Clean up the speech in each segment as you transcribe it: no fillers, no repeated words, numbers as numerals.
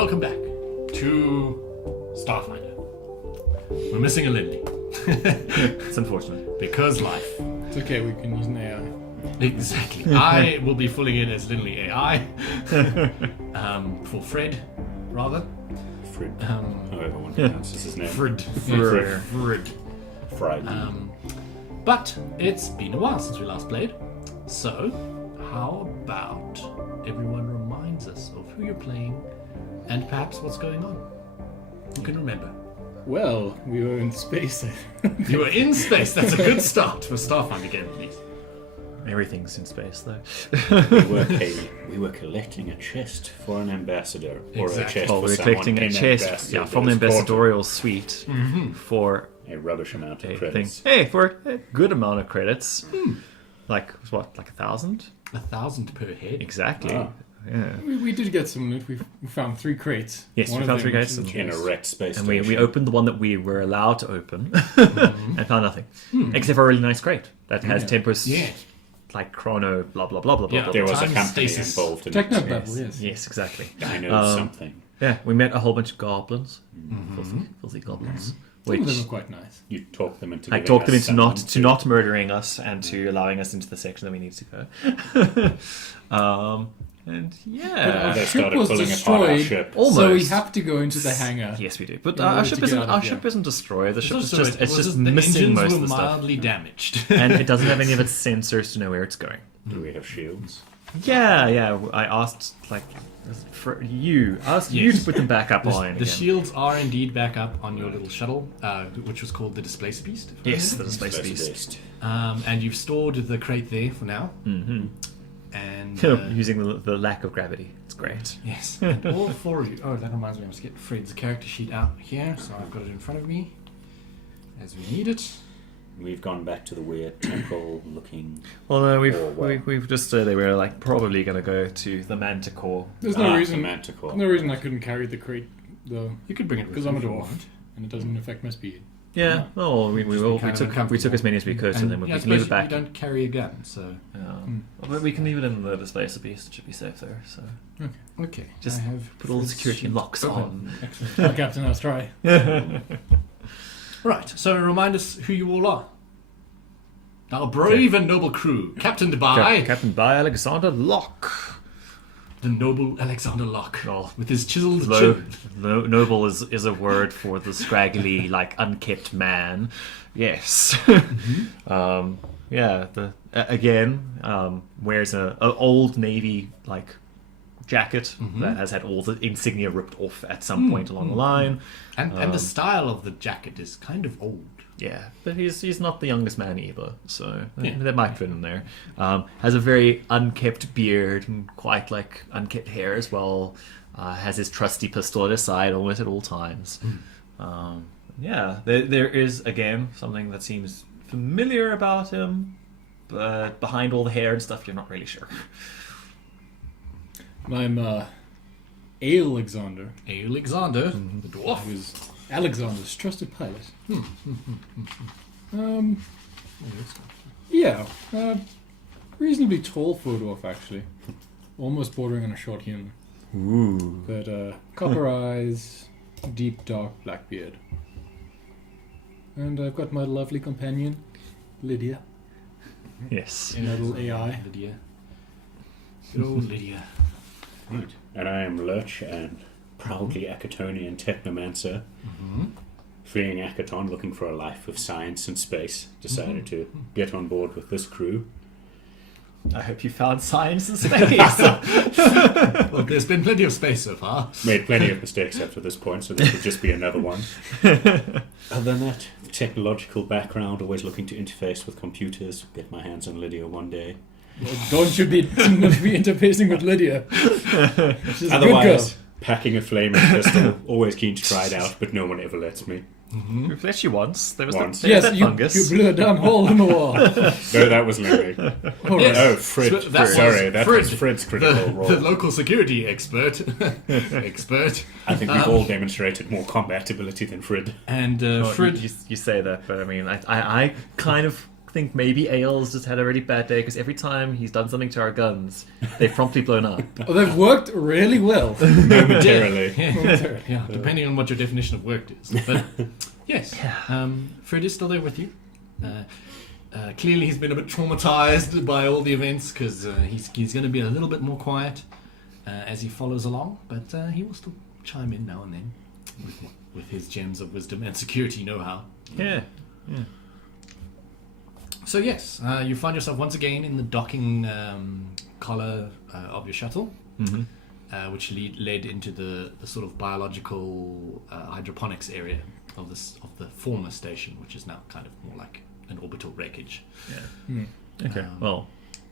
Welcome back to Starfinder. We're missing a Lindy. It's unfortunate. Because life. It's okay, we can use an AI. Exactly. I will be filling in as Lindley AI. For Fred, rather. Fred. However one pronounces his name. Fred. But it's been a while since we last played. So, how about everyone reminds us of who you're playing and perhaps what's going on? Who can remember? Well, we were in space. You were in space. That's a good start for a Starfinder game, at least. Everything's in space, though. we were collecting a chest for an ambassador, or Exactly. a chest Well, for we were someone collecting a in chest ambassador from the that was ambassadorial suite for a rubbish amount of a credits. thing. Hey, for a good amount of credits. Like 1,000? 1,000 per head. Exactly. Wow. Yeah. We did get some loot. We found 3 crates. Yes, One we of found them 3 was crates in the In a chest. wrecked space And station. we opened the one that we were allowed to open and found nothing. Except for a really nice crate that has Yeah. Tempest, Yeah. like Chrono, blah, blah, blah, blah, blah. Yeah. blah. There was a Time company stasis. involved in Techno it. Bubble, yes. Yes, exactly. I know something. Yeah, we met a whole bunch of goblins. Filthy goblins. Some of them Which were quite nice. You talked them into I giving talked them us into something not murdering us and to allowing us into the section that we need to go. And yeah, They Ship started was pulling apart our destroyed. ship. Almost. So we have to go into the hangar. yes, we do. But In order our to ship get isn't out of here. destroyed. The ship is Also, just it was just the missing engines most were of the stuff, mildly damaged. and it doesn't have any of its sensors to know where it's going. Do we have shields? Yeah. I asked for you. I asked you Yes. to put them back up on. The again. shields are indeed back up on your little shuttle, which was called the Displacer Beast. Yes, the displaced That's beast. best. And you've stored the crate there for now. Mm-hmm. And Using the lack of gravity. It's great. yes, and all 4 of you. Oh, that reminds me, I must get Fred's character sheet out here, so I've got it in front of me as we need it. We've gone back to the weird temple-looking. Well, no, Oh, wow. we've just they were like probably going to go to the Manticore. There's no the reason. manticore. No reason I couldn't carry the crate though, You could bring it with because you I'm a if you dwarf, want. and it doesn't affect my speed. Yeah. Oh, we Just be kind of took uncomfortable. as many as we could, and then we yeah, can leave it especially back. You don't carry a gun, so But we can leave it in the displacer beast. It should be safe there. So okay. Just I have put all the Fred's security sheet locks open. on. Excellent. Well, Captain, let's try. Right, so remind us who you all are. Our brave and noble crew, captained by Captain by Alexander Locke. the noble Alexander Locke, Oh, with his chiseled Low, chin. noble is a word for the scraggly, like unkept man. Yes. Yeah. Wears a old navy like jacket that has had all the insignia ripped off at some point along the line. And the style of the jacket is kind of old. Yeah, but he's not the youngest man either, so Yeah. that might fit in there. Has a very unkept beard and quite like unkept hair as well. Has his trusty pistol at his side almost at all times. There is again something that seems familiar about him, but behind all the hair and stuff, you're not really sure. I'm Alexander, Alexander, the dwarf. who's Alexander's trusted pilot. Reasonably tall for a dwarf, actually. Almost bordering on a short human. Ooh. But copper eyes, deep dark black beard. And I've got my lovely companion, Lydia, Yes. my little AI. Lydia. Good old Lydia. Right. And I am Lurch, and proudly Akitonian technomancer. Fleeing Akitan, looking for a life of science and space, decided to get on board with this crew. I hope you found science in space. Well, there's been plenty of space so far. Made plenty of mistakes up to this point, so this would just be another one. Other than that, technological background, always looking to interface with computers. Get my hands on Lydia one day. Don't you be interfacing with Lydia. She's a good girl. Otherwise, packing a flaming pistol, always keen to try it out, but no one ever lets me. We've let you once. There was Once. there was Yes, that you fungus. blew a damn hole in the wall. No, that was Larry. Yes. Oh, Fred. So that was Sorry, that Fred, was Fred's critical role. The local security expert. expert. I think we've all demonstrated more combat ability than Fred. And Well, Fred. you say that, but I mean, I kind of think maybe Ailes just had a really bad day because every time he's done something to our guns, they've promptly blown up. Oh, they've worked really well. Momentarily. Yeah, depending on what your definition of worked is. But yes, Fred is still there with you. Clearly, he's been a bit traumatized by all the events because he's going to be a little bit more quiet as he follows along, but he will still chime in now and then with his gems of wisdom and security know-how. Yeah. So yes, you find yourself once again in the docking collar of your shuttle, which led into the sort of biological hydroponics area of the former station, which is now kind of more like an orbital wreckage. Yeah. Okay. Well,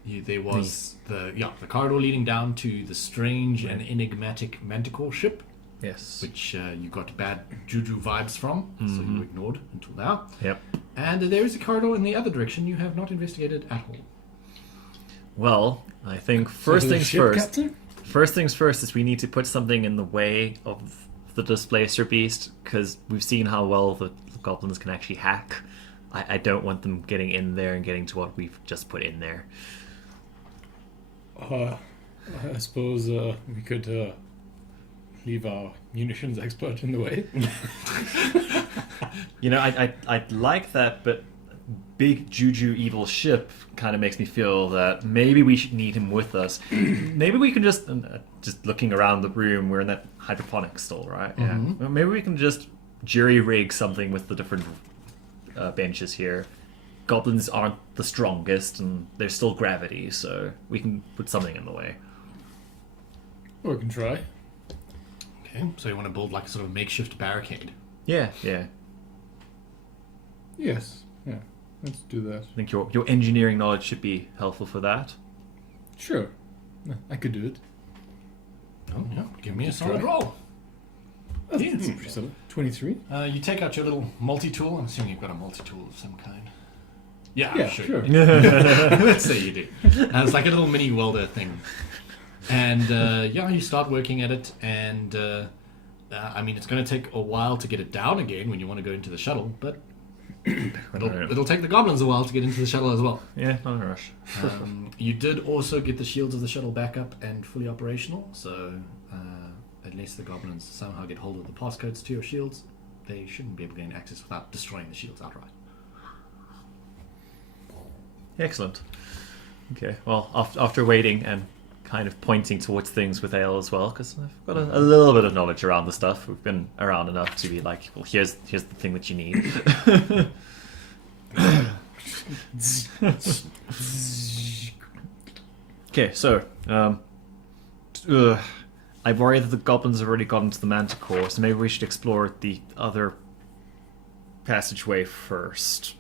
there was the corridor leading down to the strange and enigmatic Manticore ship. yes. Which you got bad juju vibes from, so you ignored until now. Yep. And there is a corridor in the other direction you have not investigated at all. Well, I think So first the things ship first. captain? First things first is we need to put something in the way of the Displacer Beast because we've seen how well the goblins can actually hack. I don't want them getting in there and getting to what we've just put in there. I suppose we could leave our munitions expert in the way. You know, I'd like that, but big juju evil ship kind of makes me feel that maybe we should need him with us. Maybe we can just looking around the room, we're in that hydroponics stall, right? Yeah. Well, maybe we can just jury rig something with the different benches here. Goblins aren't the strongest, and there's still gravity, so we can put something in the way. Or we can try. Okay, so you want to build like a sort of makeshift barricade. Yeah. Yes. Yeah. Let's do that. I think your engineering knowledge should be helpful for that. Sure. I could do it. Oh yeah, give me a Just solid try. roll. That's Yeah. pretty solid. 23? You take out your little multi-tool. I'm assuming you've got a multi-tool of some kind. Yeah, Yeah, sure. sure. Let's say you do. It's like a little mini welder thing. And you start working at it, and I mean, it's going to take a while to get it down again when you want to go into the shuttle, but it'll take the goblins a while to get into the shuttle as well. Yeah, not in a rush. You did also get the shields of the shuttle back up and fully operational, so unless the goblins somehow get hold of the passcodes to your shields, they shouldn't be able to gain access without destroying the shields outright. Excellent. Okay, well, after waiting and kind of pointing towards things with Ale as well, because I've got a little bit of knowledge around the stuff. We've been around enough to be like, well, here's the thing that you need. Okay, so I worry that the goblins have already got into the Manticore, so maybe we should explore the other passageway first.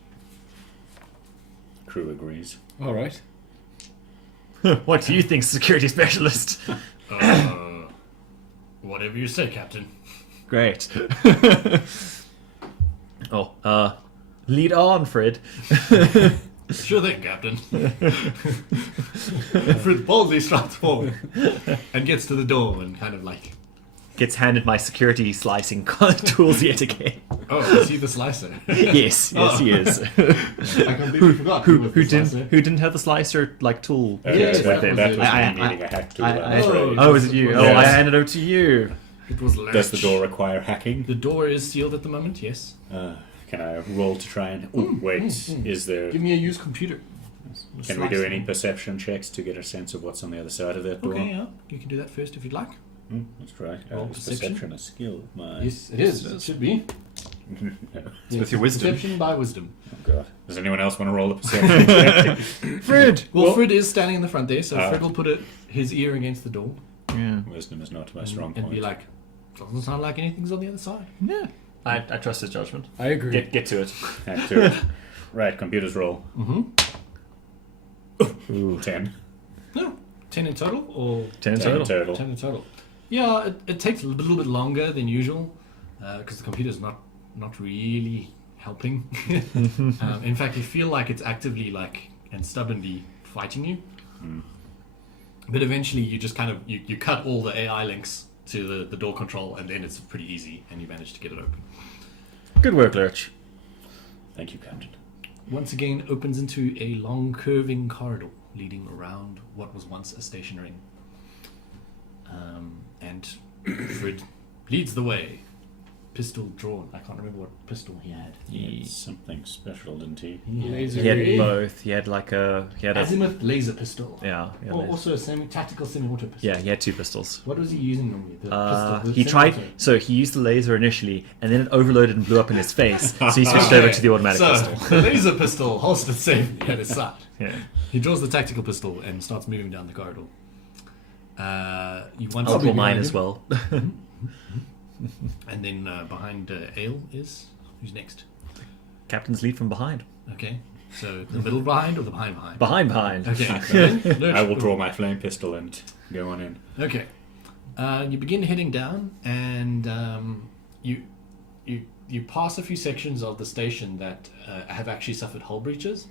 Crew agrees. All right. What do you think, security specialist? Whatever you say, Captain. Great. Lead on, Fred. Sure thing, Captain. Fred boldly strides forward and gets to the door and kind of like... Gets handed my security slicing tools yet again. Oh, is he the slicer? Yes, he is. I completely forgot. Who didn't have the slicer tool Yeah, kit with him? That was I- me I- needing a hack tool. Oh, was it you? Oh, Yes. I handed it over to you. It was Lurch. Does the door require hacking? The door is sealed at the moment, yes. Can I roll to try and... Oh, wait. Is there... Give me a used computer. Can we do any perception checks to get a sense of what's on the other side of that door? Okay, yeah. You can do that first if you'd like. Let's try. Roll Is perception. perception a skill? My... Yes, it is. It should be. It's with your wisdom. Perception by wisdom. Oh, God. Does anyone else want to roll a perception check? Fred! Well, Fred is standing in the front there, so Ah. Fred will put his ear against the door Yeah. Wisdom is not my strong and point. be like, doesn't sound like anything's on the other side. Yeah. I trust his judgment. I agree. Get to it. Hack to it. Right, computers roll. Ooh. 10. No, 10 in total, or 10 in 10 total. total. 10 in total. Yeah, it takes a little bit longer than usual because the computer's not really helping. In fact, you feel like it's actively and stubbornly fighting you. But eventually, you just kind of you cut all the AI links to the door control, and then it's pretty easy, and you manage to get it open. Good work, Lurch. Thank you, Captain. once again opens into a long curving corridor leading around what was once a station ring. And Fred leads the way. Pistol drawn. I can't remember what pistol he had. He had something special, didn't he? Laser He had ray. both. He had like a. He had a. Azimuth laser pistol. Yeah. He had Or laser. also a tactical semi-auto pistol. Yeah, he had 2 pistols. What was he using normally? The pistol, the He tried. semi-auto? So he used the laser initially, and then it overloaded and blew up in his face. So he switched over to the automatic so, pistol. the laser pistol holstered safely at his side. Yeah. He draws the tactical pistol and starts moving down the corridor. You want I'll to draw be mine behind as him. well. and then behind Ale is who's next? Captain's lead from behind. Okay, so the middle behind or the behind? Behind. Okay, I will draw my flame pistol and go on in. Okay, you begin heading down, and you pass a few sections of the station that have actually suffered hull breaches,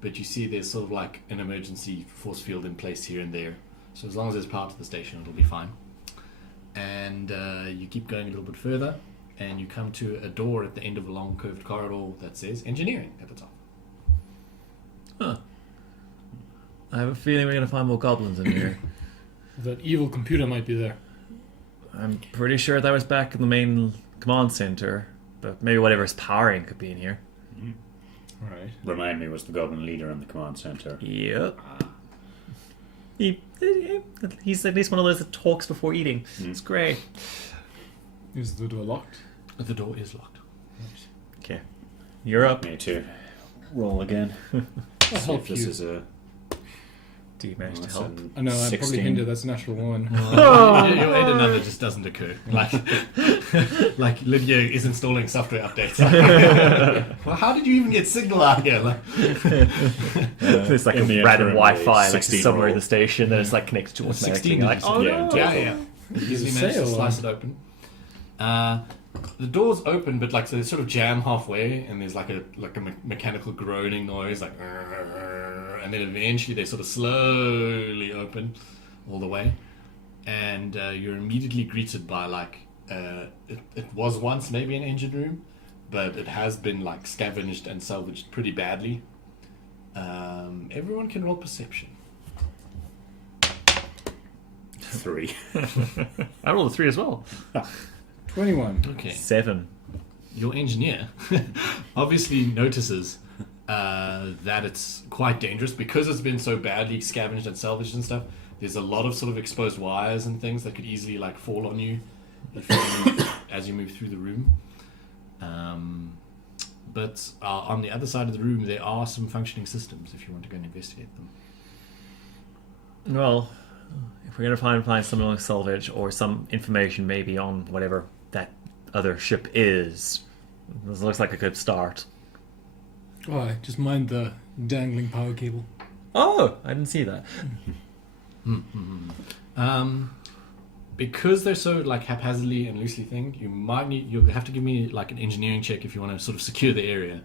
but you see there's sort of like an emergency force field in place here and there. So as long as there's power to the station, it'll be fine. And you keep going a little bit further, and you come to a door at the end of a long curved corridor that says engineering at the top. Huh. I have a feeling we're going to find more goblins in here. That evil computer might be there. I'm pretty sure that was back in the main command center, but maybe whatever's powering could be in here. Right. Remind me, was the goblin leader in the command center? Yep. He's at least one of those that talks before eating. It's great. Is the door locked? The door is locked. Okay. You're up. Me to roll again. I'll See help if this you. is a. Do you manage to that's help? a I know, I'm 16. probably hindered. That's a natural one. Your aid another just doesn't occur. Like Lydia is installing software updates. Well, how did you even get signal out here? Like, There's like a in the random interim, Wi-Fi a like 16 somewhere in roll. the station that is like connected to automatically. 16 You're like, did you oh say? no. yeah. Easily managed to sail slice on. it open. The door's open, but like so they sort of jam halfway, and there's like a mechanical groaning noise, like, and then eventually they sort of slowly open all the way, and you're immediately greeted by like it was once maybe an engine room, but it has been like scavenged and salvaged pretty badly. Everyone can roll perception. 3. I rolled a 3 as well. 21. Okay. 7. Your engineer obviously notices that it's quite dangerous because it's been so badly scavenged and salvaged and stuff. There's a lot of sort of exposed wires and things that could easily like fall on you as you move through the room. But on the other side of the room, there are some functioning systems if you want to go and investigate them. Well, if we're going to find something like salvage or some information maybe on whatever that other ship is, this looks like a good start. Oh, just mind the dangling power cable. Oh, I didn't see that. Because they're so like haphazardly and loosely thinged, you'll have to give me like an engineering check if you want to sort of secure the area.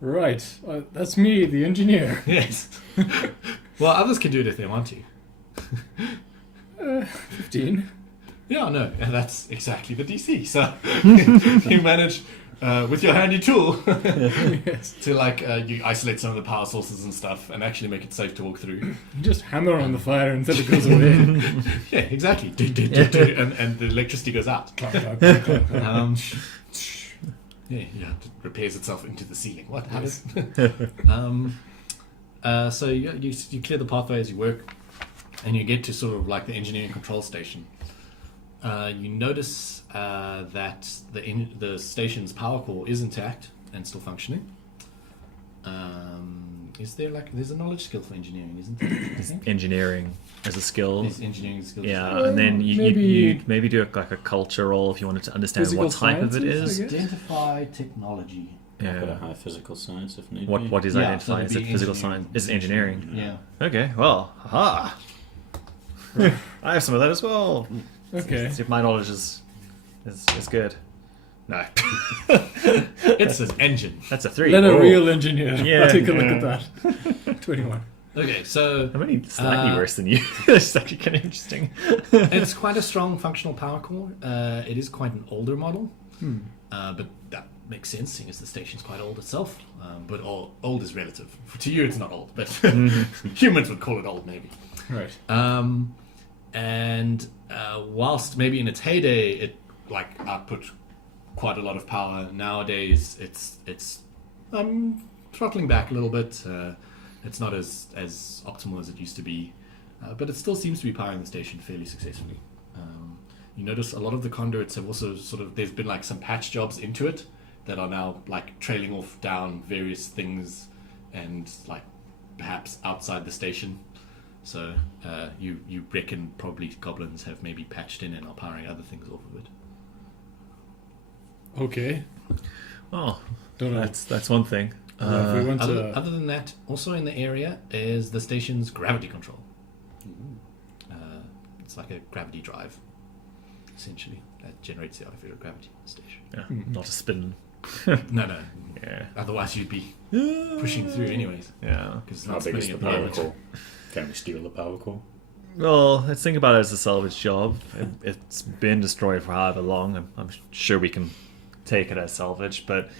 Right. That's me, the engineer. Yes. Well, others can do it if they want to. 15. Yeah, no, and that's exactly the DC. So you manage with your handy tool Yes. to like you isolate some of the power sources and stuff, and actually make it safe to walk through. You just hammer on the fire until it goes away. Yeah, exactly. And the electricity goes out. Clap, clap, clap, clap, clap. Yeah, it repairs itself into the ceiling. What? How Yes. So you clear the pathway as you work, and you get to sort of like the engineering control station. You notice that the station's power core is intact and still functioning. Is there there's a knowledge skill for engineering, isn't there? I think? Engineering as a skill. Is engineering skill? Yeah, and then you'd maybe do like a culture roll if you wanted to understand Physical what type of it sciences, is. I guess? Identify technology. I've got a Yeah. high physical science if need be. What is Yeah, identify? that'd Is it be physical engineering. science? Is it engineering? Yeah. Okay, well, haha. I have some of that as well. Okay. See if my knowledge is good. No. It says engine. That's a 3. Let a Oh. real engineer Yeah. take a look at that. 21. Okay, so I'm only slightly worse than you. It's actually kind of interesting. it's quite a strong functional power core. It is quite an older model, but that makes sense, seeing as the station's quite old itself. But old is relative. To you, it's not old, but humans would call it old, maybe. Right. And whilst maybe in its heyday it like output quite a lot of power, nowadays it's throttling back a little bit. It's not as optimal as it used to be, but it still seems to be powering the station fairly successfully. You notice a lot of the conduits have also there's been like some patch jobs into it that are now like trailing off down various things and like perhaps outside the station. So you reckon probably goblins have maybe patched in and are powering other things off of it. Okay. Oh, Don't know. that's one thing. If we want Other than that, also in the area is the station's gravity control. It's like a gravity drive, essentially, that generates the artificial gravity in the station. Yeah, not a spin. No. Yeah. Otherwise, you'd be pushing through anyways. Yeah. Because it's How not big is spinning the at the power moment. core? Can we steal the power core? Well, let's think about it as a salvage job. It's been destroyed for however long. I'm sure we can take it as salvage, but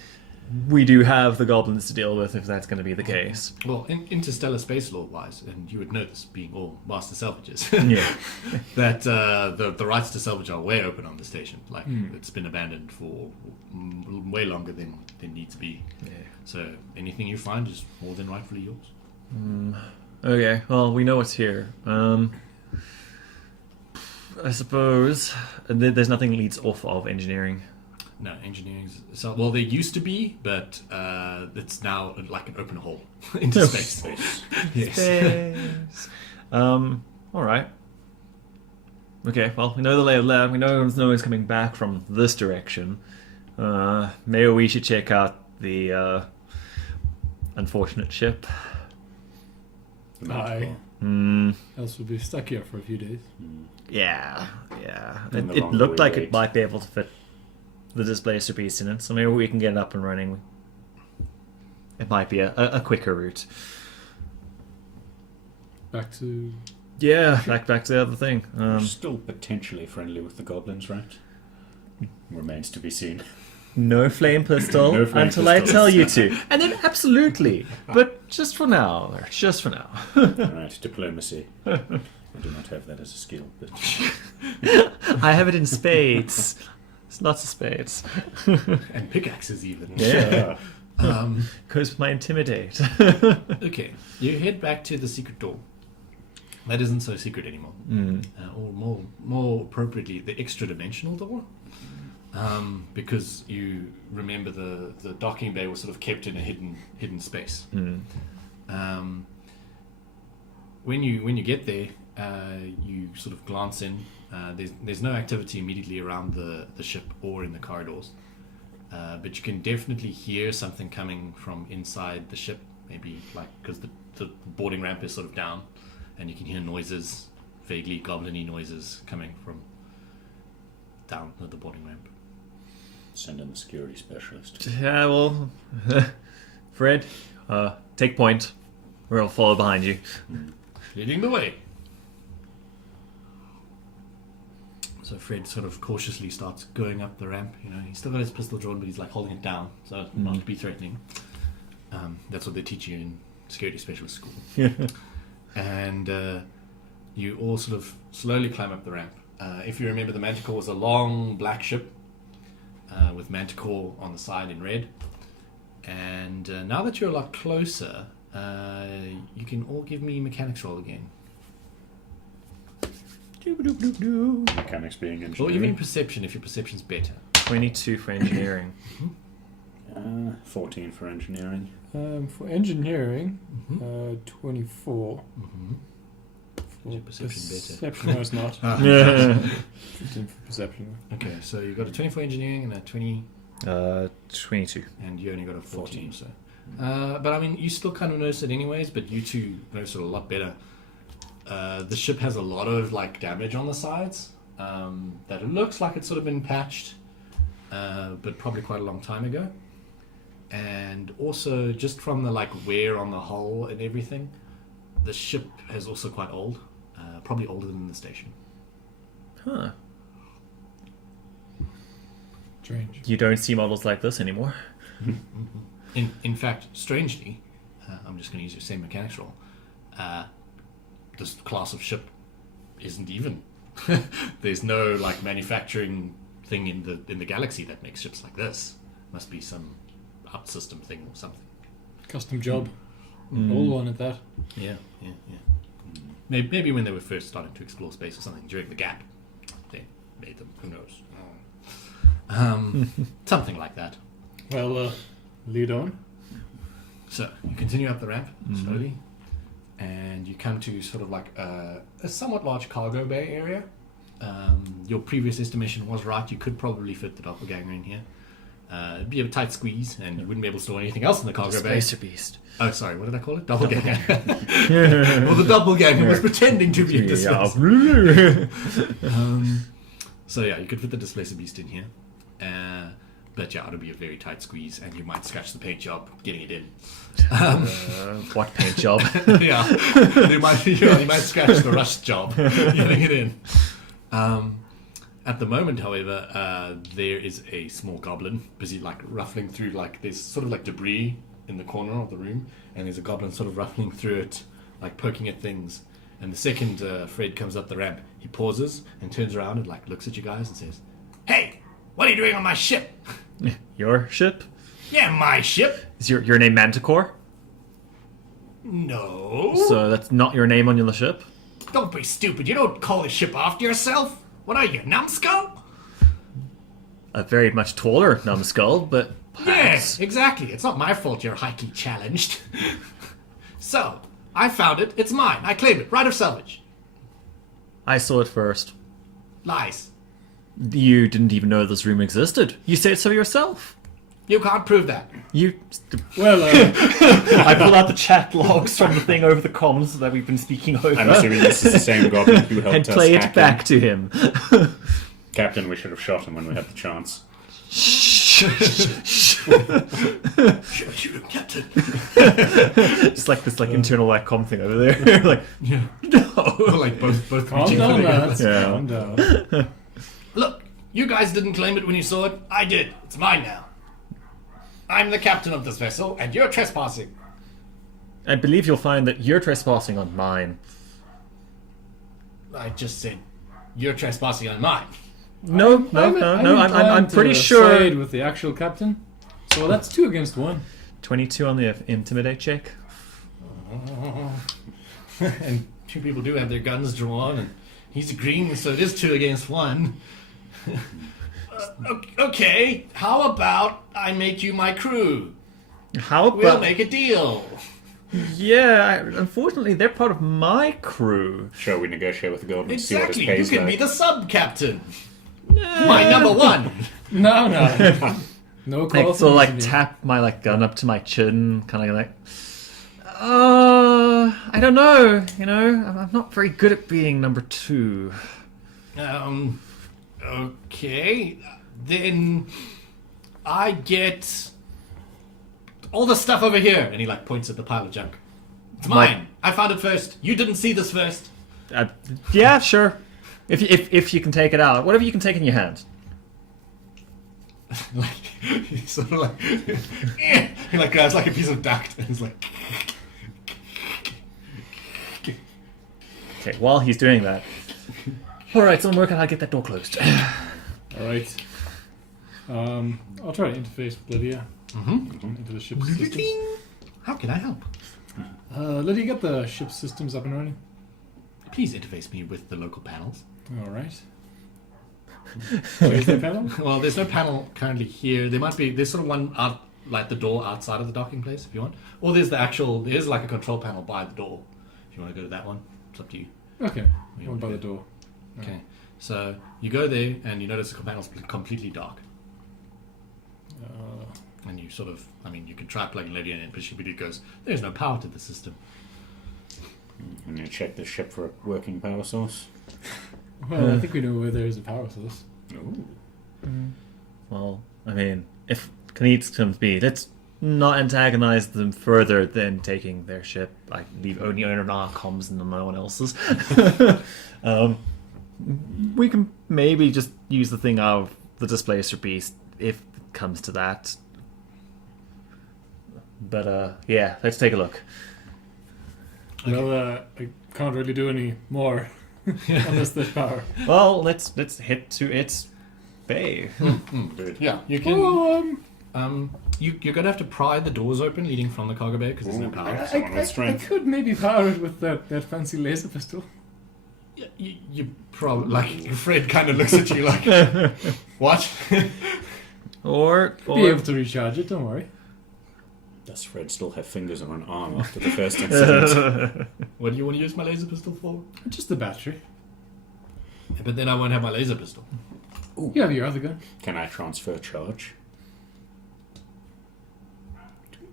we do have the goblins to deal with if that's going to be the case. Well, interstellar space law wise, and you would know this being all master salvages, Yeah. that the rights to salvage are way open on the station. Like it's been abandoned for way longer than needs to be. Yeah. So anything you find is more than rightfully yours. Okay, well, we know it's here. I suppose there's nothing leads off of engineering. No, engineering. Well, there used to be, but it's now like an open hole into space. Yes. Space. All right. Okay, well, we know the lay of the land. We know no one's coming back from this direction. Maybe we should check out the unfortunate ship. The Aye. magical. Else we'll be stuck here for a few days. Yeah. And the It longer looked we like it wait. might be able to fit the displacer piece in it, so maybe we can get it up and running. It might be a quicker route. Back to Yeah, back to the other thing. We're still potentially friendly with the goblins, right? Remains to be seen. No flame pistol No flame until I pistols. tell you to. And then absolutely. But just for now. Just for now. Right, diplomacy. I do not have that as a skill, but I have it in spades. It's lots of spades. And pickaxes even. Yeah. Um, Goes with my intimidate. okay, you head back to the secret door. That isn't so secret anymore. Or more appropriately, the extra-dimensional door. Because you remember the docking bay was sort of kept in a hidden space. When you get there, you sort of glance in. There's no activity immediately around the ship or in the corridors, but you can definitely hear something coming from inside the ship. Maybe like because the boarding ramp is sort of down, and you can hear noises, vaguely goblin-y noises coming from down at the boarding ramp. send in the security specialist. Yeah, well, Fred, take point. We'll follow behind you. Leading the way. So Fred sort of cautiously starts going up the ramp. You know, he's still got his pistol drawn, but he's like holding it down, so not to be threatening. That's what they teach you in security specialist school. And you all sort of slowly climb up the ramp. If you remember, the Manticore was a long black ship with Manticore on the side in red. And now that you're a lot closer, you can all give me mechanics roll again. Mechanics being engineering. Or even perception if your perception's better. 22 for engineering. 14 for engineering. for engineering, 24. Is your perception better? Perception, no, it's not. Yeah. 15 for perception. Okay, so you got a 20 for engineering and a 20, 22. and you only got a 14. So, but I mean, you still kind of notice it anyways. But you two notice it a lot better. The ship has a lot of like damage on the sides. That it looks like it's sort of been patched, but probably quite a long time ago. And also just from the like wear on the hull and everything, the ship is also quite old, probably older than the station. Huh. Strange. You don't see models like this anymore. In fact, strangely, I'm just going to use your same mechanics roll. This class of ship isn't even. There's no like manufacturing thing in the galaxy that makes ships like this. Must be some up system thing or something. Custom job. Old one at that. Yeah. Maybe when they were first starting to explore space or something during the gap, they made them. Who knows? Something like that. Well, lead on. So you continue up the ramp slowly, and you come to sort of like a somewhat large cargo bay area. Your previous estimation was right. You could probably fit the doppelganger in here. It'd be a tight squeeze, and you wouldn't be able to store anything else in the cargo bay. Spacer beast. Oh, sorry, what did I call it? Doppelganger. Well, the doppelganger was pretending to be a displacer. So yeah, you could fit the displacer beast in here. But yeah, it'll be a very tight squeeze, and you might scratch the paint job getting it in. What paint job? Yeah, you might scratch the rust job getting it in. At the moment, however, there is a small goblin busy like ruffling through, like there's sort of like debris in the corner of the room, and there's a goblin sort of ruffling through it, like poking at things. And the second Fred comes up the ramp, he pauses and turns around and like looks at you guys and says, "Hey, what are you doing on my ship?" Your ship? Yeah, my ship. Is your name Manticore? No. So that's not your name on your ship? Don't be stupid. You don't call a ship after yourself. What are you, numbskull? A very much taller numbskull, but Yes, exactly. It's not my fault you're highly challenged. So, I found it. It's mine. I claim it. Right of salvage. I saw it first. Lies. You didn't even know this room existed. You said so yourself. You can't prove that. You... Well, I pulled out the chat logs from the thing over the comms that we've been speaking over. I'm assuming this is the same goblin who helped and us play it hack back him. to him. Captain, we should have shot him when we had the chance. Shoot him, Captain. It's like this internal com thing over there. Like, Yeah. no. Like both calm reaching for down, the lads. Yeah. Calm down. Look, you guys didn't claim it when you saw it. I did. It's mine now. I'm the captain of this vessel, and you're trespassing. I believe you'll find that you're trespassing on mine. I just said you're trespassing on mine. No, I'm pretty sure. Side with the actual captain. So that's 2 against 1. 22 on the intimidate check. And 2 people do have their guns drawn, and he's agreeing, so it is 2 against 1. Okay, how about I make you my crew? How about? We'll make a deal. Yeah, unfortunately, they're part of my crew. Shall we negotiate with the goblin and see what his Exactly, you pay's can like? be the sub-captain. My number 1. No. No calls. Tap my gun up to my chin, kind of like. I don't know. I'm not very good at being number 2. Okay, then I get all the stuff over here. And he points at the pile of junk. It's mine. I found it first. You didn't see this first. Yeah, sure. If you can take it out, whatever you can take in your hand. He's sort of he grabs a piece of duct and he's like. Okay, while he's doing that. Alright, so I'm working on how to get that door closed. Alright. I'll try to interface with Lydia into the ship's systems. How can I help? Lydia, get the ship's systems up and running. Please interface me with the local panels. Alright. Where's the panel? Well, there's no panel currently here. There's sort of one out, the door outside of the docking place if you want. Or there's a control panel by the door. If you want to go to that one, it's up to you. Okay. You One want by to the door. Okay, so you go there and you notice the panel's completely dark. And you you could try plugging Lydia in, but she goes, there's no power to the system. I'm going to check the ship for a working power source. Well, I think we know where there is a power source. Ooh. Well, if Khalid comes be, let's not antagonize them further than taking their ship. I leave only on our comms and no one else's. We can maybe just use the thing out of the displacer beast if it comes to that. But yeah, let's take a look. Well, I can't really do any more unless there's power. Well, let's head to its bay. Good. Yeah, you can. You're gonna have to pry the doors open leading from the cargo bay because there's no power. Someone with I strength. could maybe power it with that fancy laser pistol. You probably like Fred kind of looks at you like, what? Or Be able to recharge it, don't worry. Does Fred still have fingers on an arm after the first incident? What do you want to use my laser pistol for? Just the battery. But then I won't have my laser pistol. You have your other gun. Can I transfer charge?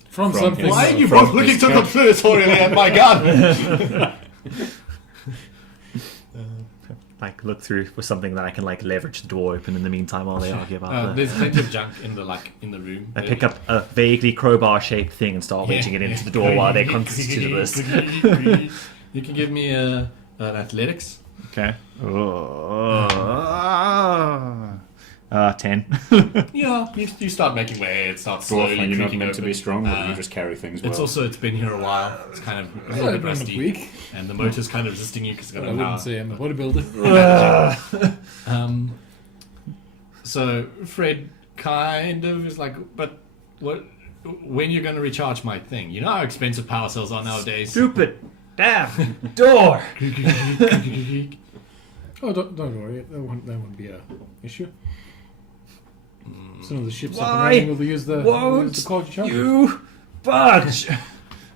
From From something. his- Why are you From both looking his so gun. conspiratorially at my gun? like look through for something that I can like leverage the door open in the meantime while they argue about There's plenty of junk in the room. I pick up a vaguely crowbar-shaped thing and start wedging it into the door while they constitute this. You can give me an athletics. Okay. 10. Yeah, you start making way. It starts Dwarf, slowly are you not creaking meant to open. be strong, or do you just carry things well? It's been here a while. It's kind of a little bit rusty, weak. and the motor's kind of resisting you because it's got I no wouldn't power. say I'm a bodybuilder. So Fred kind of is like, but what? When you're going to recharge my thing? You know how expensive power cells are nowadays. Stupid damn door! Oh, don't worry. That won't be a issue. Some of the ships up and Why running will use the Won't quality charger. you budge?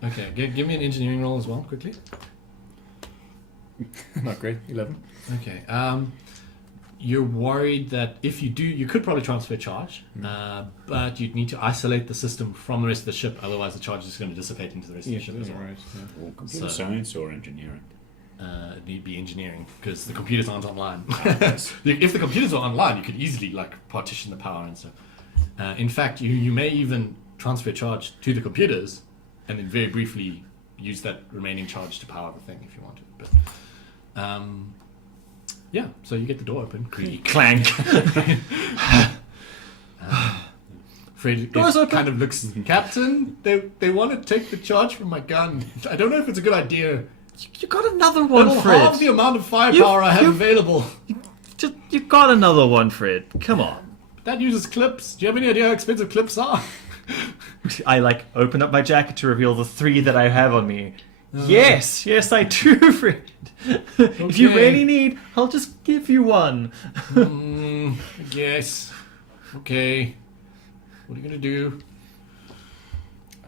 Okay, give me an engineering roll as well, quickly. Not great. 11. Okay. You're worried that if you do, you could probably transfer charge, but you'd need to isolate the system from the rest of the ship. Otherwise, the charge is just going to dissipate into the rest of the ship as well. right. Yeah. Or computer So- science or engineering? It'd be engineering because the computers aren't online. yes. If the computers were online, you could easily partition the power and stuff. In fact, you may even transfer charge to the computers, and then very briefly use that remaining charge to power the thing if you wanted. But yeah, so you get the door open. Clank. Fred Doors open. kind of looks, Captain, they want to take the charge from my gun. I don't know if it's a good idea. You got another one, It'll Fred. halve the amount of firepower I have you- available. You got another one, Fred. Come on. That uses clips. Do you have any idea how expensive clips are? I open up my jacket to reveal the 3 that I have on me. Yes, I do, Fred. If you Okay. really need, I'll just give you one. I guess. Okay. What are you gonna do?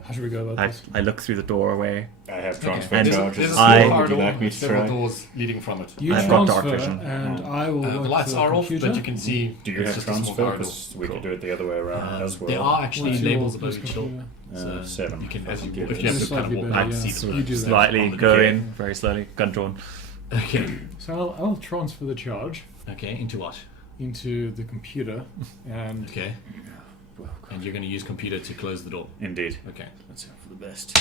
How should we go about this? I look through the doorway. I have transfer And There's charges. a I- small Would corridor you like me with to several try? doors leading from it. You I've got transfer, dark vision. and I will The work lights the are off, computer. but you can see Do you it's have just a small transfer? corridor. Because we could do it the other way around as well. There are actually What's your labels above plus each door. computer? 7. You can, I if think you it have is. to kind of Slightly walk better, out, yeah. see So them. you do that. Slightly on the go door. in, very slowly, gun drawn. Okay. So I'll transfer the charge Okay, into what? into the computer, and Okay. And you're going to use computer to close the door. Indeed. Okay. Let's hope for the best.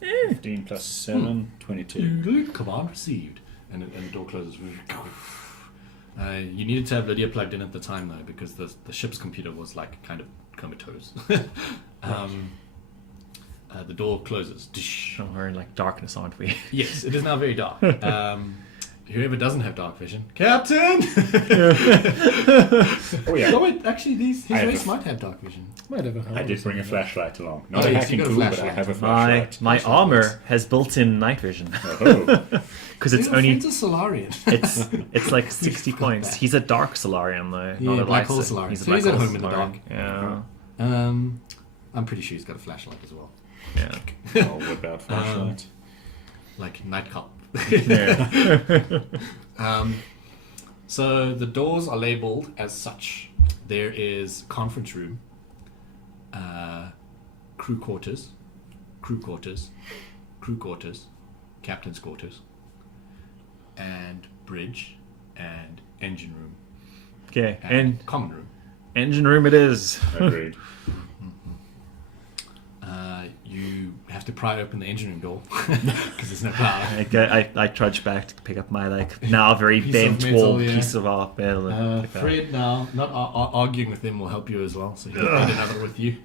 15 plus 7, 22. Command received. And the door closes. You needed to have Lydia plugged in at the time, though, because the ship's computer was kind of comatose. The door closes. Oh, we're in darkness, aren't we? Yes, it is now very dark. Whoever doesn't have dark vision, Captain. Oh yeah. No, wait, actually, his I have race a- might have dark vision. might have a I did bring a flashlight along. Not Oh, a yes, hacking you got a tool, but I flashlight. have a flashlight. My armor has built-in night vision Oh, because it's Your only friend's a Solarian. it's 60 points. that. He's a dark Solarian though, Yeah, not a black light hole Sol- Solarian. He's a So black he's at hole home in the Solarian. dark. Yeah, I'm pretty sure he's got a flashlight as well. yeah. I'll whip out flashlight. Like Night Cop. Yeah. So the doors are labeled as such. There is conference room, crew quarters, captain's quarters, and bridge, and engine room, Okay, and and common room. engine room it is. Agreed. have to pry open the engine room door because there's no power. I trudge back to pick up my now very Piece of bent metal, wall yeah. piece of art metal. and pick that up. Fred now, not arguing with them will help you as well, so you can get another with you.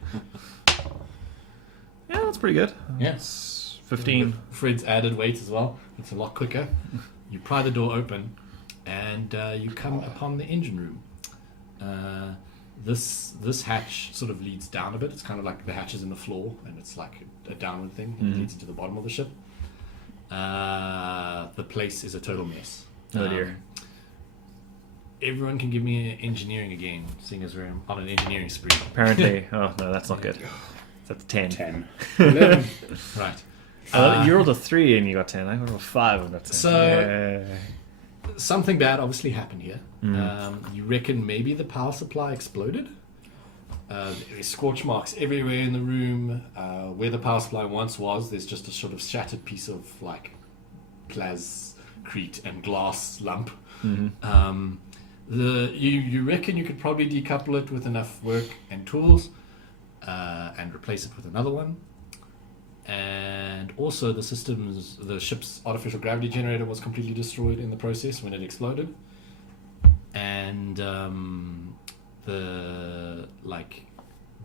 Yeah, that's pretty good. Yes. 15. With Fred's added weight as well. It's a lot quicker. You pry the door open, and you come upon the engine room. This hatch sort of leads down a bit. It's kind of like the hatches in the floor, and it's like a downward thing. It leads into the bottom of the ship. The place is a total mess. Oh dear. Everyone can give me engineering again, seeing as we're on an engineering spree. Apparently. Oh, no, that's not good. That's 10. 10. 11. Right. You rolled a 3 and you got 10. I rolled a 5 and got 10. So, something bad obviously happened here. You reckon maybe the power supply exploded? There's scorch marks everywhere in the room. Where the power supply once was, there's just a sort of shattered piece of like plascrete and glass lump. You reckon you could probably decouple it with enough work and tools and replace it with another one. And also the ship's artificial gravity generator was completely destroyed in the process when it exploded. And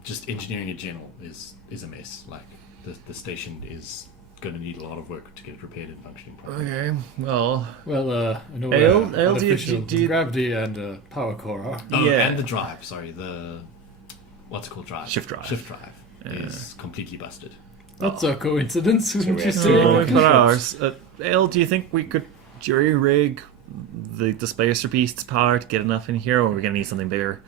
just engineering in general is a mess. Like the station is going to need a lot of work to get it repaired and functioning properly. Okay, well... Well, I know Ale, where do you- artificial do you- gravity and power core are. Oh, Yeah. and the drive. Sorry, the what's it called? Drive. Shift drive. Shift drive is completely busted. That's a coincidence, So wouldn't we you have say? to- Oh, we've got ours. Ale, do you think we could jury-rig the Displacer Beast's power to get enough in here, or are we going to need something bigger?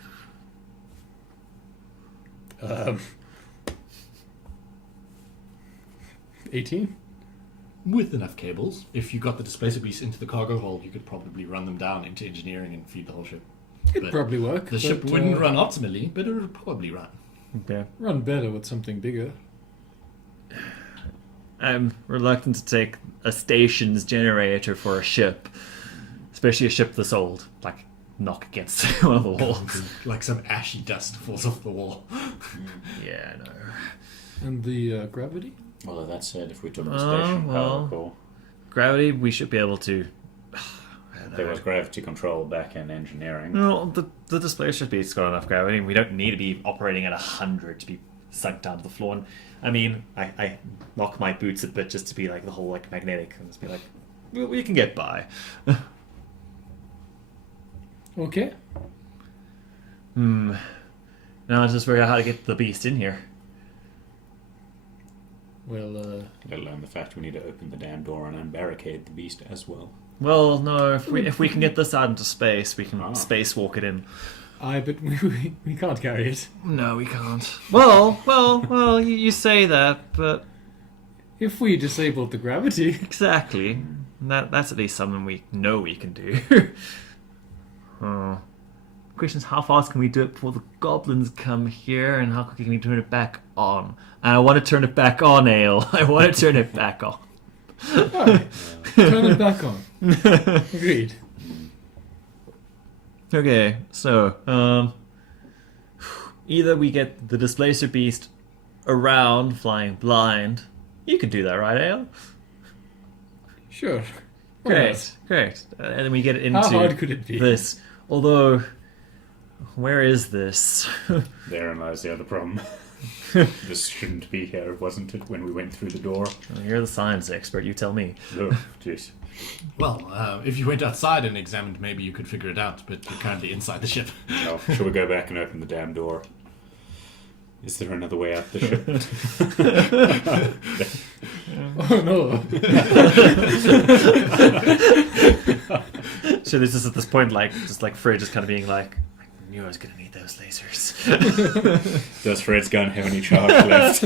18? With enough cables, if you got the displacer beast into the cargo hold, you could probably run them down into engineering and feed the whole ship. It'd But probably work. The ship but, wouldn't run optimally, but it would probably run. Okay. Run better with something bigger. I'm reluctant to take a station's generator for a ship, especially a ship this old. Like, knock against one of the walls. Like some ashy dust falls off the wall. Yeah, I know. And the gravity? Although that said, if we took the Oh, station well. power core, Gravity, we should be able to... there was gravity control back in engineering. No, the Displacer Beast's got enough gravity. We don't need to be operating at 100 to be sunk down to the floor. And, I mean, I knock my boots a bit just to be like the whole like magnetic and just be like, we can get by. Okay. Now I just figure out how to get the beast in here. Well, Let alone the fact we need to open the damn door and unbarricade the beast as well. Well, no, if we can get this out into space, we can Ah. spacewalk it in. but we can't carry it. No, we can't. Well, you say that, but If we disabled the gravity. exactly. That's at least something we know we can do. Question is, how fast can we do it before the goblins come here, and how quickly can we turn it back on? And I want to turn it back on, Ale. I want to turn it back on. Alright. Turn it back on. Agreed. Okay, so either we get the Displacer Beast around flying blind. You can do that, right, Ale? Sure. Why Great. And then we get it not? into How hard could it be? this. Although, where is this? Therein lies the other problem. This shouldn't be here, wasn't it, when we went through the door? You're the science expert. You tell me. Oh, jeez. Well, if you went outside and examined, maybe you could figure it out, but you're currently inside the ship. No, shall we go back and open the damn door? Is there another way out the ship? Oh no. So this is at this point, like, just like Fred just kind of being like, I knew I was gonna need those lasers. Does Fred's gun have any charge left?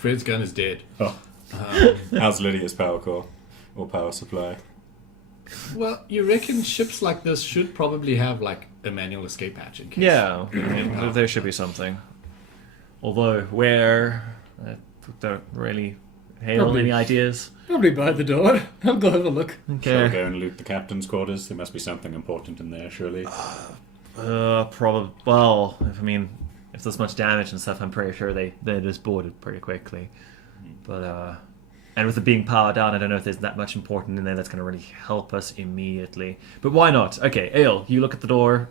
Fred's gun is dead. Oh. How's Lydia's power core? Or power supply? Well, you reckon ships like this should probably have like a manual escape hatch in case. Yeah, I mean, there should be something. Although, where? I don't really hail Probably. any ideas. Probably by the door. I'll go have a look. Shall we Okay. go and loot the captain's quarters? There must be something important in there, surely. Probably. Well, if there's much damage and stuff, I'm pretty sure they just boarded pretty quickly. But and with it being powered down, I don't know if there's that much important in there that's going to really help us immediately. But why not? Okay, Ale, you look at the door,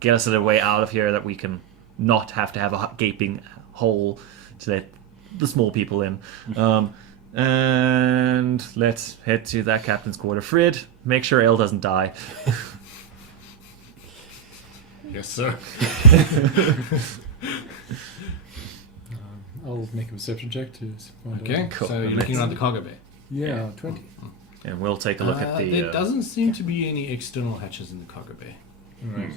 get us a way out of here that we can not have to have a gaping hole to let the small people in. And let's head to that captain's quarter. Frid, make sure Ale doesn't die. Yes, sir. I'll make a perception check to find out. Okay, Cool. so you're looking around the cargo bay. Yeah, 20. And we'll take a look at the... There doesn't seem to be any external hatches in the cargo bay. Right.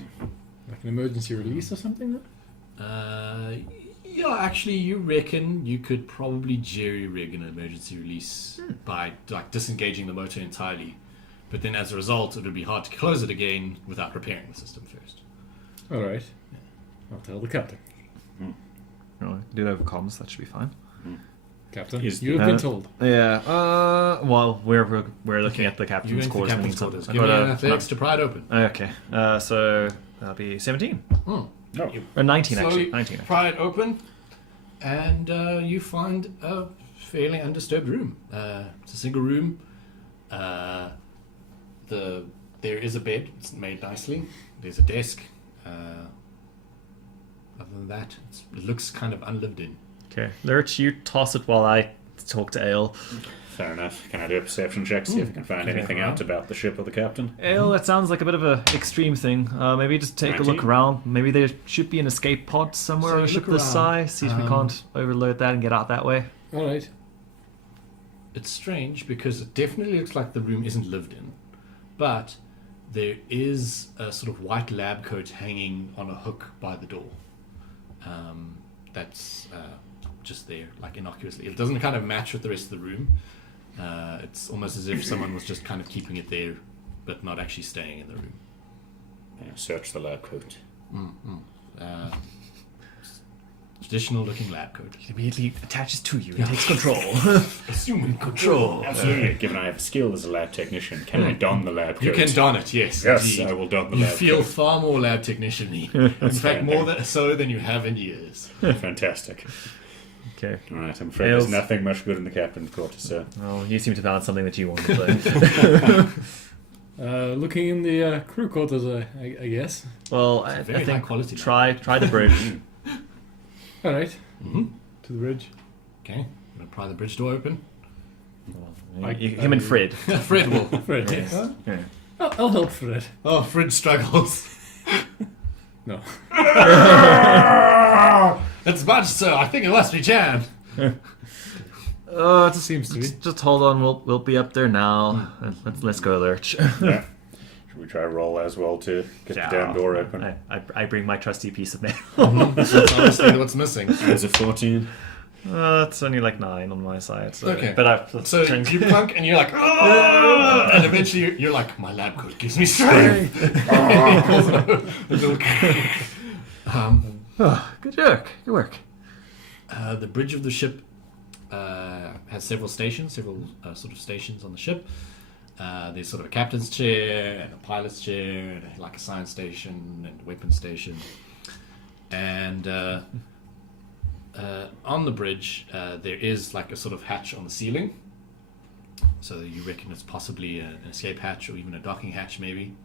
Like an emergency release or something? Yeah, actually, you reckon you could probably jerry-rig an emergency release by like disengaging the motor entirely. But then as a result, it would be hard to close it again without repairing the system first. Alright. I'll tell the captain. Do it over comms, that should be fine. Captain, Is- you've been told. Yeah, well, we're looking at the You captain's went to the quarters. captain's means quarters. I've Give me got an a- athletics to pry it open. Okay, so that'll be 17. No. Or 19, Slowly actually. 19, actually. pry it open, and you find a fairly undisturbed room. It's a single room. There is a bed. It's made nicely. There's a desk. Other than that, it looks kind of unlived in. Okay, Lurch, you toss it while I talk to Ale. Fair enough. Can I do a perception check to see if I can find anything out about the ship or the captain? Ale, that sounds like a bit of an extreme thing. Maybe just take a look 19. around. Maybe there should be an escape pod somewhere So on a ship look this around. size. See if we can't overload that and get out that way. Alright. It's strange because it definitely looks like the room isn't lived in, but there is a sort of white lab coat hanging on a hook by the door. That's just there, like innocuously. It doesn't kind of match with the rest of the room. It's almost as if someone was just kind of keeping it there, but not actually staying in the room. Yeah, search the lab coat. Traditional looking lab coat. It immediately attaches to you and takes control. Assuming control. Absolutely. Given I have a skill as a lab technician, can I don the lab coat? You can don it, yes. Yes, indeed. I will don the You lab feel coat. far more lab technician-y. In fact, more so than you have in years. Fantastic. Okay. Alright, I'm afraid Ales. there's nothing much good in the captain's quarters, sir. Well, you seem to have found something that you want to play. Looking in the crew quarters, I guess. Well, I Very high think quality. try the bridge. Alright. Mm-hmm. To the bridge. Okay, I'm going to pry the bridge door open. Him and Fred. Fred will. Fred, Yes. yes. Yeah. I'll help Fred. Oh, Fred struggles. No. It's much so. I think it must be Jan. Just, Seems to be. just hold on. We'll be up there now. Let's go, Lurch. Yeah. Should we try roll as well to get the damn door open? I bring my trusty piece of mail. That's honestly what's missing. It's a 14. It's only like 9 on my side. So. Okay. But So you clunk and you're like, "Ah!" And eventually you're like, my lab coat gives me strength. good work. Good work. The bridge of the ship has several stations, sort of stations on the ship. There's sort of a captain's chair and a pilot's chair and like a science station and a weapons station. And on the bridge, there is like a sort of hatch on the ceiling. So you reckon it's possibly an escape hatch or even a docking hatch maybe.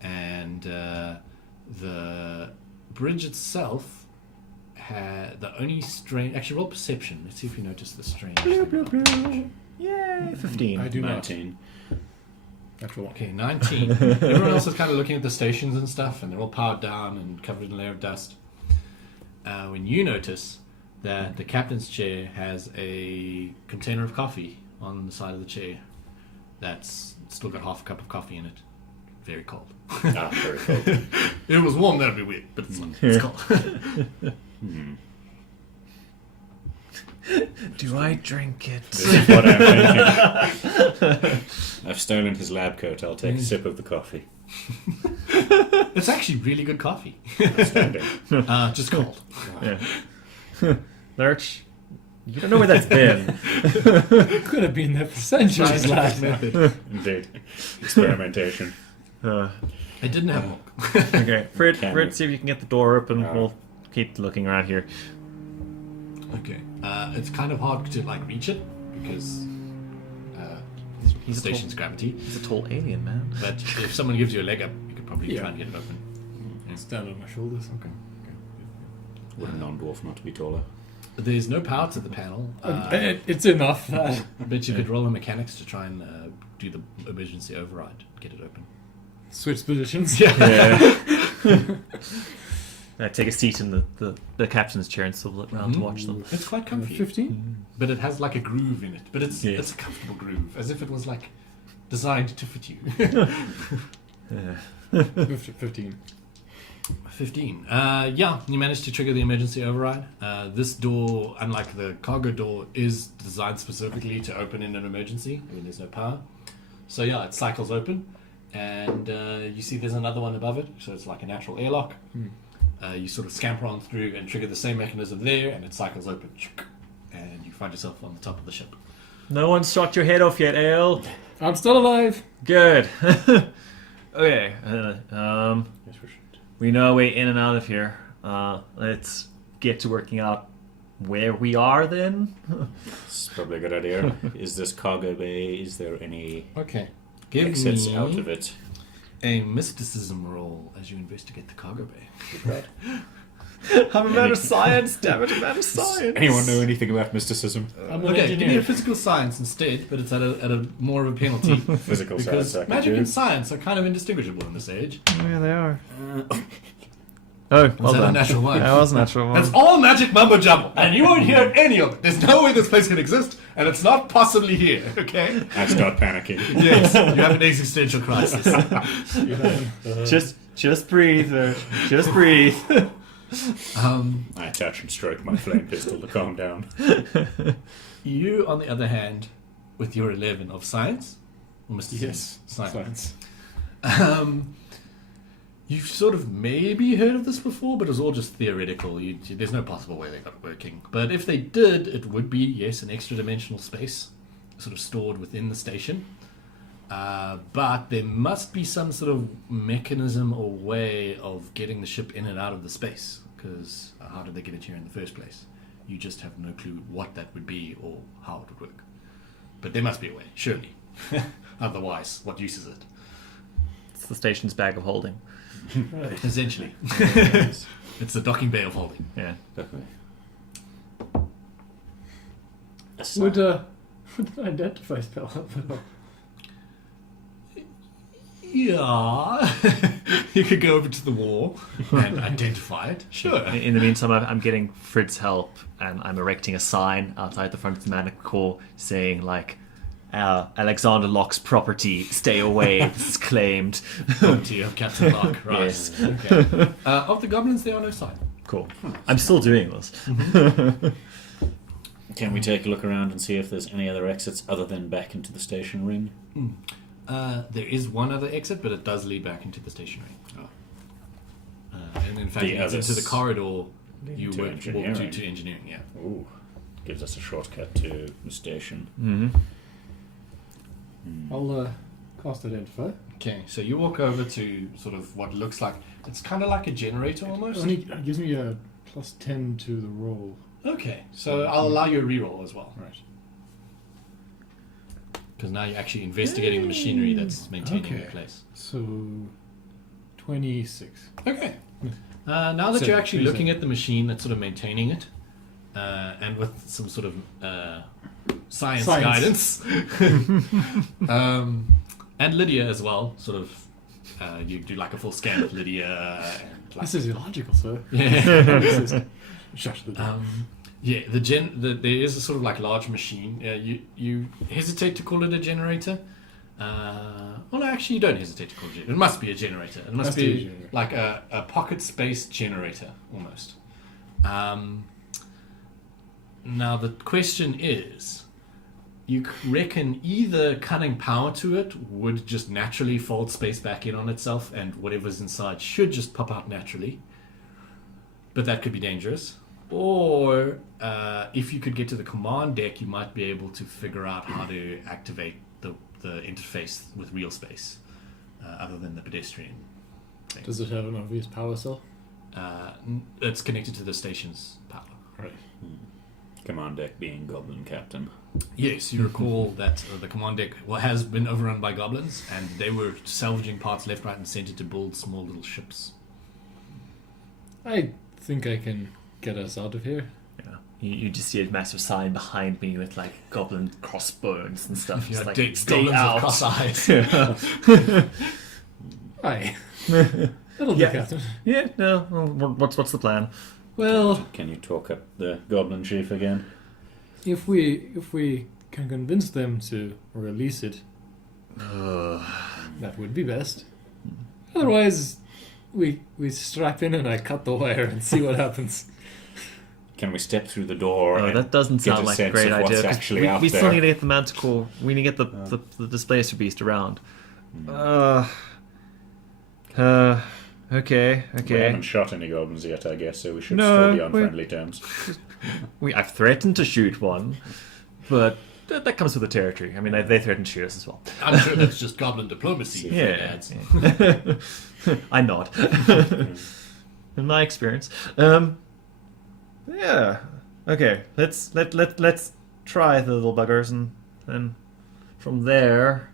And the bridge itself had the only strange... Actually, roll perception. Let's see if you notice the strange thing about the bridge. Yay, 15. I do not. 19. Natural one. Okay, 19. Everyone else is kind of looking at the stations and stuff, and they're all powered down and covered in a layer of dust. When you notice that the captain's chair has a container of coffee on the side of the chair that's still got half a cup of coffee in it. Very cold. Ah, very cool. If it was warm, that'd be weird, but it's not. It's cold. Do I drink it? This is what I'm thinking. I've stolen his lab coat. I'll take a sip of the coffee. It's actually really good coffee. Standing. Just cold. Yeah. Lurch, you don't know where that's been. Could have been there for centuries last method. Indeed. Experimentation. Uh, I didn't have milk. okay, Can Fred, you? see if you can get the door open. We'll keep looking around here. Okay. It's kind of hard to like reach it because He's a station's gravity. He's a tall alien, man. But if someone gives you a leg up, you could probably Yeah. try and get it open. Stand on my shoulders. Okay. Would a non-dwarf not to be taller? The's no power to the panel, It's enough. but you could roll a mechanics to try and do the emergency override, get it open. Switch positions. Yeah. Take a seat in the captain's chair and still look around to watch them. It's quite comfy, 15? but it has like a groove in it. But it's Yeah. it's a comfortable groove, as if it was like designed to fit you. Yeah. 15. 15. Yeah, you managed to trigger the emergency override. This door, unlike the cargo door, is designed specifically to open in an emergency. I mean, there's no power. So yeah, it cycles open, and you see there's another one above it, so it's like a natural airlock. You sort of scamper on through and trigger the same mechanism there, and it cycles open. And you find yourself on the top of the ship. No one's shot your head off yet, Ale. I'm still alive. Good. Okay. Yes, we should. We know our way in and out of here. Let's get to working out where we are then. It's probably a good idea. Is this cargo bay? Is there any Okay. Give exits me out of it? a mysticism roll as you investigate the cargo bay. Right. I'm a man of science, damn it, a man of science. Anyone know anything about mysticism? I'm an Okay, give me engineer. a physical science instead, but it's at a more of a penalty. Physical Because science I could magic do. and science are kind of indistinguishable in this age. Yeah, they are. Oh, Was well that a done. natural one? That was a natural one. That's all magic mumbo jumbo, and you won't hear any of it. There's no way this place can exist, and it's not possibly here, okay? I start panicking. Yes, you have an existential crisis. Just breathe, just breathe. I attach and stroke my flame pistol to calm down. You, on the other hand, with your 11 of science, or mysticism? Yes. Science. Science. You've sort of maybe heard of this before, but it was all just theoretical. There's no possible way they got it working. But if they did, it would be, yes, an extra dimensional space, sort of stored within the station. But there must be some sort of mechanism or way of getting the ship in and out of the space. Because how did they get it here in the first place? You just have no clue what that would be or how it would work. But there must be a way, surely. Otherwise, what use is it? It's the station's bag of holding. Right. Essentially. It's the docking bay of holding. Yeah. Definitely. Would an identify spell help at all? Yeah. You could go over to the wall and identify it. Sure. In the meantime, I'm getting Fritz help, and I'm erecting a sign outside the front of the Manic Core saying, like, Alexander Locke's property, stay away, this is claimed. Property of Captain Locke, right. Yes. Okay. Of the goblins, there are no sign. Cool. I'm still doing this. Can we take a look around and see if there's any other exits other than back into the station ring? There is one other exit, but it does lead back into the station ring. And in fact, The it leads into others the corridor you to would walk engineering. to engineering, yeah. Ooh. Gives us a shortcut to the station. Mm-hmm. I'll cast identify. Okay, so you walk over to sort of what looks like, it's kind of like a generator almost. Only gives me a +10 to the roll. Okay, so I'll allow you a reroll as well. Right. Because now you're actually investigating the machinery that's maintaining Okay. the place. So 26. Okay. Now that So, you're actually 27. looking at the machine that's sort of maintaining it, and with some sort of science guidance, and Lydia as well, sort of, you do like a full scan with Lydia. And like, This is illogical, sir. yeah. This is... Shush the door. Yeah, there is a sort of like large machine. You hesitate to call it a generator. Well, no, actually, you don't hesitate to call it a generator. It must be a generator. It must Must be a be generator. like a pocket space generator, almost. Now, the question is, you reckon either cutting power to it would just naturally fold space back in on itself, and whatever's inside should just pop out naturally. But that could be dangerous. Or if you could get to the command deck, you might be able to figure out how to activate the interface with real space, other than the pedestrian thing. Does it have an obvious power cell? It's connected to the station's power. Right. Command deck being Goblin Captain. Yes, you recall that the command deck has been overrun by goblins, and they were salvaging parts left, right, and center to build small little ships. I think I can get us out of here. Yeah. You just see a massive sign behind me with like goblin crossbones and stuff. Yeah, It's like, goblins stay with out. cross eyes. Aye. That'll do, Yeah. Captain. Yeah, no. Well, what's the plan? Well, Can you talk up the Goblin Chief again? if we can convince them to release it, that would be best. Otherwise, we strap in and I cut the wire and see what happens. Can we step through the door? Oh, and that doesn't get sound a like a sense great of what's idea. 'Cause actually we out we there? still need to get the manticore. We need to get the displacer beast around. Okay. We haven't shot any goblins yet, I guess, so we should No, still be on friendly terms. I've threatened to shoot one, but that comes with the territory. I mean, they threatened to shoot us as well. I'm sure that's just goblin diplomacy. Yeah. Lads. I nod. In my experience. Yeah. Okay. Let's try the little buggers, and then from there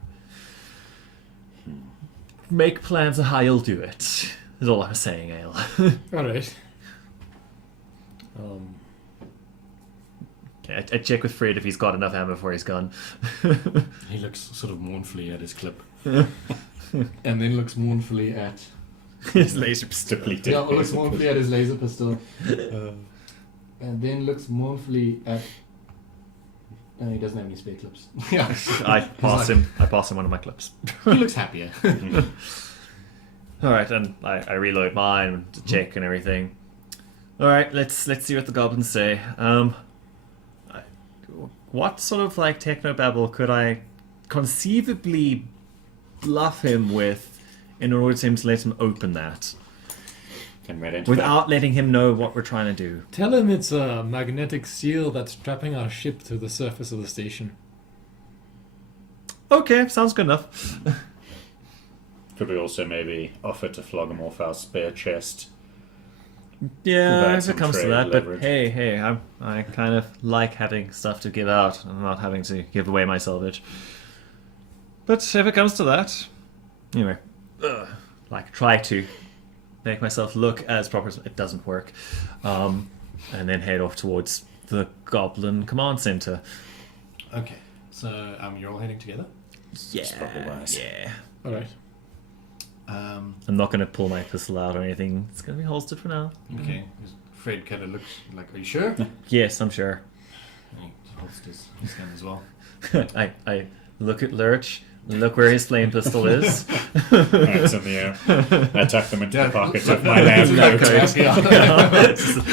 make plans of how you'll do it. Is all I'm saying, Ale. All right. Okay, I check with Fred if he's got enough ammo for his gun. He looks sort of mournfully at his clip. And then looks mournfully at... His laser pistol. Depleted. Yeah, looks basically. mournfully at his laser pistol. And then looks mournfully at... No, he doesn't have any spare clips. Yeah. I pass him one of my clips. He looks happier. All right, and I reload mine to check and everything. All right, let's see what the goblins say. What sort of like technobabble could I conceivably bluff him with in order to let him open that Can we identify? without letting him know what we're trying to do? Tell him it's a magnetic seal that's trapping our ship to the surface of the station. Okay, sounds good enough. Could we also maybe offer to flog him off our spare chest? Yeah, Provide if it some comes to trade that, leverage. but hey, I kind of like having stuff to give out and not having to give away my salvage. But if it comes to that, anyway, like try to make myself look as proper as it doesn't work, and then head off towards the Goblin Command Center. Okay, so you're all heading together? Yeah, probably wise. yeah. All right. I'm not going to pull my pistol out or anything. It's going to be holstered for now. Okay. Fred kind of looks like, are you sure? Yes, I'm sure. And he holsters his gun as well. I look at Lurch, look where his flame pistol is. It's in the air. I tuck them into the pockets of my lab Lab coat. coat. Yeah.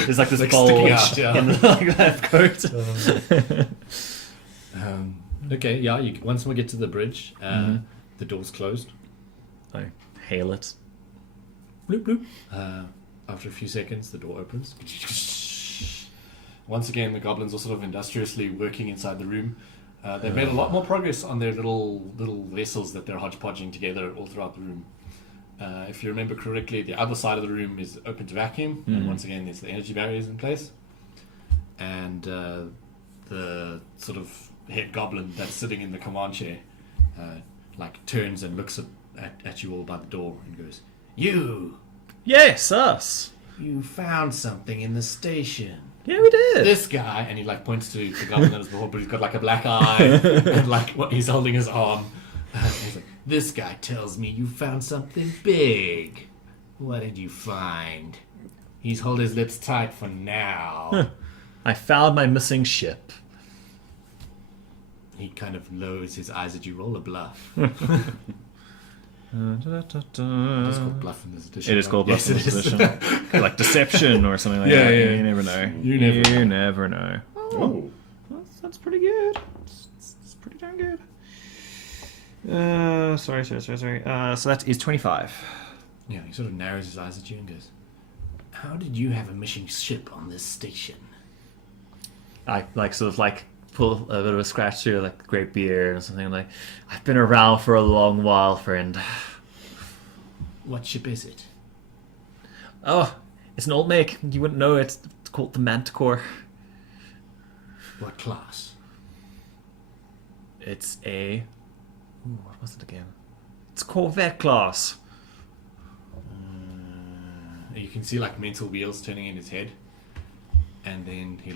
There's like this Like bulge sticking out, yeah. in the like, lab coat. Okay, yeah, once we get to the bridge, the door's closed. I hail it. Bloop, bloop. After a few seconds, the door opens. Once again, the goblins are sort of industriously working inside the room. They've made a lot more progress on their little vessels that they're hodgepodging together all throughout the room. If you remember correctly, the other side of the room is open to vacuum, and once again, there's the energy barriers in place. And the sort of head goblin that's sitting in the command chair, like turns and looks at you all by the door and goes, "You Yes, us. found something in the station." Yeah, we did. This guy, and he like points to the goblin that is before, but he's got like a black eye and like what he's holding his arm. And he's like, "This guy tells me you found something big. What did you find?" He's hold his lips tight for now. I found my missing ship. He kind of lowers his eyes at you. Roll a bluff. It's called bluff in this edition. It is called bluff in Yes, this it is. edition. Like deception or something like Yeah, that. yeah. You never know. You never never know. Oh, That's pretty good. It's pretty darn good. Sorry. So that is 25. Yeah, he sort of narrows his eyes at you and goes, "How did you have a missing ship on this station?" I like sort of like pull a bit of a scratch through like great beard or something like. I've been around for a long while, friend. What ship is it? Oh, it's an old make. You wouldn't know it. It's called the Manticore. What class? It's a... Ooh, what was it again? It's Corvette class. You can see like mental wheels turning in his head, and then he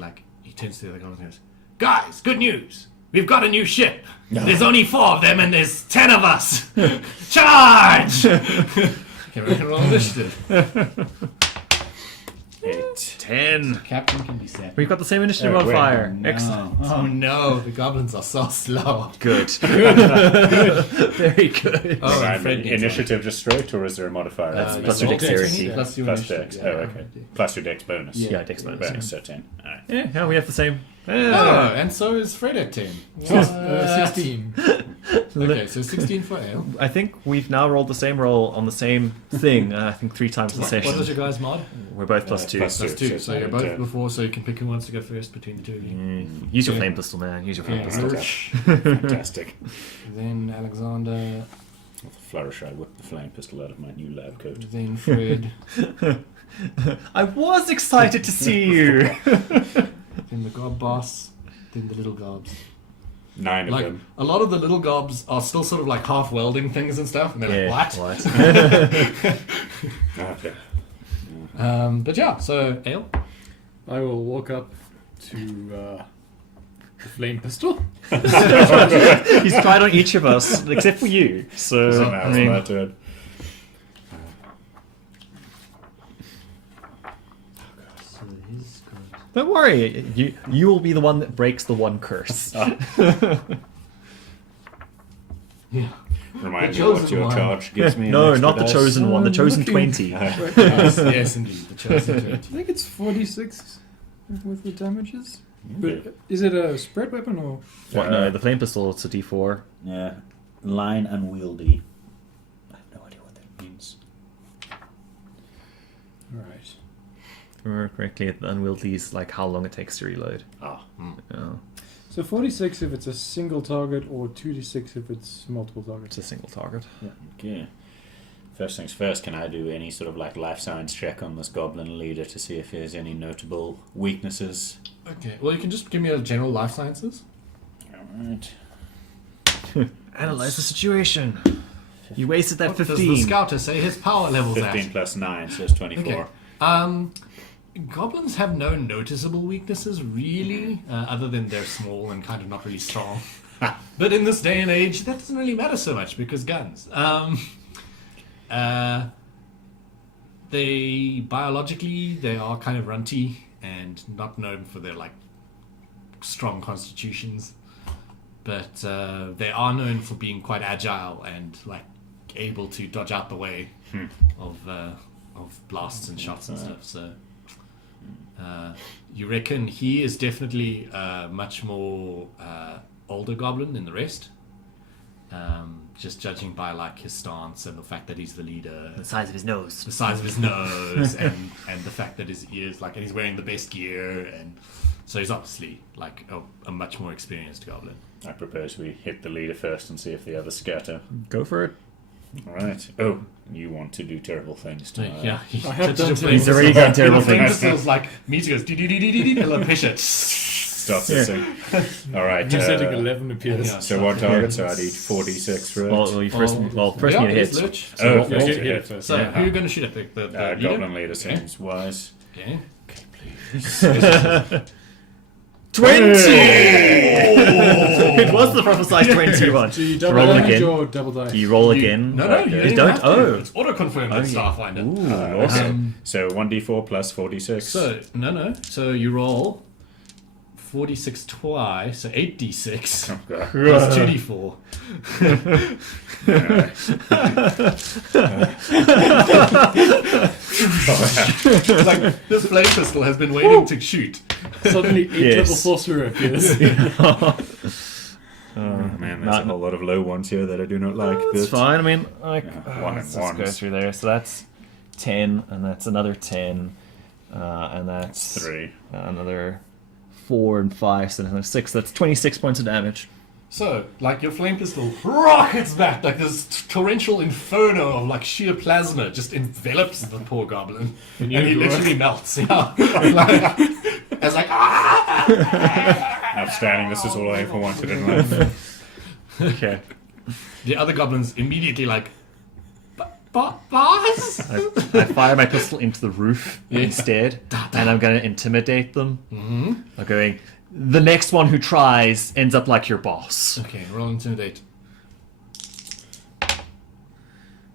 turns to the other guys and goes, "Guys, good news! We've got a new ship. There's only 4 of them, and there's 10 of us. Charge!" Okay, we can roll initiative. 8. 10. Captain can be set. We've got the same initiative Oh, wait, modifier. no. Excellent. Oh no, the goblins are so slow. Good. Very good. Oh, Right, and Fred gets initiative just straight, or is there a modifier? on. plus your roll dexterity. Plus your Plus initiative. dex. Yeah. Oh, okay. Plus your dex bonus. Yeah, dex bonus. Bonus, so 10. Alright. Yeah, we have the same. Oh, and so is Fred at 10. 16. Okay, so 16 for Ale. I think we've now rolled the same roll on the same thing. I think 3 times the session. What was your guys' mod? We're both plus 2. plus Plus 2. So So you're both before, so you can pick who wants to go first between the two of you. Use your flame pistol, man. Use your flame pistol. Fantastic. Then Alexander, With a flourish, I whip the flame pistol out of my new lab coat. then Fred, I was excited to see you. then the gob boss, then the little gobs. 9 of Like, them. a lot of the little gobs are still sort of like half welding things and stuff, and they're like, what? Okay. But yeah, so Ale. I will walk up to the flame pistol. He's tried on each of us, except for you. So, So now I it's mean, my turn. don't worry. You will be the one that breaks the one curse. Yeah. Remind The me what chosen your one. charge gives me. No, an not the extra dice. chosen one. The chosen looking- 20. Yes, indeed, the chosen 20. I think it's 46 with the damages. Okay. But is it a spread weapon or? What? No, the flame pistol. It's a D4. Yeah. Line unwieldy. I have no idea what that means. Alright. If I remember correctly, the unwieldy is like how long it takes to reload. Ah. Oh, So 46 if it's a single target, or 2d6 if it's multiple it's targets. a single target. Okay. First things first, can I do any sort of like life science check on this goblin leader to see if there's any notable weaknesses? Okay, well, you can just give me a general life sciences. Alright. Analyze the situation. You wasted that What does 15. the scouter say his power level's 15 at? plus 9, so it's 24. Okay. Goblins have no noticeable weaknesses, really, other than they're small and kind of not really strong. But in this day and age, that doesn't really matter so much because guns. They biologically they are kind of runty and not known for their like strong constitutions, but they are known for being quite agile and like able to dodge out the way of blasts and shots and stuff. So you reckon he is definitely a much more older goblin than the rest. Just judging by like his stance and the fact that he's the leader, The size of his nose. the size of his nose, and the fact that his ears like, and he's wearing the best gear, and so he's obviously like a much more experienced goblin. I propose we hit the leader first and see if the others scatter. Go for it. Alright. Oh, you want to do terrible things to Yeah, he I have touches done your things. flame He's already done terrible pistol. Flame things. pistol's like meteor goes dee and then push it. Starts to sing. Alright. New setting 11 appears. Yeah. So one target, so I'd eat 4d6 for it. Well, you first need Yeah, to it's hit. Lurch. Oh, So, first hit you hit. it first. so Yeah. who are you going to shoot at? The leader? Goblin leader seems wise. Okay. 20! It was the prophesied 21. So you double Roll damage again. or double dice? Do you roll again? No, you You don't. don't? Have to. Oh. It's auto-confirmed Oh, in yeah. Starfinder. Ooh, awesome. So 1d4 plus 4d6. So, no. So you roll 46 twice, so 8d6 Oh, God. plus 2d4. It's like this flame pistol has been waiting to shoot. Suddenly 8 Yes. level sorcerer appears. Oh, man, there's a whole lot of low ones here that I do not like. It's but fine. I mean, like, Yeah, one let's and just go ones. through there. So that's 10, and that's another 10, and that's 3. another 4 and 5, so another 6. That's 26 points of damage. So, like, your flame pistol rockets back, like this torrential inferno of, like, sheer plasma just envelops the poor goblin. And he literally melts, yeah. Like, it's like, ah! Outstanding. This is all I ever wanted in life. Okay. The other goblins immediately like, boss? I fire my pistol into the roof instead, and I'm going to intimidate them. Mm-hmm. I'm going, the next one who tries ends up like your boss. Okay, roll intimidate.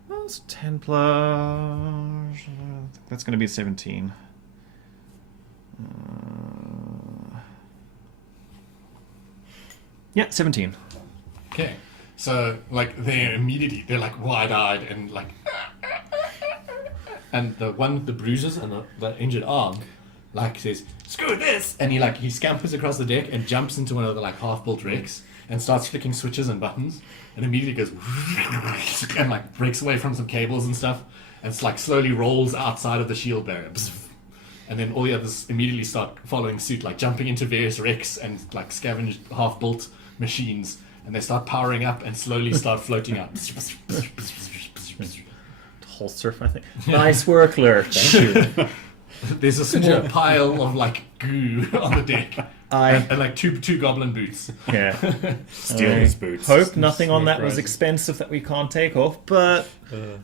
That's 10 plus... That's going to be 17. Yeah, 17. Okay, so like they're like wide-eyed and like, and the one with the bruises and the injured arm, like says, "Screw this!" and he scampers across the deck and jumps into one of the like half-built wrecks and starts flicking switches and buttons, and immediately goes and like breaks away from some cables and stuff, and it's like slowly rolls outside of the shield barrier. And then all the others immediately start following suit, like jumping into various wrecks and like scavenged half-built machines, and they start powering up and slowly start floating out. Whole surf, I think. Nice work, Lurch. Thank you. There's a small pile of like goo on the deck, and like two goblin boots. Yeah. Steal his boots. Hope nothing on that was Snake expensive that we can't take off, but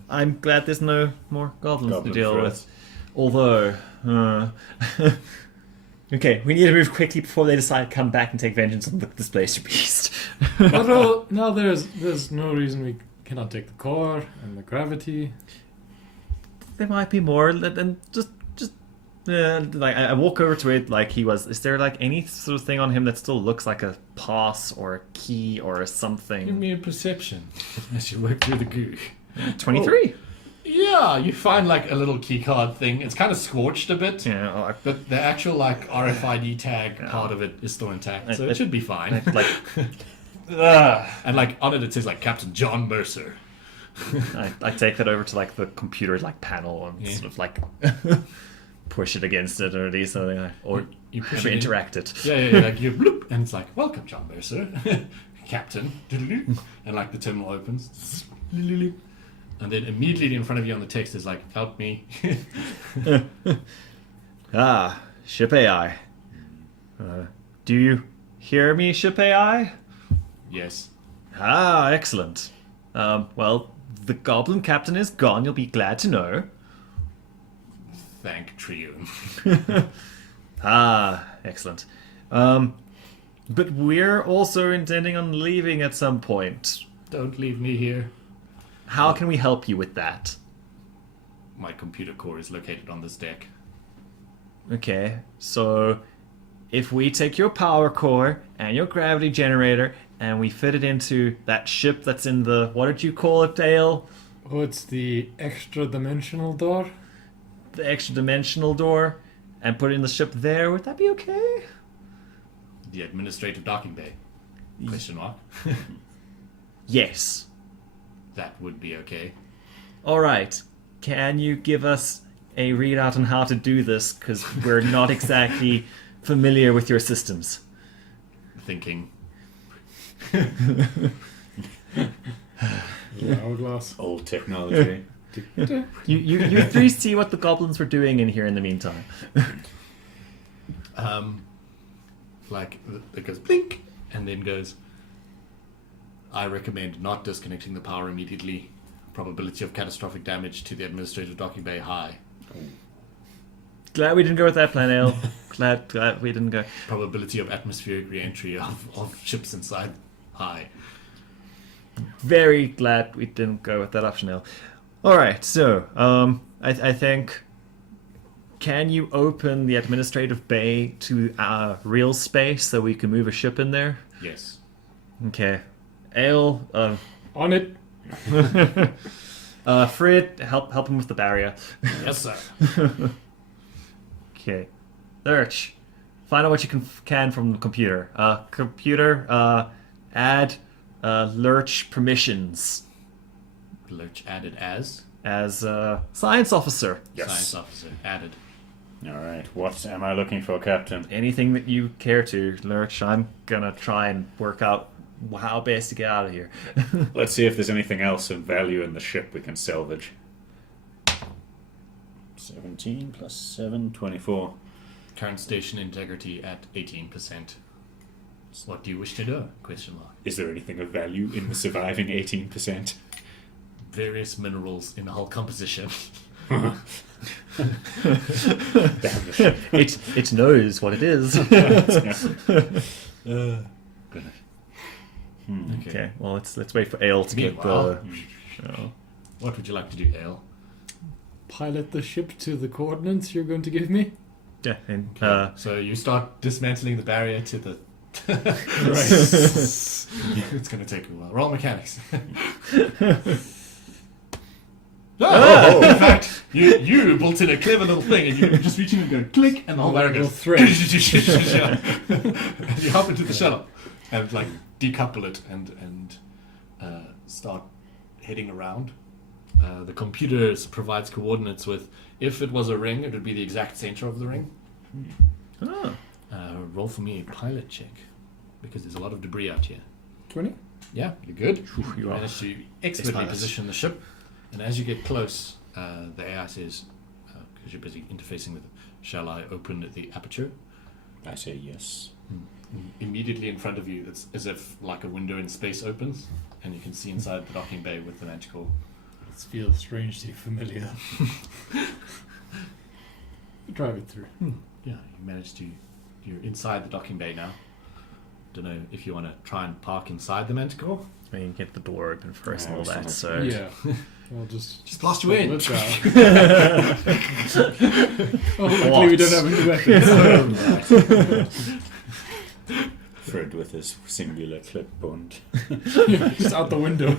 I'm glad there's no more goblins Goblin to deal threat. with. Although, okay, we need to move quickly before they decide to come back and take vengeance on the displacer beast. Although now there's no reason we cannot take the core and the gravity. There might be more, and just like I walk over to it like he was. Is there like any sort of thing on him that still looks like a pass or a key or a Give something? me a perception as you work through the goo. 23. Yeah, you find like a little keycard thing. It's kind of scorched a bit. Yeah, well, But the actual like RFID tag part of it is still intact, so it should be fine. like And like on it says like Captain John Mercer. I take that over to like the computer like panel and Yeah. sort of like push it against it or something, or You push have it in. interact it. Yeah, like you bloop, and it's like, welcome, John Mercer, Captain, and like the terminal opens, and then immediately in front of you on the text is like, help me. Ah, ship AI. Do you hear me, ship AI? Yes. Ah, excellent. Well, the goblin captain is gone. You'll be glad to know. Thank Triune. Ah, excellent. But we're also intending on leaving at some point. Don't leave me here. How can we help you with that? My computer core is located on this deck. Okay, so if we take your power core and your gravity generator and we fit it into that ship that's in the, what did you call it, Dale? Oh, it's the extra dimensional door. The extra dimensional door, and put it in the ship there, would that be okay? The administrative docking bay. Question mark. Yes. That would be okay. Alright, can you give us a readout on how to do this? Because we're not exactly familiar with your systems. Thinking. Hourglass. Old technology. You three see what the goblins were doing in here in the meantime. Like, it goes blink, and then goes, I recommend not disconnecting the power immediately. Probability of catastrophic damage to the administrative docking bay high. Glad we didn't go with that plan, Ale. Glad we didn't go. Probability of atmospheric re-entry of ships inside high. Very glad we didn't go with that option, Ale. Alright, so, I think... Can you open the administrative bay to real space so we can move a ship in there? Yes. Okay. Ale, On it. Fred, help him with the barrier. Yes, sir. Okay. Lurch, find out what you can from the computer. Computer, add Lurch permissions Lurch added as as science officer. Yes. science officer. Added. Alright, what am I looking for, Captain? Anything that you care to, Lurch. I'm gonna try and work out how best to get out of here. Let's see if there's anything else of value in the ship we can salvage. 17 plus 7, 24. Current station integrity at 18%. What do you wish to know? Question mark. Is there anything of value in the surviving 18%? Various minerals in the whole composition. Damn the ship. It knows what it is. Okay, well let's wait for Ale to get the. Meanwhile, what would you like to do, Ale? Pilot the ship to the coordinates you're going to give me. Yeah, and So you start dismantling the barrier to the. Right. It's going to take a while. Roll mechanics. Oh. In fact, you built in a clever little thing, and you're just reaching and going click, and the whole barrier goes thread. and you hop into the shuttle and like decouple it and start heading around. The computer provides coordinates with, if it was a ring, it would be the exact center of the ring. Roll for me a pilot check, because there's a lot of debris out here. 20? Yeah, you're good. you You are. manage to expertly pilot. position the ship, and as you get close, the AI says, because you're busy interfacing with it, shall I open the aperture? I say yes. Immediately in front of you, it's as if like a window in space opens, and you can see inside the docking bay with the magical. This feels strangely familiar. Drive it through. Yeah, you managed to. You're inside the docking bay now. Don't know if you want to try and park inside the Manticore. I mean, get the door open first Yeah, and all I that. was So Yeah. I'll just blast you in. Let's Oh, luckily we don't have any weapons. Fred with his singular clip bond. Just out the window.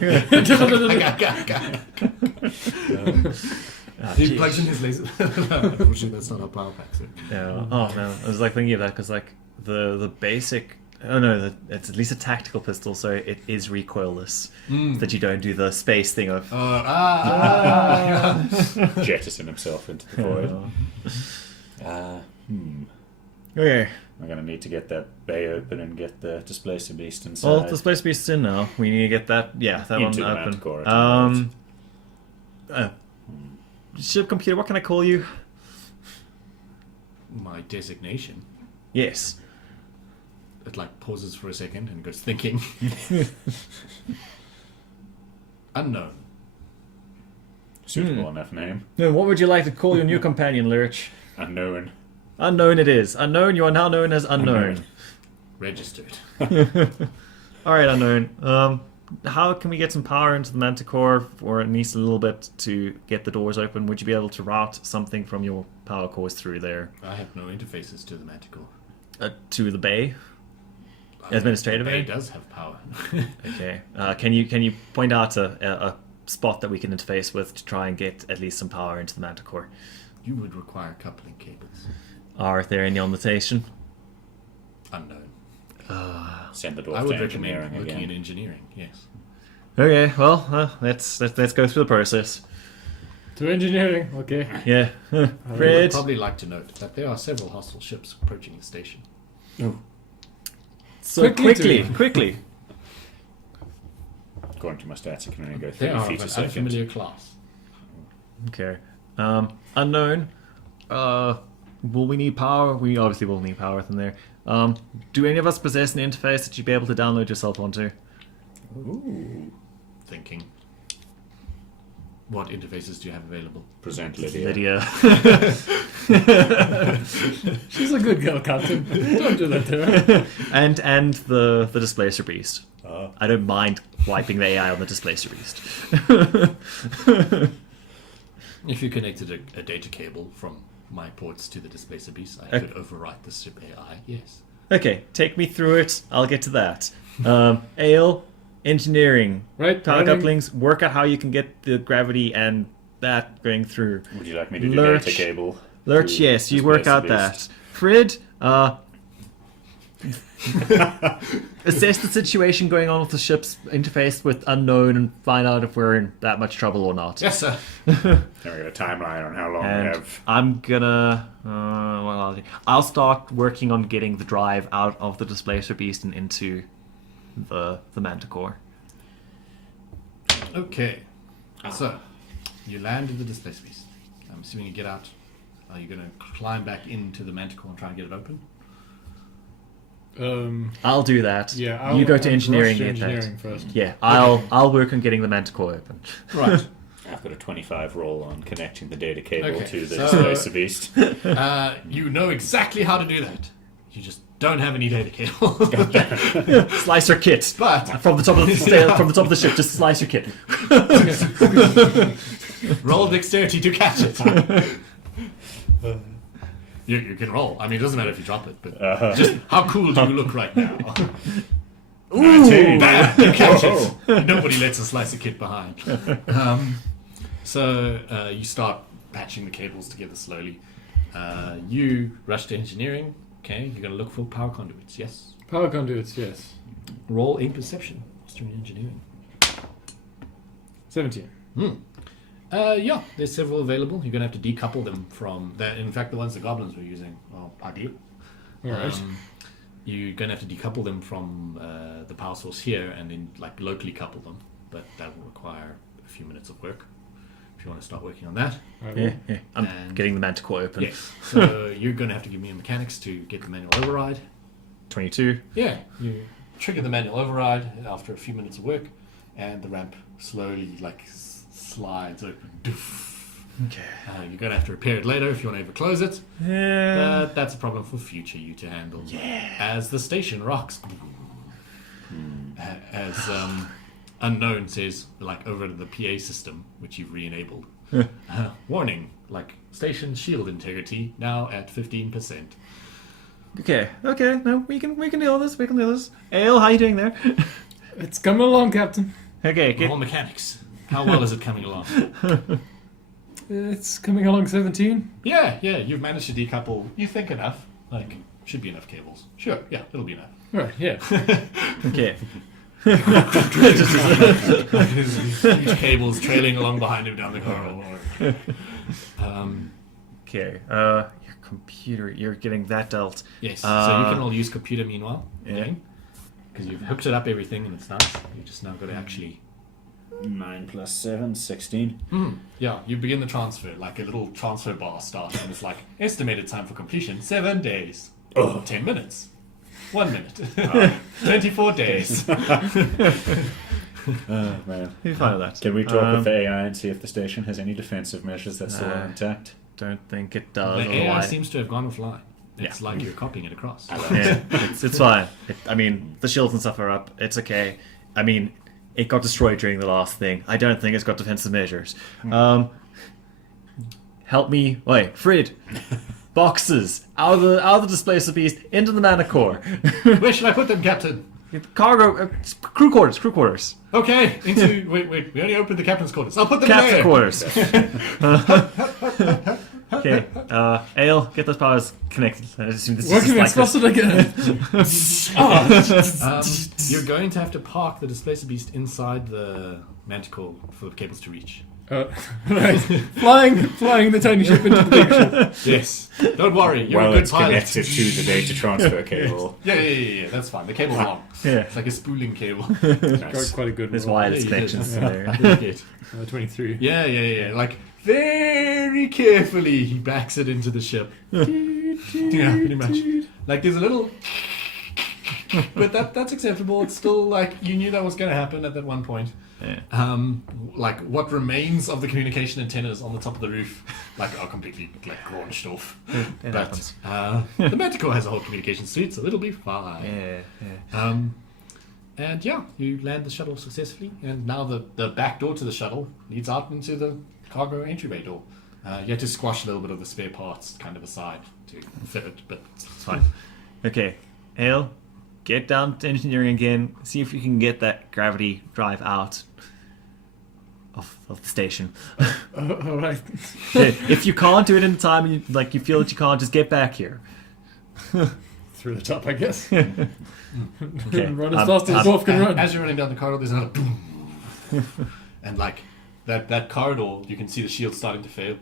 He plugs in his laser. Unfortunately, that's not our power pack. So. yeah. Oh no, I was like thinking of that because like the basic. Oh no, it's at least a tactical pistol, so it is recoilless. That you don't do the space thing of. Jettison himself into the void. Okay. I'm going to need to get that bay open and get the displacer beast inside. Well, the space beast's in now. We need to get that. Yeah, that Into one the open. Manticore, Ship computer, what can I call you? My designation. Yes. It like pauses for a second and goes thinking. Unknown. Suitable enough name. No, what would you like to call your new companion, Lurch? Unknown. Unknown it is. Unknown, you are now known as Unknown. Registered. Alright, Unknown. How can we get some power into the Manticore, or at least a little bit, to get the doors open? Would you be able to route something from your power cores through there I have no interfaces to the Manticore. to the bay? Administrative The bay bay? does have power. Okay. Can you point out a spot that we can interface with to try and get at least some power into the Manticore? You would require coupling cables. Are there any on the station? Unknown. Send the I dwarf would to recommend engineering looking at again. engineering. Yes. Okay. Well, let's go through the process. To engineering, okay. Yeah. I would Fred. probably like to note that there are several hostile ships approaching the station. So Quickly. quickly. According to my stats, it can only go They 30 are feet of a an second. unfamiliar class. Okay. Unknown. Will we need power? We obviously will need power within there. Do any of us possess an interface that you'd be able to download yourself onto? Ooh. Thinking. What interfaces do you have available? Present Lydia. Lydia. She's a good girl, Captain. Don't do that to her. and the displacer beast. Ah. I don't mind wiping the AI on the displacer beast. If you connected a data cable from my ports to the displacer beast, I could overwrite the ship AI. Yes. Okay, take me through it. I'll get to that. Ale, engineering, Right, power running. couplings. Work out how you can get the gravity and that going through. Would you like me to do Lurch. data cable? Lurch, to yes, you work displace out the beast? that. Frid, assess the situation going on with the ship's interface with Unknown and find out if we're in that much trouble or not. Yes, sir. Can we get a timeline on how long we And have? I'm gonna, I'll start working on getting the drive out of the displacer beast and into the Manticore. Okay. So, you land in the displacer beast. I'm assuming you get out. Are you going to climb back into the Manticore and try and get it open? I'll do that. Yeah, you go to I'll engineering. rush to Get that. engineering first. Yeah, I'll work on getting the manticore open. Right. I've got a 25 roll on connecting the data cable Okay, to the so- displacer beast. You know exactly how to do that. You just don't have any data cable. Slice your kit. But From the top of the from the top of the ship, just slice your kit. roll dexterity to catch it. You can roll. I mean, it doesn't matter if you drop it, but just how cool do you look right now? Ooh, Bam! You catch it. Nobody lets a slice of kit behind. So you start patching the cables together slowly. You rush to engineering. Okay, you're going to look for power conduits. Yes. Power conduits, yes. Roll a perception. What's doing engineering? 17. Yeah, there's several available. You're going to have to decouple them from that. In fact, the ones the goblins were using are ideal. Alright. You're going to have to decouple them from the power source here and then like locally couple them, but that will require a few minutes of work if you want to start working on that. Yeah. I'm And- getting the manticore open. Yes. So you're going to have to give me a mechanics to get the manual override. 22. Yeah, you trigger the manual override after a few minutes of work, and the ramp slowly like slides open. Doof. Okay. You're going to have to repair it later if you want to ever close it. Yeah. But that's a problem for future you to handle. Yeah. As the station rocks. As Unknown says, like over the PA system, which you've re-enabled. Warning, like station shield integrity now at 15%. Okay. No, we can deal with this. We can deal with this. Ale, how you doing there? It's coming along, Captain. Okay. Get, Roll mechanics. How well is it coming along? It's coming along 17. Yeah, you've managed to decouple. You think enough. Like, should be enough cables. Sure, yeah, it'll be enough. Right, yeah. okay. Huge cables trailing along behind him down the corridor. Okay. Your computer. You're getting that dealt. Yes, so you can all use computer meanwhile. Yeah. Because you've hooked it up everything and it's nice. You just now got to actually... 9 plus 7, 16. Yeah, you begin the transfer, like a little transfer bar starts, and it's like, estimated time for completion, 7 days. 10 minutes. 1 minute. 24 days. Man. You find that? Can we talk with the AI and see if the station has any defensive measures that still are intact? Don't think it does. The AI otherwise- seems to have gone offline. It's like you're copying it across. Yeah, it's fine. I mean, the shields and stuff are up. It's okay. I mean, it got destroyed during the last thing. I don't think it's got defensive measures. Help me. Wait, Fred. Boxes out of the displacer beast into the manicore. Where should I put them, Captain? Cargo, crew quarters. Okay, into... Wait, we only opened the captain's quarters. I'll put them Captain there. quarters. Okay, Ale, get those powers connected. I assume this is Working just as like fast as I can. You're going to have to park the displacer beast inside the manticore for the cables to reach. Right. Flying the tiny ship into the big ship. Yes. Don't worry, you're While a good it's pilot. connected to the data transfer cable. Yeah, that's fine. The cable's long. Yeah. It's like a spooling cable. Got quite a good There's roll. wireless Yeah, you did. connections Yeah. there. Very good. 23. Yeah. Like, very carefully he backs it into the ship. Yeah, pretty much. Like, there's a little... But that's acceptable. It's still like, you knew that was going to happen at that one point. Yeah. Like, what remains of the communication antennas on the top of the roof, like, are completely, like, launched off. It happens. The Manticore has a whole communication suite, so it'll be fine. Yeah. And yeah, you land the shuttle successfully, and now the back door to the shuttle leads out into the cargo entryway door. You had to squash a little bit of the spare parts kind of aside to fit it, but it's fine. Okay, Ale, get down to engineering again. See if you can get that gravity drive out of the station. Alright. If you can't do it in time, and you feel that you can't, just get back here. Through the top, I guess. Okay. Run as fast as Wolf can run. As you're running down the corridor, there's another boom. And like that corridor, you can see the shield starting to fail.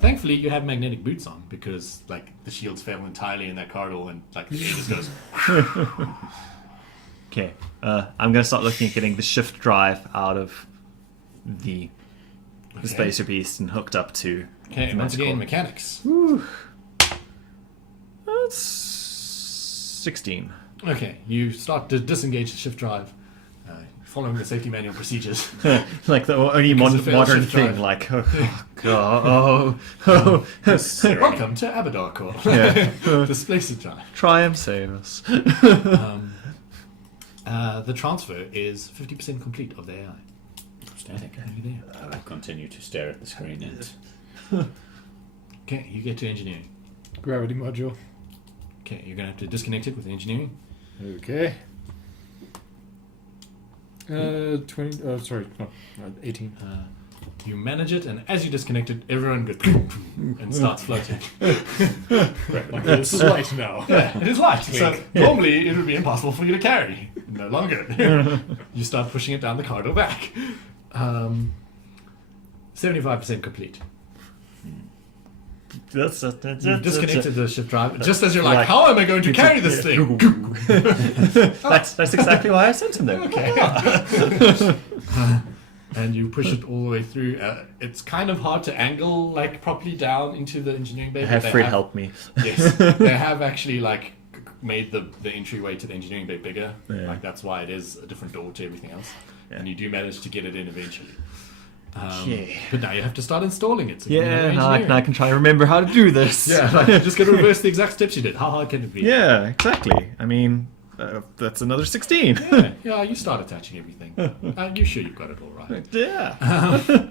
Thankfully, you have magnetic boots on because like the shields fail entirely in that corridor, and like the air just goes. Okay, I'm gonna start looking at getting the shift drive out of the Spacer Beast and hooked up to Okay, the once again, Manticore. mechanics. That's 16. Okay, you start to disengage the shift drive, following the safety manual procedures. Like the only Because it failed modern shift thing. drive. Like, oh god, oh. Welcome to Abadar Core. Yeah. Displacer drive. Try and save us. The transfer is 50% complete of the AI. Outstanding. I continue to stare at the screen and Okay, you get to engineering. Gravity module. Okay, you're going to have to disconnect it with engineering. Okay. 20. Oh, sorry. No, 18. You manage it, and as you disconnect it, everyone goes and starts floating. Like, this is light now. Yeah, it is light. So normally it would be impossible for you to carry. No longer. You start pushing it down the corridor back. 75% complete. You've disconnected the shift drive just as you're like, how am I going to carry this thing? That's exactly why I sent him there. Okay. And you push it all the way through. It's kind of hard to angle like properly down into the engineering bay. Have but Fred help me. Yes, they have actually like made the entryway to the engineering bay bigger. Yeah. Like that's why it is a different door to everything else. Yeah. And you do manage to get it in eventually. Yeah. But now you have to start installing it. So you Yeah, know now I engineering. can try and remember how to do this. Yeah, like, just got to reverse the exact steps you did. How hard can it be? Yeah, exactly. I mean, that's another 16. Yeah, you start attaching everything. You sure you've got it all right. Yeah.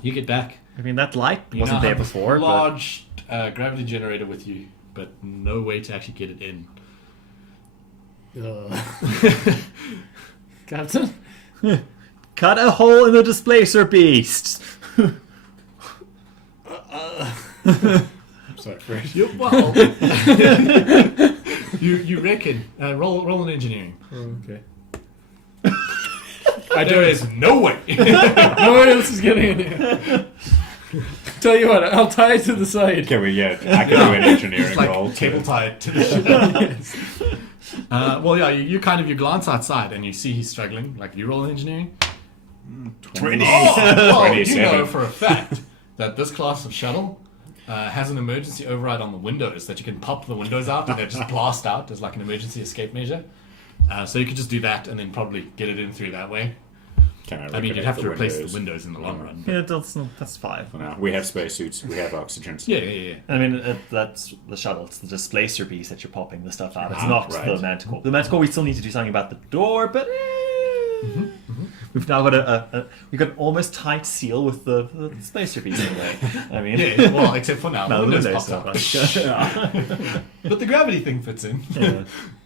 You get back. I mean, that light You wasn't now there have this before. large gravity generator with you, but no way to actually get it in. Captain? But cut a hole in the displacer beast. Sorry, Fred. Well, you reckon? Roll an engineering. Okay. There is no way. No one else is getting in here. Tell you what, I'll tie it to the side. can we? Yeah, I can do an engineering It's like roll. cable tied to the ship. Well, yeah, you glance outside and you see he's struggling. Like you roll an engineering. 20. Well, you 27. know for a fact that this class of shuttle has an emergency override on the windows that you can pop the windows out and they just blast out as like an emergency escape measure. So you could just do that and then probably get it in through that way. Can I mean, you'd have to replace windows? the windows in the long run. Yeah, that's 5. For now, we have spacesuits. We have oxygen. Yeah. I mean, that's the shuttle. It's the displacer piece that you're popping the stuff out. It's Ah, not right. the manticore. The manticore, we still need to do something about the door, but we've now got we've got an almost tight seal with the displacer piece in there. I mean, Yeah, well, except for now. no, the the windows windows popped are out. like, But the gravity thing fits in.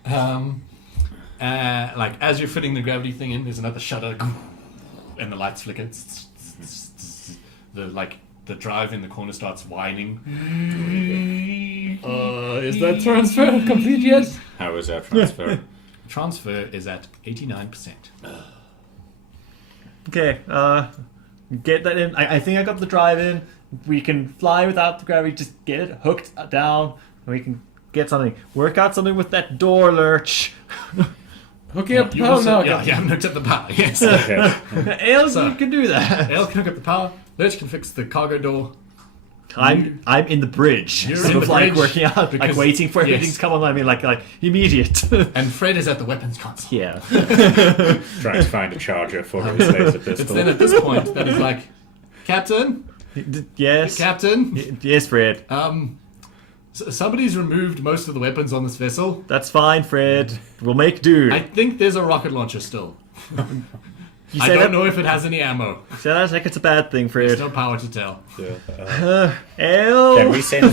yeah. Like as you're fitting the gravity thing in, there's another shutter, and the lights flicker. The drive in the corner starts whining. Is that transfer complete yet? How is that transfer? Transfer is at 89%. Okay, get that in. I think I got the drive in. We can fly without the gravity. Just get it hooked down. And we can get something. Work out something with that door, Lurch. Hooking up the You power also, now. yeah, Captain. you haven't hooked up the power. Yes. Okay. Ale, So- you can do that. Ale can hook up the power. Lurch can fix the cargo door. I'm in the bridge. You're sort in of the like bridge working out, like because- waiting for everything yes. to come online. I mean, like immediate. And Fred is at the weapons console. Yeah. Trying to find a charger for his laser It's pistol. then at this point that he's like, Captain? Yes. Captain? Yes, Fred. Somebody's removed most of the weapons on this vessel. That's fine, Fred. We'll make do. I think there's a rocket launcher still. You I say don't that, know if it has any ammo. say that like it's a bad thing, There's Fred. no power to tell. Ale. Can we send?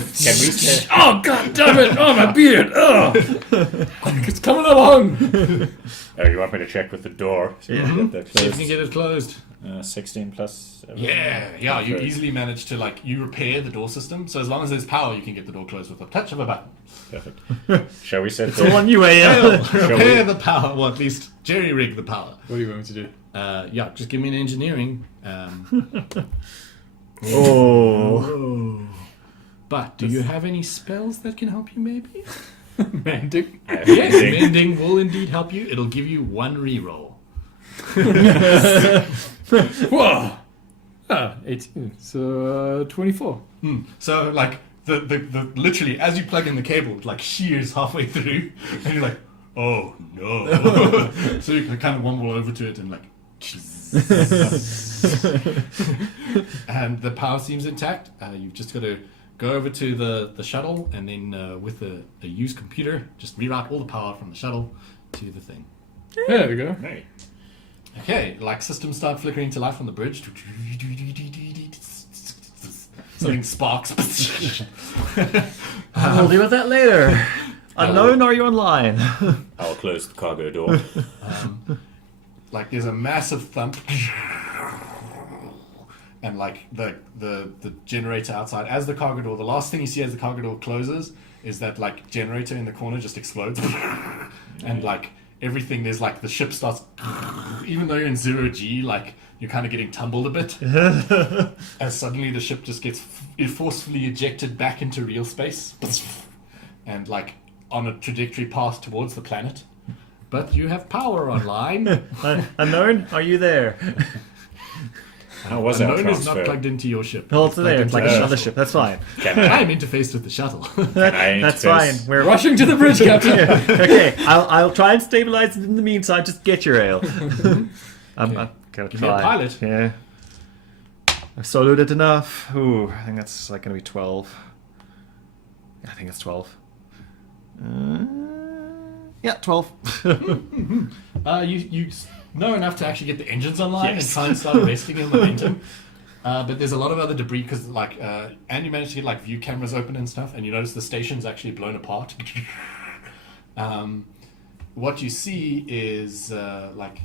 Oh, god damn it! Oh, my beard! Oh! It's coming along! Oh, you want me to check with the door? So Yeah. we get that See if you can closed. get it closed. 16 plus. 7. Yeah, you Okay. easily manage to, you repair the door system. So as long as there's power, you can get the door closed with a touch of a button. Perfect. Shall we set It's all on you, Ale, Ale. repair the power, well, at least jerry-rig the power. What do you want me to do? Yeah, just give me an engineering. Oh. But do you have any spells that can help you, maybe? Mending? Yes, mending will indeed help you. It'll give you 1 reroll. Whoa! 18. So, 24. So, the literally as you plug in the cable, it like shears halfway through, and you're like, oh no. So you kind of wobble over to it and like, and the power seems intact. You've just got to go over to the shuttle, and then with a used computer, just reroute all the power from the shuttle to the thing. There we go. Hey. Okay, like systems start flickering to life on the bridge. Something sparks. I'll deal with that later. Unknown, are you online? I'll close the cargo door. Like there's a massive thump, and like the generator outside. As the cargo door, the last thing you see as the cargo door closes is that like generator in the corner just explodes, and like everything, there's like the ship starts, even though you're in 0G, like you're kind of getting tumbled a bit, as suddenly the ship just gets forcefully ejected back into real space, and like on a trajectory path towards the planet. But you have power online. Unknown, are you there? How was that Unknown is not transfer? plugged into your ship. Well, it's plugged there. into It's like the another shuttle. ship. That's fine. Can I, I'm interfaced with the shuttle. can I That's interface? fine. We're Rushing to the bridge, Captain. okay. I'll try and stabilize it in the meantime. Just get your ale. I'm gonna Give me a try. pilot. Yeah. I've soloed it enough. Ooh, I think that's like gonna be 12. I think it's 12. Yeah, 12. You know enough to actually get the engines online Yes. and try and start arresting in momentum. But there's a lot of other debris because, like, and you managed to get like view cameras open and stuff, and you notice the station's actually blown apart. What you see is like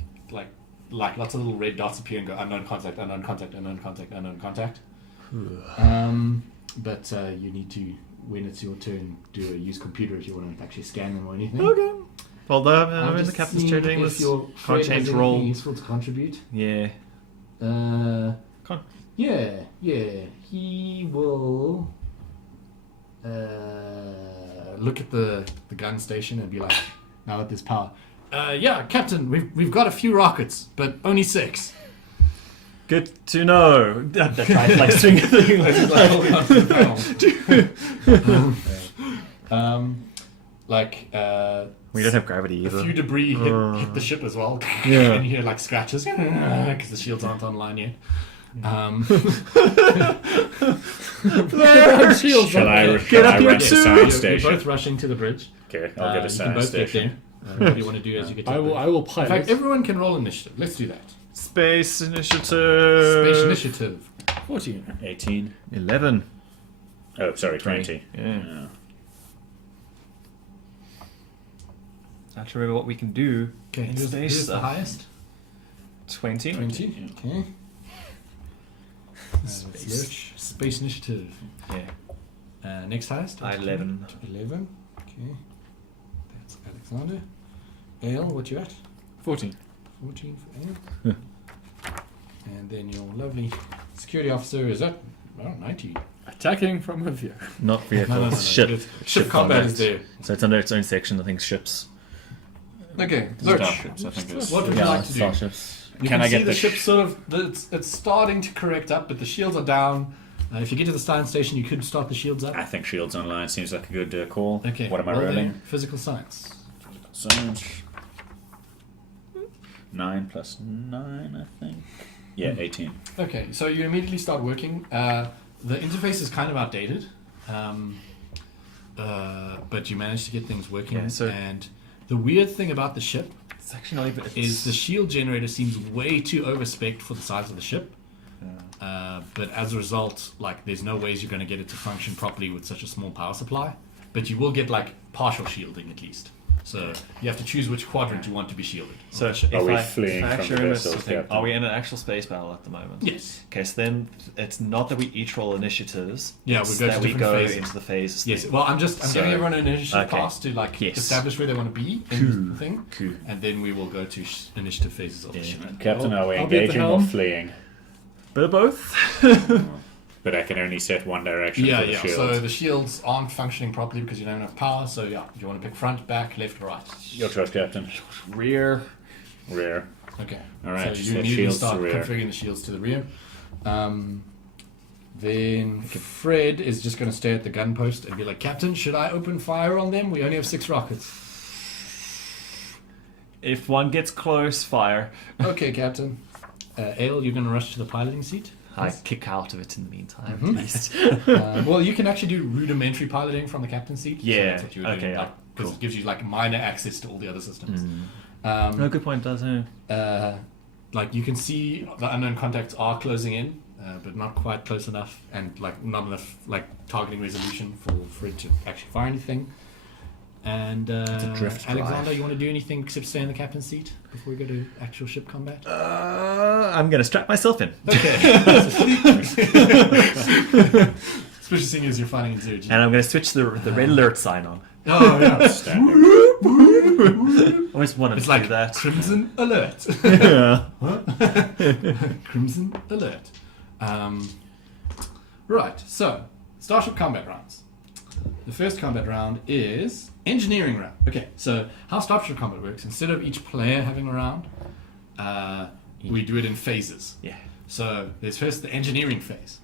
lots of little red dots appear and go unknown contact, unknown contact, unknown contact, unknown contact. But you need to, when it's your turn, do a use computer if you want to actually scan them or anything. Okay. Well, I'm in the just captain's seeing chair doing if this. your Can't friend has change anything role. useful to contribute. Yeah. Yeah. He will look at the gun station and be like, now that there's power. Yeah, Captain, we've got a few rockets, but only 6. Good to know. That tries to like swing a thing. Like, holding on to the panel. We don't have gravity a either. few debris hit the ship as well. Yeah. And you hear like scratches because the shields aren't online yet. Shields. Shall I, Get shall up I your rent a suit. science You're station? both rushing to the bridge. Okay, I'll get a You can science both get station. there. What do you want to do as you get to I the will. bridge? I will In pilot. fact, everyone can roll initiative. Let's do that. Space initiative. Space initiative. 14. 18. 11. Oh, sorry, 20. Yeah. I have to remember what we can do. Okay, in who's space the stuff. highest? 20. 20. Okay. Space. Space initiative. Yeah. Next highest? 11. 11. Okay. That's Alexander. Ale, what you at? 14. 14 for Ale. And then your lovely security officer is at, well, 19. Attacking from a view. Not vehicle. No. Ship. It's- Ship combat is there. So it's under its own section. I think ships. Okay, Lurch. Starships, I think it's... What would you like to do? starships. You Can can I see get the the ship sort of, it's starting to correct up, but the shields are down. If you get to the science station, you could start the shields up. I think Shields Online seems like a good call. Okay. What am I roll rolling? then. Physical science. Science. 9 plus 9, I think. Yeah, 18. Okay, so you immediately start working. The interface is kind of outdated, but you managed to get things working. Yeah, so- and the weird thing about the ship It's actually not even. is the shield generator seems way too overspec'd for the size of the ship. But as a result, like there's no ways you're going to get it to function properly with such a small power supply. But you will get like partial shielding at least. So you have to choose which quadrant you want to be shilded. So if Are we I, fleeing if I from actually the remember vessels, something, Captain? are we in an actual space battle at the moment? Yes. Okay, so then it's not that we each roll initiatives. Yeah, it's we go to that we different go phases. into the phases. Yes. thing. Well, I'm So- giving everyone an initiative Okay. pass to like Yes. establish where they want to be in the thing, Cool. and then we will go to initiative phases of the Yeah. ship. Captain, are we I'll be at the engaging or helm. fleeing? Bit of both. But I can only set one direction Yeah, for the yeah. shield. So the shields aren't functioning properly because you don't have enough power. So yeah, do you want to pick front, back, left, or right? Your choice, Captain. Rear. Rear. Okay. All right, So just you set immediately shields start to rear. configuring the shields to the rear. Then Fred is just going to stay at the gun post and be like, Captain, should I open fire on them? We only have 6 rockets. If one gets close, fire. Okay, Captain. Ale, you're going to rush to the piloting seat. I kick out of it in the meantime, Mhm. at least. Well, you can actually do rudimentary piloting from the captain's seat. Yeah, So that's what you were doing, okay, yeah, because cool. it gives you like minor access to all the other systems. No, good point, does it? Like you can see the unknown contacts are closing in, but not quite close enough, and like not enough like targeting resolution for it to actually fire anything. And a drift Alexander, drive. you want to do anything except stay in the captain's seat before we go to actual ship combat? I'm gonna strap myself in. Okay. Especially seeing as you're fighting in zero G. And I'm gonna switch the red alert sign on. Oh yeah. Standard. I always wanted It's to like do that. Crimson Alert. Yeah. Crimson Alert. Right, so Starship combat rounds. The first combat round is engineering round. Okay, so how Starship combat works, instead of each player having a round, we do it in phases. Yeah. So there's first the engineering phase.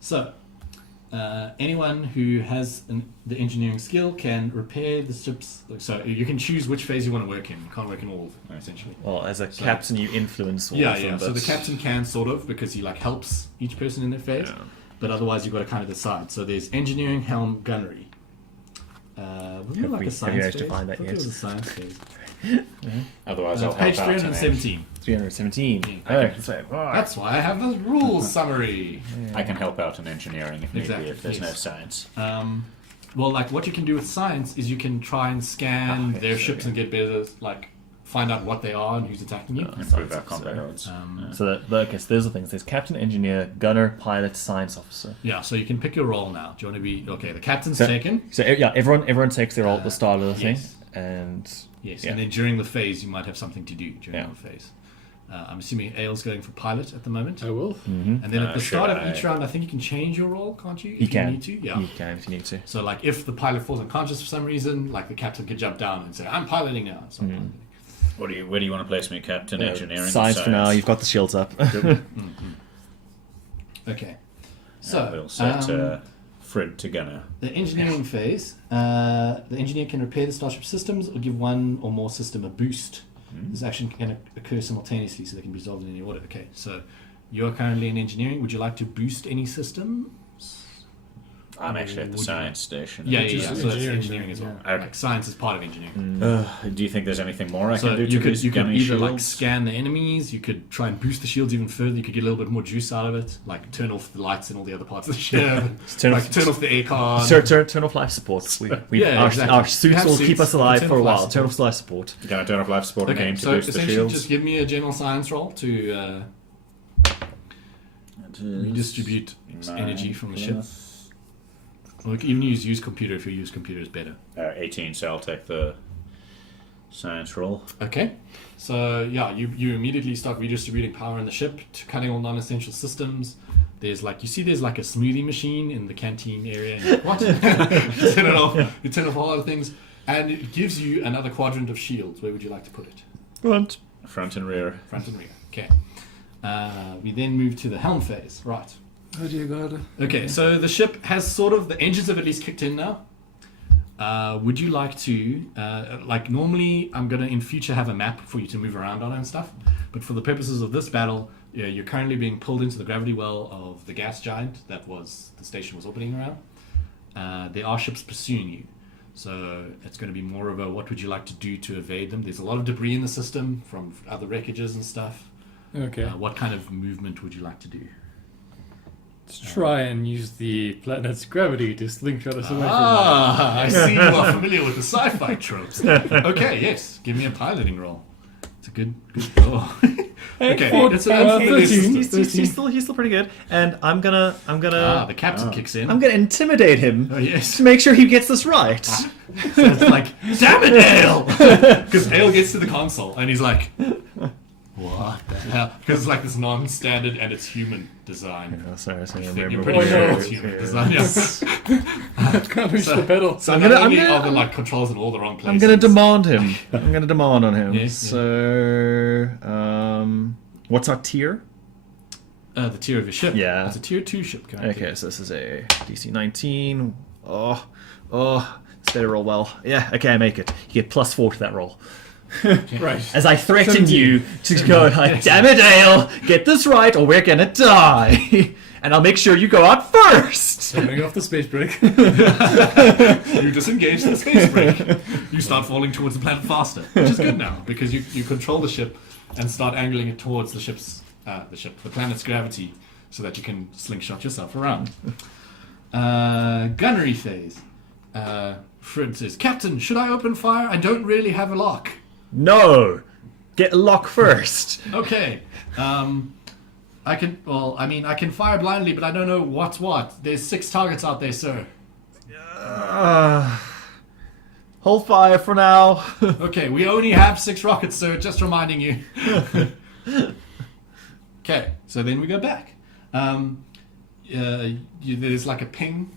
So anyone who has the engineering skill can repair the ships. So you can choose which phase you want to work in. You can't work in all of them, essentially. Well, as a captain, you influence all Yeah, of them. yeah. So the but- captain can sort of, because he like helps each person in their phase. Yeah. But otherwise, you've got to kind of decide. So there's engineering, helm, gunnery. Wasn't there like a have you science actually phase? defined that I thought yet? there was a science phase. Otherwise, I'll Page help out. and 317. 317. Okay. So, That's why I have the rules summary. I can help out in engineering if need Exactly, be, if there's no yes. science. Well, like what you can do with science is you can try and scan yes, their ships okay. and get better, like find out what they are and who's attacking you. Improve our combat odds. So okay, so there's the things. There's captain, engineer, gunner, pilot, science officer. Yeah, so you can pick your role now. Do you want to be okay? The captain's So- taken. So yeah, everyone takes their role at the start of the thing, yes. and Yes, yeah. and then during the phase, you might have something to do during Yeah. the phase. I'm assuming Aile's going for pilot at the moment. I will. And then at the should start of I- each round, I think you can change your role, can't you? If you can. need to. Yeah. You can if you need to. So, like, if the pilot falls unconscious for some reason, like the captain could jump down and say, "I'm piloting now." So I'm piloting. Where do you want to place me, Captain? Engineering? Science for now. You've got the shields up. Okay. So We'll set Fred to gunner. the engineering phase, the engineer can repair the starship systems or give one or more system a boost. This action can occur simultaneously, so they can be resolved in any order. Okay, so you're currently in engineering. Would you like to boost any system? I'm actually at the Would you- science station. Yeah, Which yeah, is yeah. So that's engineering engineering then, as well. yeah. Okay. Like, science is part of engineering. Do you think there's anything more I So can do to you could these you could gunny either like shields? scan the enemies. You could try and boost the shields even further. You could get a little bit more juice out of it. Like turn off the lights in all the other parts of the ship. turn like off- turn off the aircon. Turn off life support. Yeah, our, exactly. our You suits have will suits, keep us you alive turn for a off life while. Turn off life support. Can I turn off life support Okay, again to so boost the essentially shields? just give me a general science roll to redistribute energy from the ship. Or you can even use computer if you use computer is better. 18, so I'll take the science roll. Okay, so yeah, you immediately start redistributing power in the ship, to cutting all non-essential systems. There's like a smoothie machine in the canteen area. And you're like, what? You turn it off. You turn off a lot of things, and it gives you another quadrant of shields. Where would you like to put it? Front. Front and rear. Front and rear. Okay. We then move to the helm phase. Right. Oh dear God. Okay, so the ship has sort of, the engines have at least kicked in now. Would you like to, like normally I'm going to in future have a map for you to move around on and stuff, but for the purposes of this battle, yeah, you're currently being pulled into the gravity well of the gas giant that was, the station was orbiting around. There are ships pursuing you, so it's going to be more of a what would you like to do to evade them. There's a lot of debris in the system from other wreckages and stuff. Okay. What kind of movement would you like to do? Let's try and use the planet's gravity to slingshot us away from I see you are familiar with the sci-fi tropes. Okay, yes, give me a piloting roll. It's a good roll. Okay, it's an unfamiliar 13. system. He's still pretty good. And I'm gonna The captain kicks in. I'm gonna intimidate him Oh yes. to make sure he gets this right. So it's like, damn it, Ale! Because Ale gets to the console and he's like, what the hell? Because it's like this non-standard and it's human design. Oh, sorry, I You're remember. pretty Oh, sure no. it's human design. Yes. Can't reach the pedal. So I'm not gonna- only I'm gonna- are the like controls in all the wrong places. I'm gonna demand him. I'm gonna demand on him. Yes, So, what's our tier? The tier of your ship. Yeah. It's a tier 2 ship currently. Okay, so this is a DC 19. Oh, this better roll well. Yeah, okay, I make it. You get +4 to that roll. Right. As I threaten you to go, like, damn it, Ale, get this right or we're gonna die. And I'll make sure you go out first. Turning off the space brake. You disengage the space brake. You start falling towards the planet faster, which is good now because you control the ship and start angling it towards the planet's gravity, so that you can slingshot yourself around. Gunnery phase. Fred says, "Captain, should I open fire? I don't really have a lock." No! Get a lock first. Okay. I can fire blindly, but I don't know what's what. There's 6 targets out there, sir. Hold fire for now. Okay, we only have 6 rockets, sir. Just reminding you. Okay, so then we go back. There's like a ping,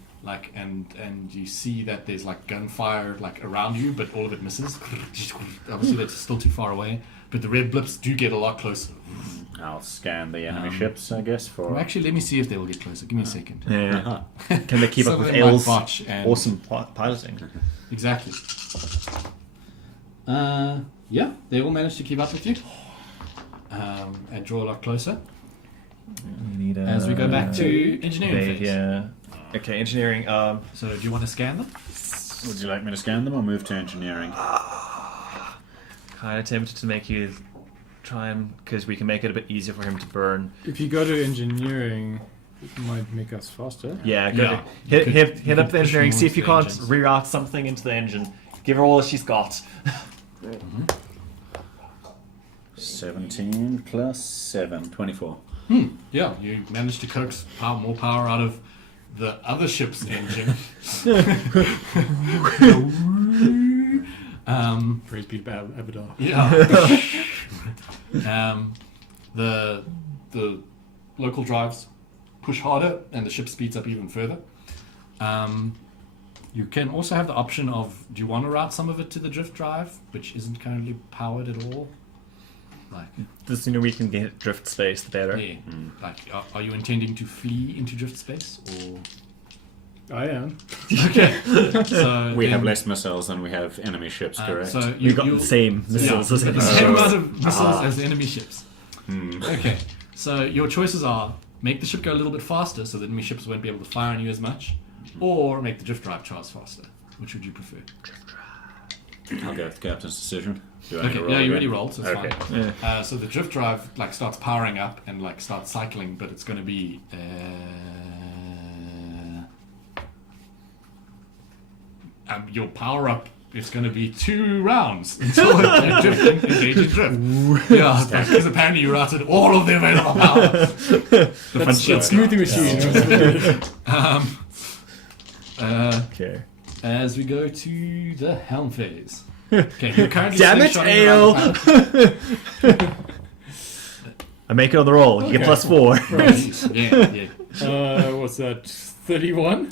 and you see that there's like gunfire like around you, but all of it misses. Obviously, that's still too far away. But the red blips do get a lot closer. I'll scan the enemy ships, I guess, for... Well, actually, let me see if they will get closer. Give me a second. Yeah. Can they keep Some up of with them might Ale's botch and- awesome piloting? Exactly. Yeah, they all managed to keep up with you. And draw a lot closer. As we go back to engineering phase. Yeah. Okay, engineering. So do you want to scan them? Would you like me to scan them or move to engineering? Kind of tempted to make you try and, because we can make it a bit easier for him to burn. If you go to engineering, it might make us faster. Yeah, Yeah. hit up the push engineering. more See if you into the can't engines. reroute something into the engine. Give her all she's got. 17 plus 7, 24. Yeah, you managed to coax more power out of the other ship's engine. Praise be to Abadar. Yeah. The local drives push harder, and the ship speeds up even further. You can also have the option of, do you want to route some of it to the drift drive, which isn't currently powered at all? Like, The sooner we can get drift space, the better. yeah. Like, are you intending to flee into drift space, or? I am. Okay. So We then, have less missiles than we have enemy ships, correct? So You got you'll- the same missiles as the him. same amount of missiles as the enemy ships. Okay, so your choices are make the ship go a little bit faster so that enemy ships won't be able to fire on you as much, or make the drift drive charge faster. Which would you prefer? I'll go with the captain's decision. Do I need Okay, to roll yeah, you again? already rolled, so it's Okay. fine. So the drift drive like starts powering up and like starts cycling, but it's going to be your power up is going to be 2 rounds until it engages drift. Yeah, because apparently you routed all of the available power. That's smoothie machine. Okay. As we go to the helm phase. Okay, you're currently Damn it, slingshotting around the planet. I make it on the roll. You get Okay. +4. Yeah. What's that? 31?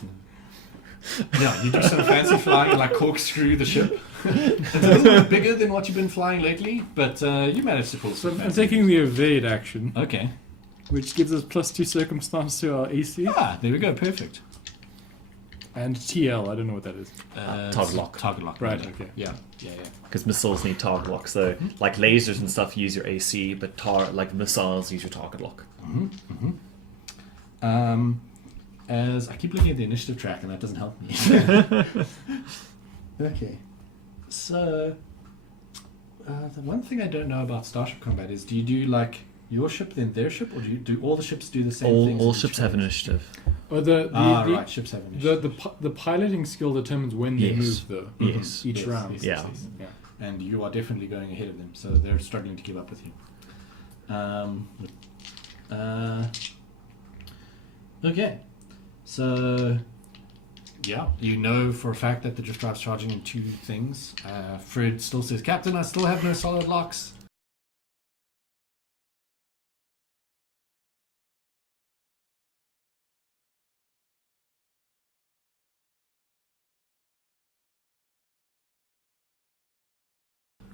Yeah, you do some fancy flying, like corkscrew the ship. It's a little bit bigger than what you've been flying lately, but you managed to pull So some I'm fancy taking the evade action, Okay. which gives us +2 circumstance to our AC. Ah, there we go, perfect. And TL, I don't know what that is. Target lock. Target lock. Right, okay. Yeah. Because missiles need target lock. So, like lasers and stuff use your AC, but like missiles use your target lock. As I keep looking at the initiative track, and that doesn't help me. Okay. So, the one thing I don't know about Starship Combat is, do you do like your ship then their ship, or do all the ships do the same things? All in each ships have phase? initiative. Right. Ships have initiative. The piloting skill determines when they Yes. move, though. Yes. Each Yes, round. yes, Yeah. yes. Yeah. And you are definitely going ahead of them, so they're struggling to keep up with you. Okay, so yeah, you know for a fact that the drift drive's charging in 2 things. Fred still says, "Captain, I still have no solid locks."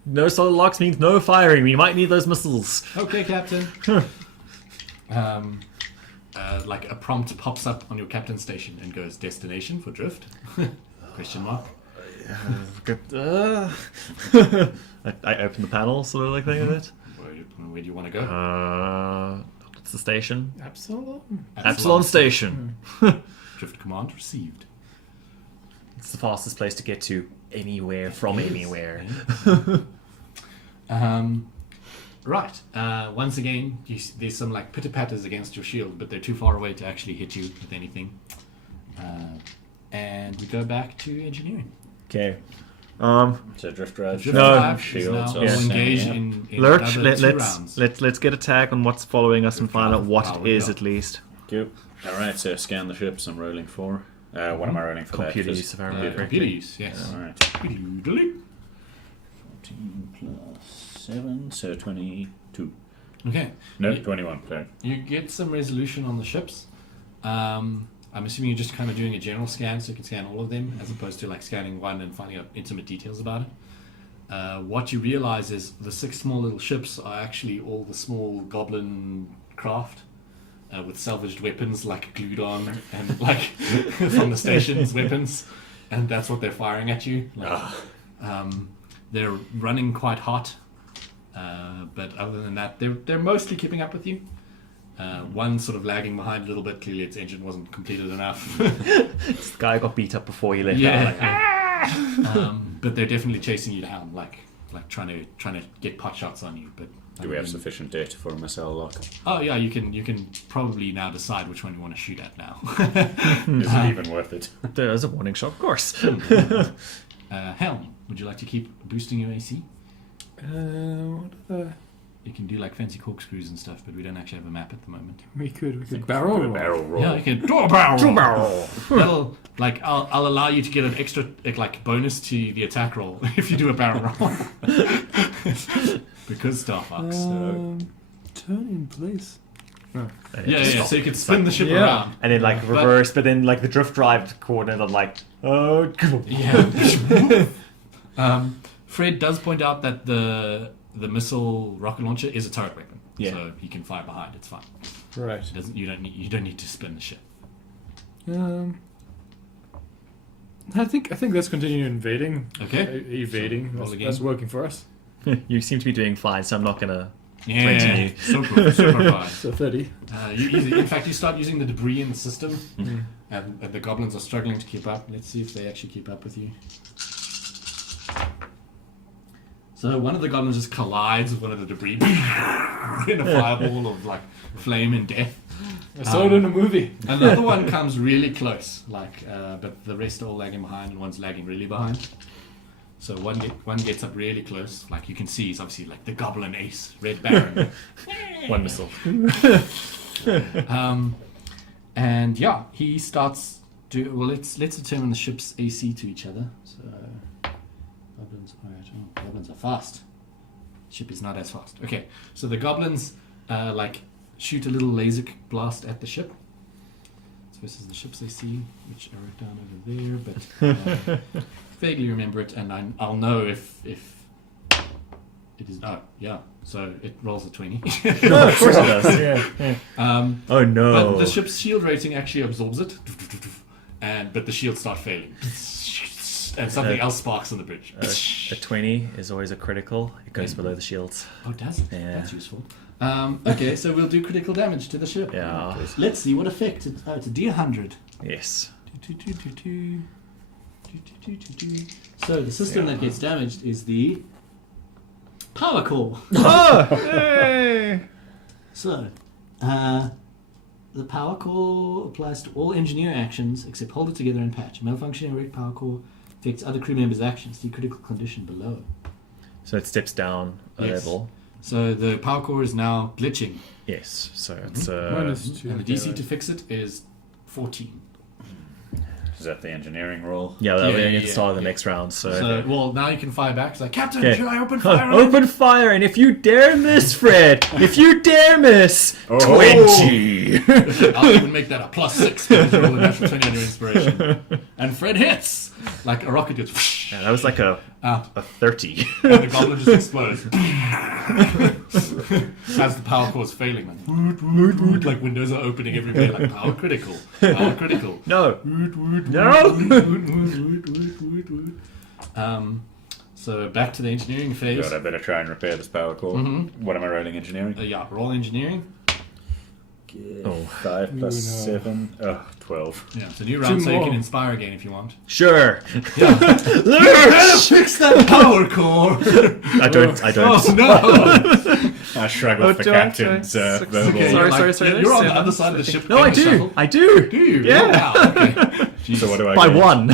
No solid locks means no firing. We might need those missiles. Okay, Captain. like a prompt pops up on your captain's station and goes destination for drift? Question mark. I open the panel, sort of like thing of it. Where do you want to go? What's the station? Absalom. Station. Drift command received. It's the fastest place to get to anywhere from anywhere. Right. Once again, there's some like pitter patters against your shield, but they're too far away to actually hit you with anything. And we go back to engineering. Okay. So drift drive. Drift No. drive is Shields now are engage standing in Lurch, another 2 rounds. let's get a tag on what's following us and find out what Power it is up. at least. All right, so scan the ships. I'm rolling for. What am I rolling for? Computer that? use, if I remember Computer correctly. use, yes. All right. Doodly. 14 plus 7, so 22. Okay. No, You- 21. Sorry. You get some resolution on the ships. I'm assuming you're just kind of doing a general scan so you can scan all of them as opposed to like scanning one and finding out intimate details about it. What you realize is the 6 small little ships are actually all the small goblin craft with salvaged weapons like glued on and like from the station's weapons, and that's what they're firing at you. Like, they're running quite hot, but other than that, they're mostly keeping up with you. One sort of lagging behind a little bit. Clearly, its engine wasn't completed enough. This guy got beat up before he left. Yeah, but they're definitely chasing you down, like trying to get pot shots on you. But Do we have sufficient data for a missile lock? Oh yeah, you can probably now decide which one you want to shoot at now. Is it even worth it? There's a warning shot, of course. Helm, would you like to keep boosting your AC? What other? You can do like fancy corkscrews and stuff, but we don't actually have a map at the moment. We could barrel roll. Barrel roll. Yeah, you can do a barrel. That'll like I'll allow you to get an extra like bonus to the attack roll if you do a barrel roll. Because Star Fox. Turn in place. Yeah. So you can spin the ship Yeah. around. And then like reverse, but then like the drift drive coordinate, I'm like, oh, Yeah. Fred does point out that the missile rocket launcher is a turret weapon, so he can fire behind. It's fine. Right. You don't need to spin the ship. I think let's continue invading. Okay. Evading. So, roll That's, again. that's working for us. you seem to be doing fine, so I'm not gonna. Yeah, super fine. So 30. In fact, you start using the debris in the system, and the goblins are struggling to keep up. Let's see if they actually keep up with you. So one of the goblins just collides with one of the debris in a fireball of like flame and death. I saw it in a movie. Another one comes really close, but the rest are all lagging behind, and one's lagging really behind. So one gets up really close, like you can see he's obviously like the Goblin Ace, Red Baron. One missile. And yeah, he starts to. Well, let's determine the ship's AC to each other. So goblins, alright, goblins are fast. Ship is not as fast. Okay, so the goblins like shoot a little laser blast at the ship. So this is the ship's AC, which I wrote down over there, but vaguely remember it, and I'll know if it is. Oh, yeah. So it rolls a 20. No, of course it does. Yeah. Oh no. But the ship's shield rating actually absorbs it, but the shields start failing, and something else sparks on the bridge. A 20 is always a critical. It goes below the shields. Oh, does it? Yeah. That's useful. Okay, so we'll do critical damage to the ship. Yeah. Let's see what effect. It's a D100. Yes. So the system that gets damaged is the power core. So, the power core applies to all engineer actions except hold it together and patch. Malfunctioning erect power core affects other crew members' actions. See critical condition below. So it steps down a level. So the power core is now glitching, Yes. So it's -2. and the DC to fix it is 14. Is that the engineering roll? yeah. Well, Yeah, we get to yeah, start the yeah. next round. So. So, well, now you can fire back. It's like, Captain, Okay. should I open fire on it? Open fire, and if you dare miss, Fred, if you dare miss, Oh. 20. I'll even make that a +6 because you roll a natural 20 on your inspiration. And Fred hits! Like a rocket goes Yeah, that was like out. a 30. And the goblin just explodes. As the power core is failing, like woot, woot, woot, like windows are opening everywhere, like power critical, power critical. No. Woot, woot, No. woot, woot, woot, woot, woot, woot. So back to the engineering phase. God, I better try and repair this power core. What am I rolling? Engineering? Yeah, roll engineering. Oh. 5 plus No. 7. 12. Yeah, it's a new round, so you more. can inspire again if you want. Sure. Better fix that power core. I don't. Oh no! I shrug off the captain's verbal. Okay, Sorry. You're on the other side of the ship. No, I do. Shuffle. I do. Do you? Yeah. Oh, wow, okay. So what do I By get? 1.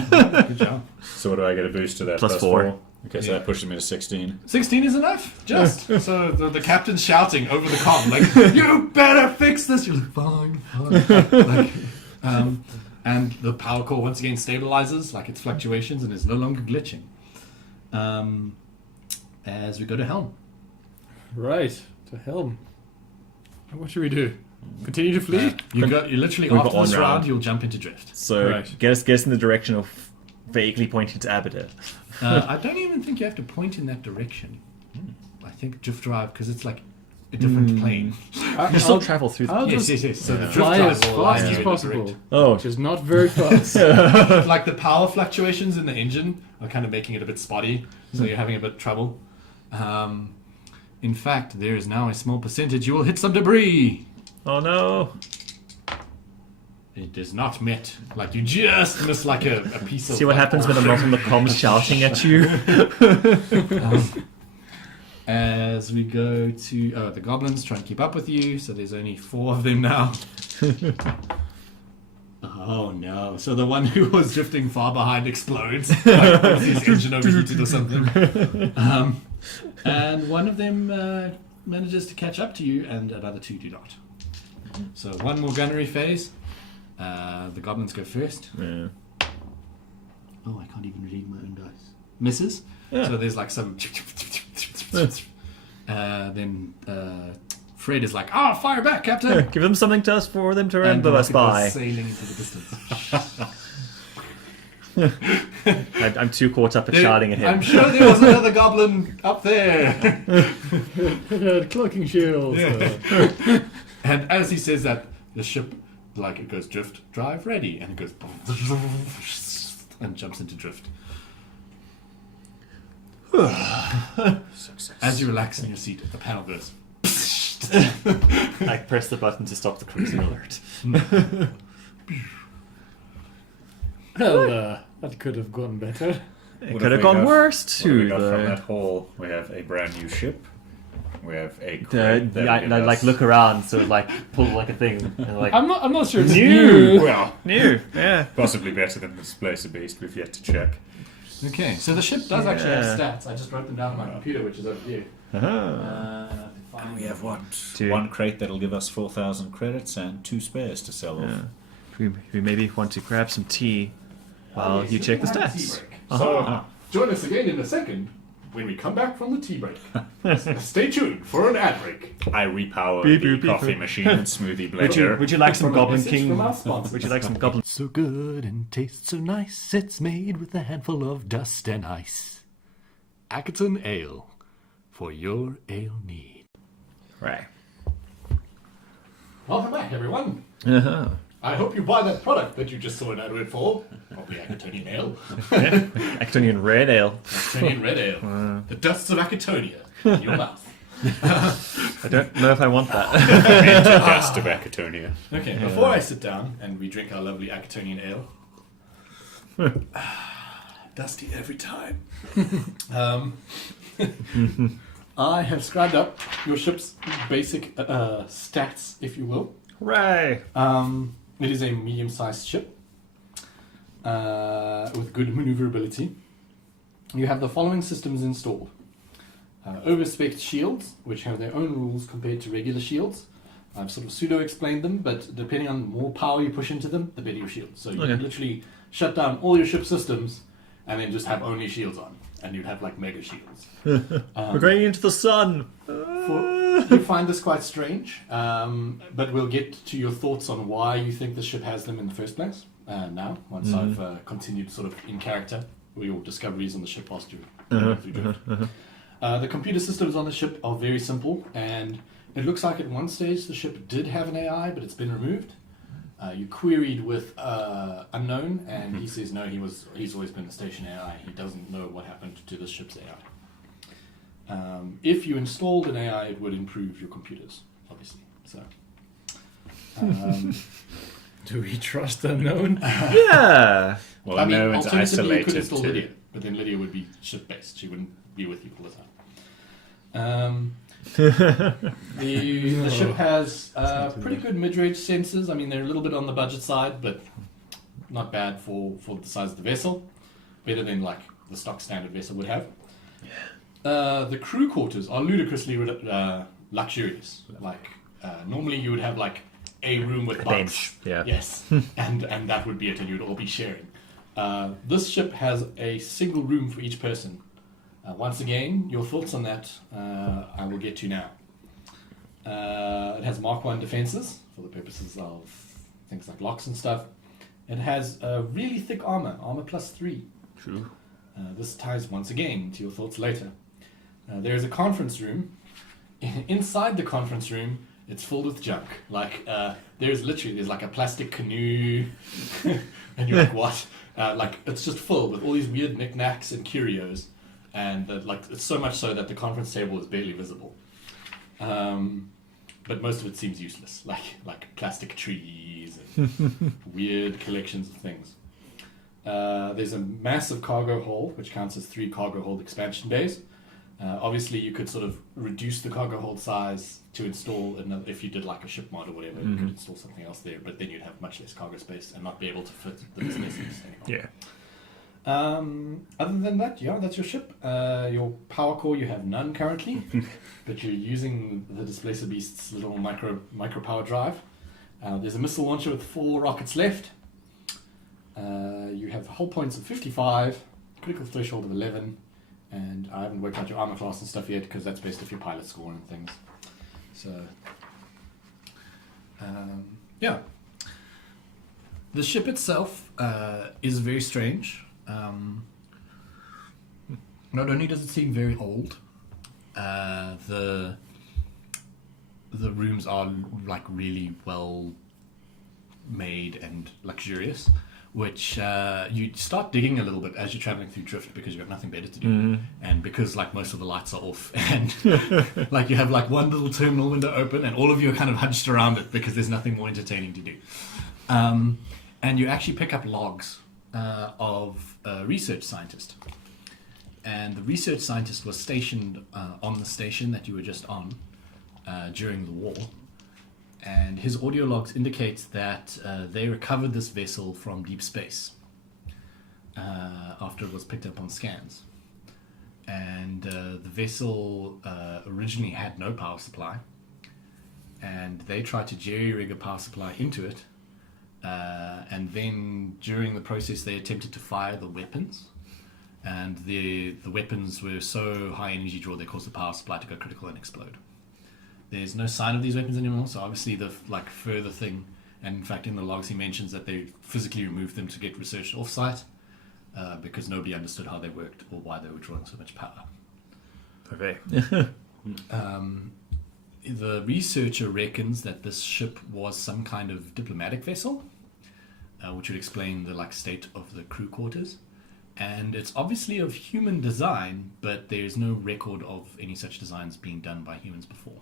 Good job. So what do I get a boost to that? Plus 4. Okay, so Yeah. that pushes me to 16. 16 is enough. Just so the captain's shouting over the comm, like, "You better fix this." You're like, "Fine." Like, and the power core once again stabilizes, like its fluctuations, and is no longer glitching. As we go to helm. Right, to helm. What should we do? Continue to flee? You literally We've got after one this round, round. you'll jump into drift. So Right. guess in the direction of vaguely pointing to Abada. I don't even think you have to point in that direction. I think drift drive because it's like a different plane. You still travel through the... I'll Yes. just So the drift fly drive as will allow fast you as to possible, direct. Oh. which is not very fast. Like the power fluctuations in the engine are kind of making it a bit spotty, so you're having a bit of trouble. In fact, there is now a small percentage you will hit some debris. Oh no. It is not met. Like you just miss like a piece of. See what like, happens when I'm not on the comms shouting at you? As we go to the goblins, try and keep up with you. So there's only 4 of them now. Oh no! So the one who was drifting far behind explodes, like his engine overheated or something. And one of them manages to catch up to you, and another 2 do not. So one more gunnery phase. The goblins go first. Yeah. Oh, I can't even read my own dice. Misses. Yeah. So there's like some. Then Fred is like, "Ah, fire back, Captain!" Give them something to us for them to And remember the us rocket by. goes sailing into the distance. I'm too caught up at shouting at him. I'm sure there was another goblin up there. Cloaking shields. And as he says that, the ship, like it goes drift, drive ready, and it goes and jumps into drift. Success. As you relax in your seat, the panel goes. I press the button to stop the cruising alert. Well, that could have gone better. It What could have have we gone got? worse What have we too, got from though. that hall? We have a brand new ship. We have a crate that I give like us- look around, so like pull like a thing, and like I'm not sure it's New. new. Well, new, yeah. possibly better than the displacer beast. We've yet to check. Okay, so the ship does actually have Yeah. stats. I just wrote them down on my computer, which is over here. We have what? 2. One crate that'll give us 4,000 credits and 2 spares to sell off. Yeah. We maybe want to grab some tea while you check the stats. So, join us again in a second when we come back from the tea break. Stay tuned for an ad break. I repower Beep, the beep, beep, coffee beep. machine and smoothie Would blender. you like some From a Goblin message King? from our sponsors. Would you like some Goblin? So good and tastes so nice, it's made with a handful of dust and ice. Akitan Ale, for your ale need. Right. Welcome back, everyone. Uh-huh. I hope you buy that product that you just saw an advert for. Probably Akitonian Ale. Actonian Red Ale. Akitonian Red Ale. The dusts of Akitonia in your mouth. I don't know if I want that. Dust of Akitonia. Okay, before I sit down and we drink our lovely Akitonian Ale. Dusty every time. I have scribed up your ship's basic stats, if you will. Hooray! It is a medium-sized ship with good maneuverability. You have the following systems installed. Overspec shields, which have their own rules compared to regular shields. I've sort of pseudo-explained them, but depending on more power you push into them, the better your shield. So you Okay. can literally shut down all your ship systems and then just have only shields on. And you'd have like mega shields. We're going into the sun. You find this quite strange, but we'll get to your thoughts on why you think the ship has them in the first place. Now, once I've continued sort of in character, with your discoveries on the ship whilst you're going through drift. The computer systems on the ship are very simple, and it looks like at one stage the ship did have an AI, but it's been removed. You queried with Unknown, and he says no, he's always been a station AI. He doesn't know what happened to this ship's AI. If you installed an AI, it would improve your computers, obviously. So, Do we trust Unknown? Yeah. Well, I mean, Unknown's alternatively, you could isolated install too. Lydia, but then Lydia would be ship-based. She wouldn't be with you all the time. The ship has pretty good mid-range sensors. I mean, they're a little bit on the budget side, but not bad for the size of the vessel. Better than like the stock standard vessel would have. The crew quarters are ludicrously luxurious. Like normally you would have like a room with bunks. Bench. Yeah. Yes, and that would be it, and you'd all be sharing. This ship has a single room for each person. Once again, your thoughts on that I will get to now. It has Mark 1 defenses for the purposes of things like locks and stuff. It has really thick armor +3. True. This ties once again to your thoughts later. There is a conference room. Inside the conference room, it's filled with junk. Like there's like a plastic canoe, and you're like, what? Like it's just filled with all these weird knickknacks and curios. And it's so much so that the conference table is barely visible. But most of it seems useless, like plastic trees and weird collections of things. There's a massive cargo hold, which counts as 3 cargo hold expansion bays. Obviously, you could sort of reduce the cargo hold size to install another. If you did like a ship mod or whatever, you could install something else there. But then you'd have much less cargo space and not be able to fit the displacements anymore. Yeah. Other than that, yeah, that's your ship. Your power core, you have none currently, but you're using the Displacer Beast's little micro power drive. There's a missile launcher with 4 rockets left. You have hull points of 55, critical threshold of 11, and I haven't worked out your armor class and stuff yet because that's based off your pilot score and things. So, yeah. The ship itself is very strange. Not only does it seem very old, the rooms are like really well made and luxurious, which you start digging a little bit as you're traveling through Drift because you've got nothing better to do, and because like most of the lights are off, and like you have like one little terminal window open, and all of you are kind of hunched around it because there's nothing more entertaining to do. And you actually pick up logs of a research scientist. And the research scientist was stationed on the station that you were just on during the war. And his audio logs indicate that they recovered this vessel from deep space after it was picked up on scans. And the vessel originally had no power supply. And they tried to jerry-rig a power supply into it. And then during the process they attempted to fire the weapons, and the weapons were so high energy draw they caused the power supply to go critical and explode. There's no sign of these weapons anymore, so obviously the further thing, and in fact in the logs he mentions that they physically removed them to get research off-site because nobody understood how they worked or why they were drawing so much power. Okay. The researcher reckons that this ship was some kind of diplomatic vessel, which would explain the state of the crew quarters. And it's obviously of human design, but there's no record of any such designs being done by humans before.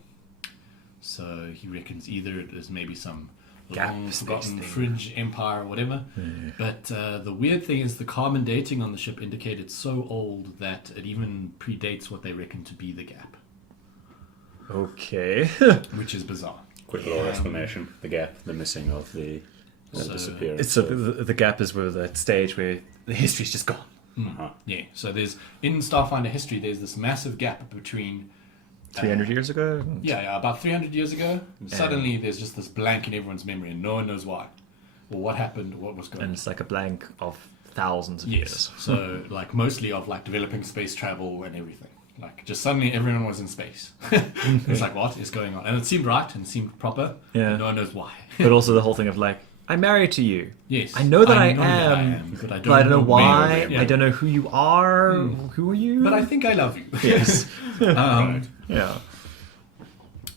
So he reckons either it is maybe some long-forgotten fringe empire or whatever. Yeah. But the weird thing is the carbon dating on the ship indicated it's so old that it even predates what they reckon to be the gap. Okay. Which is bizarre. Quick little explanation. The gap, the missing of the disappearance. So the gap is where that stage where the history's just gone. Yeah, so there's in Starfinder history there's this massive gap between 300 years ago? Yeah, about 300 years ago. Suddenly there's just this blank in everyone's memory and no one knows why. Or what happened, what was going on. And it's like a blank of thousands of years. So mostly of developing space travel and everything. Just suddenly everyone was in space. It's what is going on? And it seemed right and it seemed proper. Yeah. And no one knows why. But also the whole thing of I'm married to you. Yes. I know that I know am, but I but I don't know why. where. I don't know who you are. Who are you? But I think I love you. Yes. um, Yeah.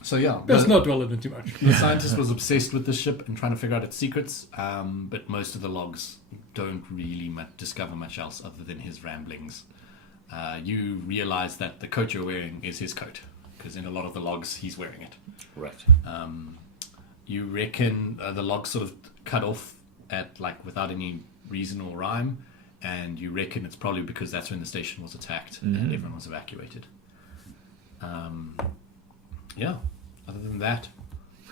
So yeah, Let's not dwell on it too much. the scientist was obsessed with the ship and trying to figure out its secrets, but most of the logs don't really discover much else other than his ramblings. You realize that the coat you're wearing is his coat, because in a lot of the logs he's wearing it. Right. You reckon the logs sort of cut off at without any reason or rhyme, and you reckon it's probably because that's when the station was attacked and everyone was evacuated. Yeah. Other than that,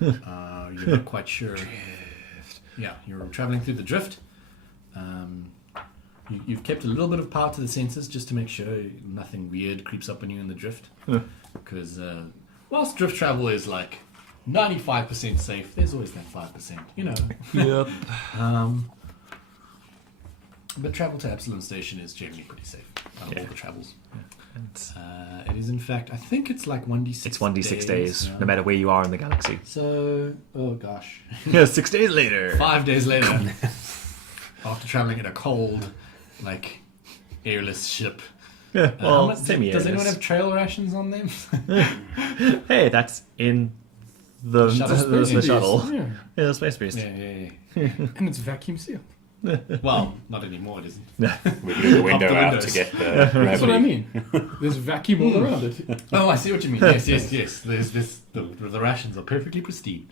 you're not quite sure. Yeah, you're traveling through the drift. You've kept a little bit of power to the sensors just to make sure nothing weird creeps up on you in the drift. Because whilst drift travel is 95% safe, there's always that 5%, you know. Yep. But travel to Epsilon Station is generally pretty safe. All the travels. It is, in fact, I think it's 1d6. It's 1d6 days, yeah. no matter where you are in the galaxy. So, oh gosh. Yeah, 6 days later. 5 days later, after traveling in a cold, airless ship. Yeah, well, does anyone have trail rations on them? Hey, that's in the shuttle. Yeah. Yeah, the space beast. yeah. And it's vacuum sealed. Well, not anymore, it isn't. We blew the window the out windows. to get the That's what I gravity. mean. There's vacuum all around it. Oh, I see what you mean. Yes. There's this. The rations are perfectly pristine.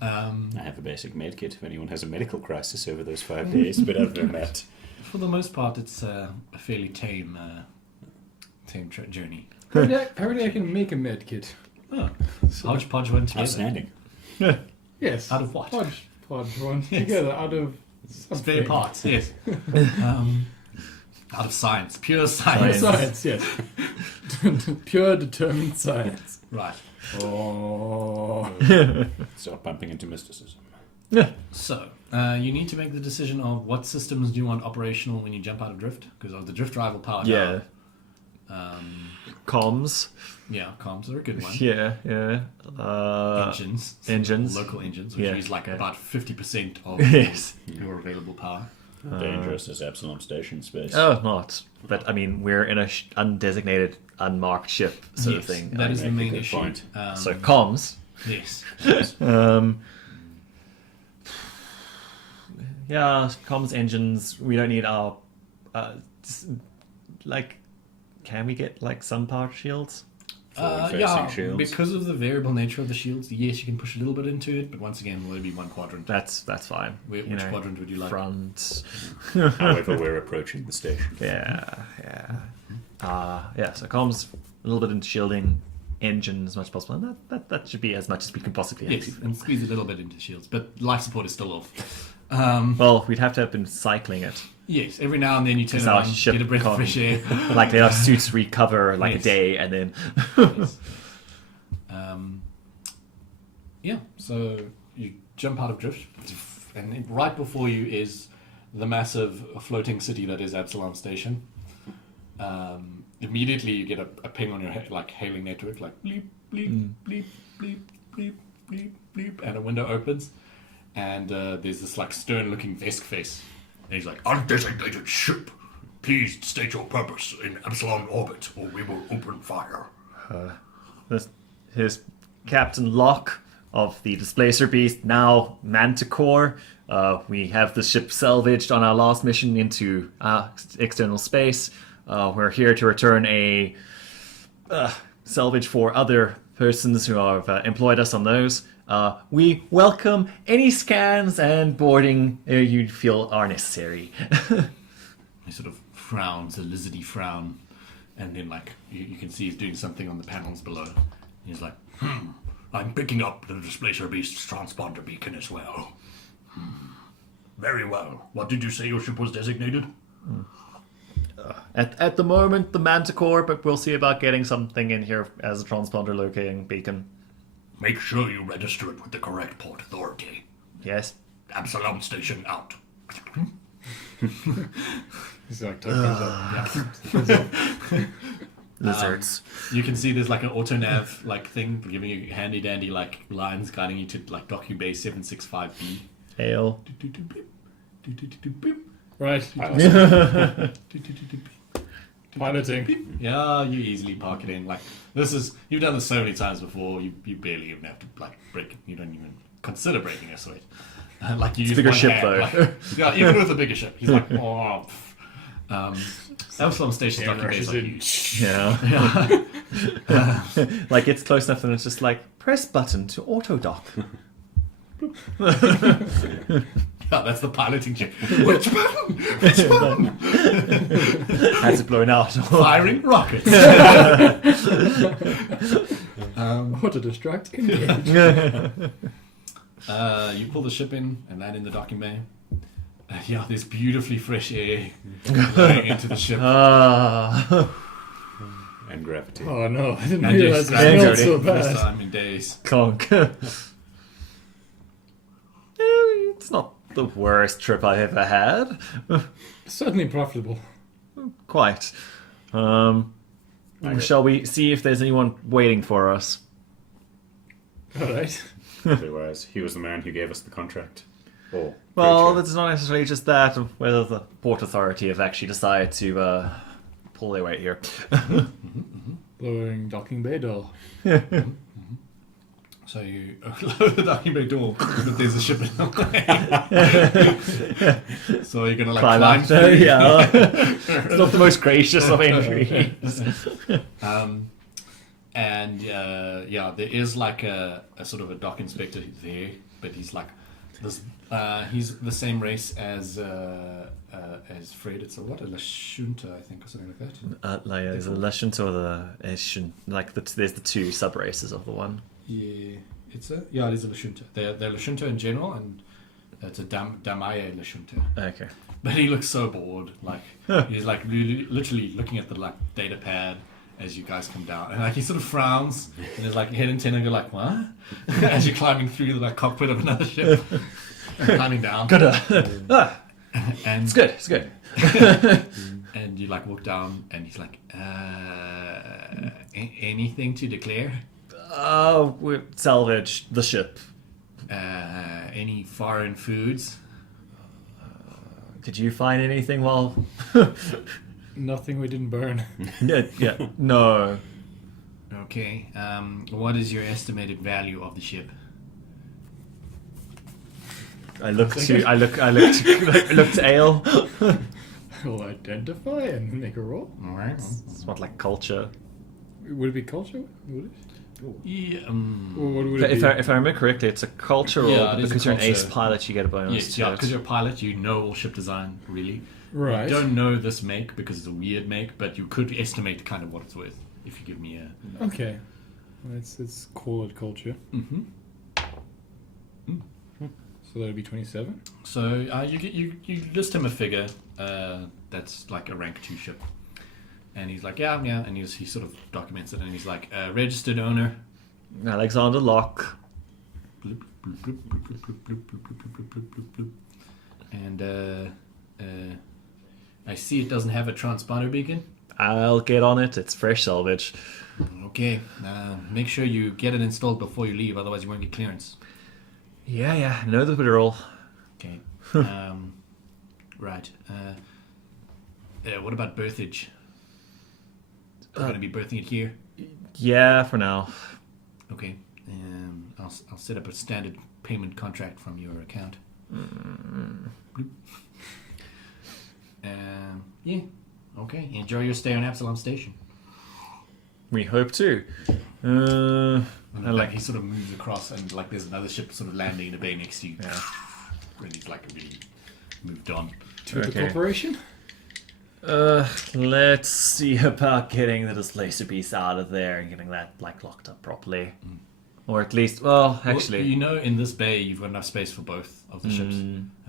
I have a basic med kit if anyone has a medical crisis over those 5 days, but other than that, For the most part, it's a fairly tame journey. Apparently I can make a med kit. Oh, hodgepodge went together. outstanding. Yes. Out of what? Podge one together out of Spare something. parts, yes. Out of science, pure science. Science, yes. Pure determined science. Right. Oh. Start bumping into mysticism. So, you need to make the decision of what systems do you want operational when you jump out of drift, because of the drift drive will power Yeah. down. Comms. Yeah, comms are a good one. Yeah. Engines. engines. Local engines, which Yeah, use yeah. about 50% of Yes. your available power. Dangerous as Epsilon Station space. Oh, not. But I mean, we're in a undesignated, unmarked ship sort of Yes, thing. that is the make a main good issue. point. So comms. Yes. Yeah, comms engines. We don't need our can we get some power shields? Forward-facing shields. because of the variable nature of the shields, yes, you can push a little bit into it, but once again, will only be one quadrant. That's fine. Which You know, quadrant would you like? front? However, we're approaching the station. Yeah. So comms a little bit into shielding, engine as much as possible, and that should be as much as we can possibly Yes, have. and squeeze a little bit into shields, but life support is still off. Well, we'd have to have been cycling it. Yes, every now and then you turn Our around, ship get a breath of can't- fresh air. Let our suits recover a Yes. day, and then Yes. Yeah, so you jump out of drift, and right before you is the massive floating city that is Absalom Station. Immediately you get a ping on your hailing network, bleep, bleep, bleep, bleep, bleep, bleep, bleep, and a window opens, and there's this stern-looking Vesk face, and he's like, "Undesignated ship, please state your purpose in Absalom orbit, or we will open fire." here's Captain Locke of the Displacer Beast, now Manticore. We have the ship salvaged on our last mission into external space. We're here to return a salvage for other persons who have employed us on those. We welcome any scans and boarding you feel are necessary. He sort of frowns, a lizardy frown, and then you can see he's doing something on the panels below. He's like, I'm picking up the Displacer Beast's transponder beacon as well. Very well. What did you say your ship was designated? At the moment, the Manticore, but we'll see about getting something in here as a transponder locating beacon. Make sure you register it with the correct port authority. Yes. Absalom Station out. He's Lizards. You can see there's an auto nav thing giving you handy dandy lines guiding you to dock you bay 765B. Ale. Right. Piloting. Yeah, you easily park it in. Like this is you've done this so many times before. You barely even have to like break it. You don't even consider breaking a sweat. Like you use bigger one ship, hand, though. like- yeah, even with a bigger ship, he's like, oh. Absalom Station docking bays are huge. Yeah. Like it's close enough and it's just like press button to auto dock. Yeah, that's the piloting ship. Which button? Which button? Has it blown out? Firing rockets. Auto destruct. You pull the ship in and land in the docking bay. Yeah, there's beautifully fresh air going into the ship. And gravity. Oh no, I didn't And realize it just smelled gravity. so First bad. time in days. Conk. It's not the worst trip I ever had. Certainly profitable. Quite. Shall we see if there's anyone waiting for us? Alright. Otherwise, he was the man who gave us the contract. Or Well, creature. it's not necessarily just that, whether the Port Authority have actually decided to pull their weight here. Lowering docking bay door. So you lower the docking bay door, but there's a ship in the way. So you're gonna like climb up. through. Yeah. It's not the most gracious of entries. And yeah, there is like a sort of a dock inspector there, but he's like this. He's the same race as Fred. It's a Lashunta, I think, or something like that. Like there's the Lashunta or the Eshun. Like there's the two sub races of the one. Yeah, it is a Lashunta. They're Lashunta in general, and it's a Damaya Lashunta. Okay. But he looks so bored. Like he's like literally looking at the like data pad as you guys come down, and like he sort of frowns, and his like head and tenor go like, "What?" As you're climbing through the like cockpit of another ship, climbing down. Good. And It's good. It's good. and you like walk down, and he's like, anything to declare? We salvage the ship. Any foreign foods? Did you find anything while? Nothing we didn't burn. Yeah. No. Okay. What is your estimated value of the ship? I look to Ale. I'll identify and make a roll. All right. It's what like culture. Would it be culture? Would it? Yeah, Or what would it If be? I remember correctly, it's a culture roll, Yeah, but it is because a you're an ace culture. pilot, you get a bonus. yes, to yeah, it. because you're a pilot, you know all ship design, really. Right. You don't know this make because it's a weird make, but you could estimate kind of what it's worth if you give me a... Okay. Let's call it culture. Mm-hmm. So that'd be 27. So you list him a figure that's like a rank 2 ship. And he's like, yeah, and he sort of documents it, and he's like, registered owner. Alexander Locke. Bloop, bloop, bloop, bloop, bloop, bloop, bloop, bloop, bloop, bloop, bloop, bloop. And I see it doesn't have a transponder beacon. I'll get on it. It's fresh salvage. Okay, make sure you get it installed before you leave, otherwise you won't get clearance. Yeah. Know the roll. Okay. Right. What about birthage? We're going to be birthing it here. Yeah, for now. Okay. I'll set up a standard payment contract from your account. Bloop. Yeah. Okay. Enjoy your stay on Absalom Station. We hope to. And I like- he sort of moves across, and like there's another ship sort of landing in a bay next to you. Yeah. And he's like really moved on. To the Okay. corporation? Let's see about getting the displacer piece out of there and getting that like locked up properly. Or at least, well, actually, Well, you know, in this bay, you've got enough space for both of the ships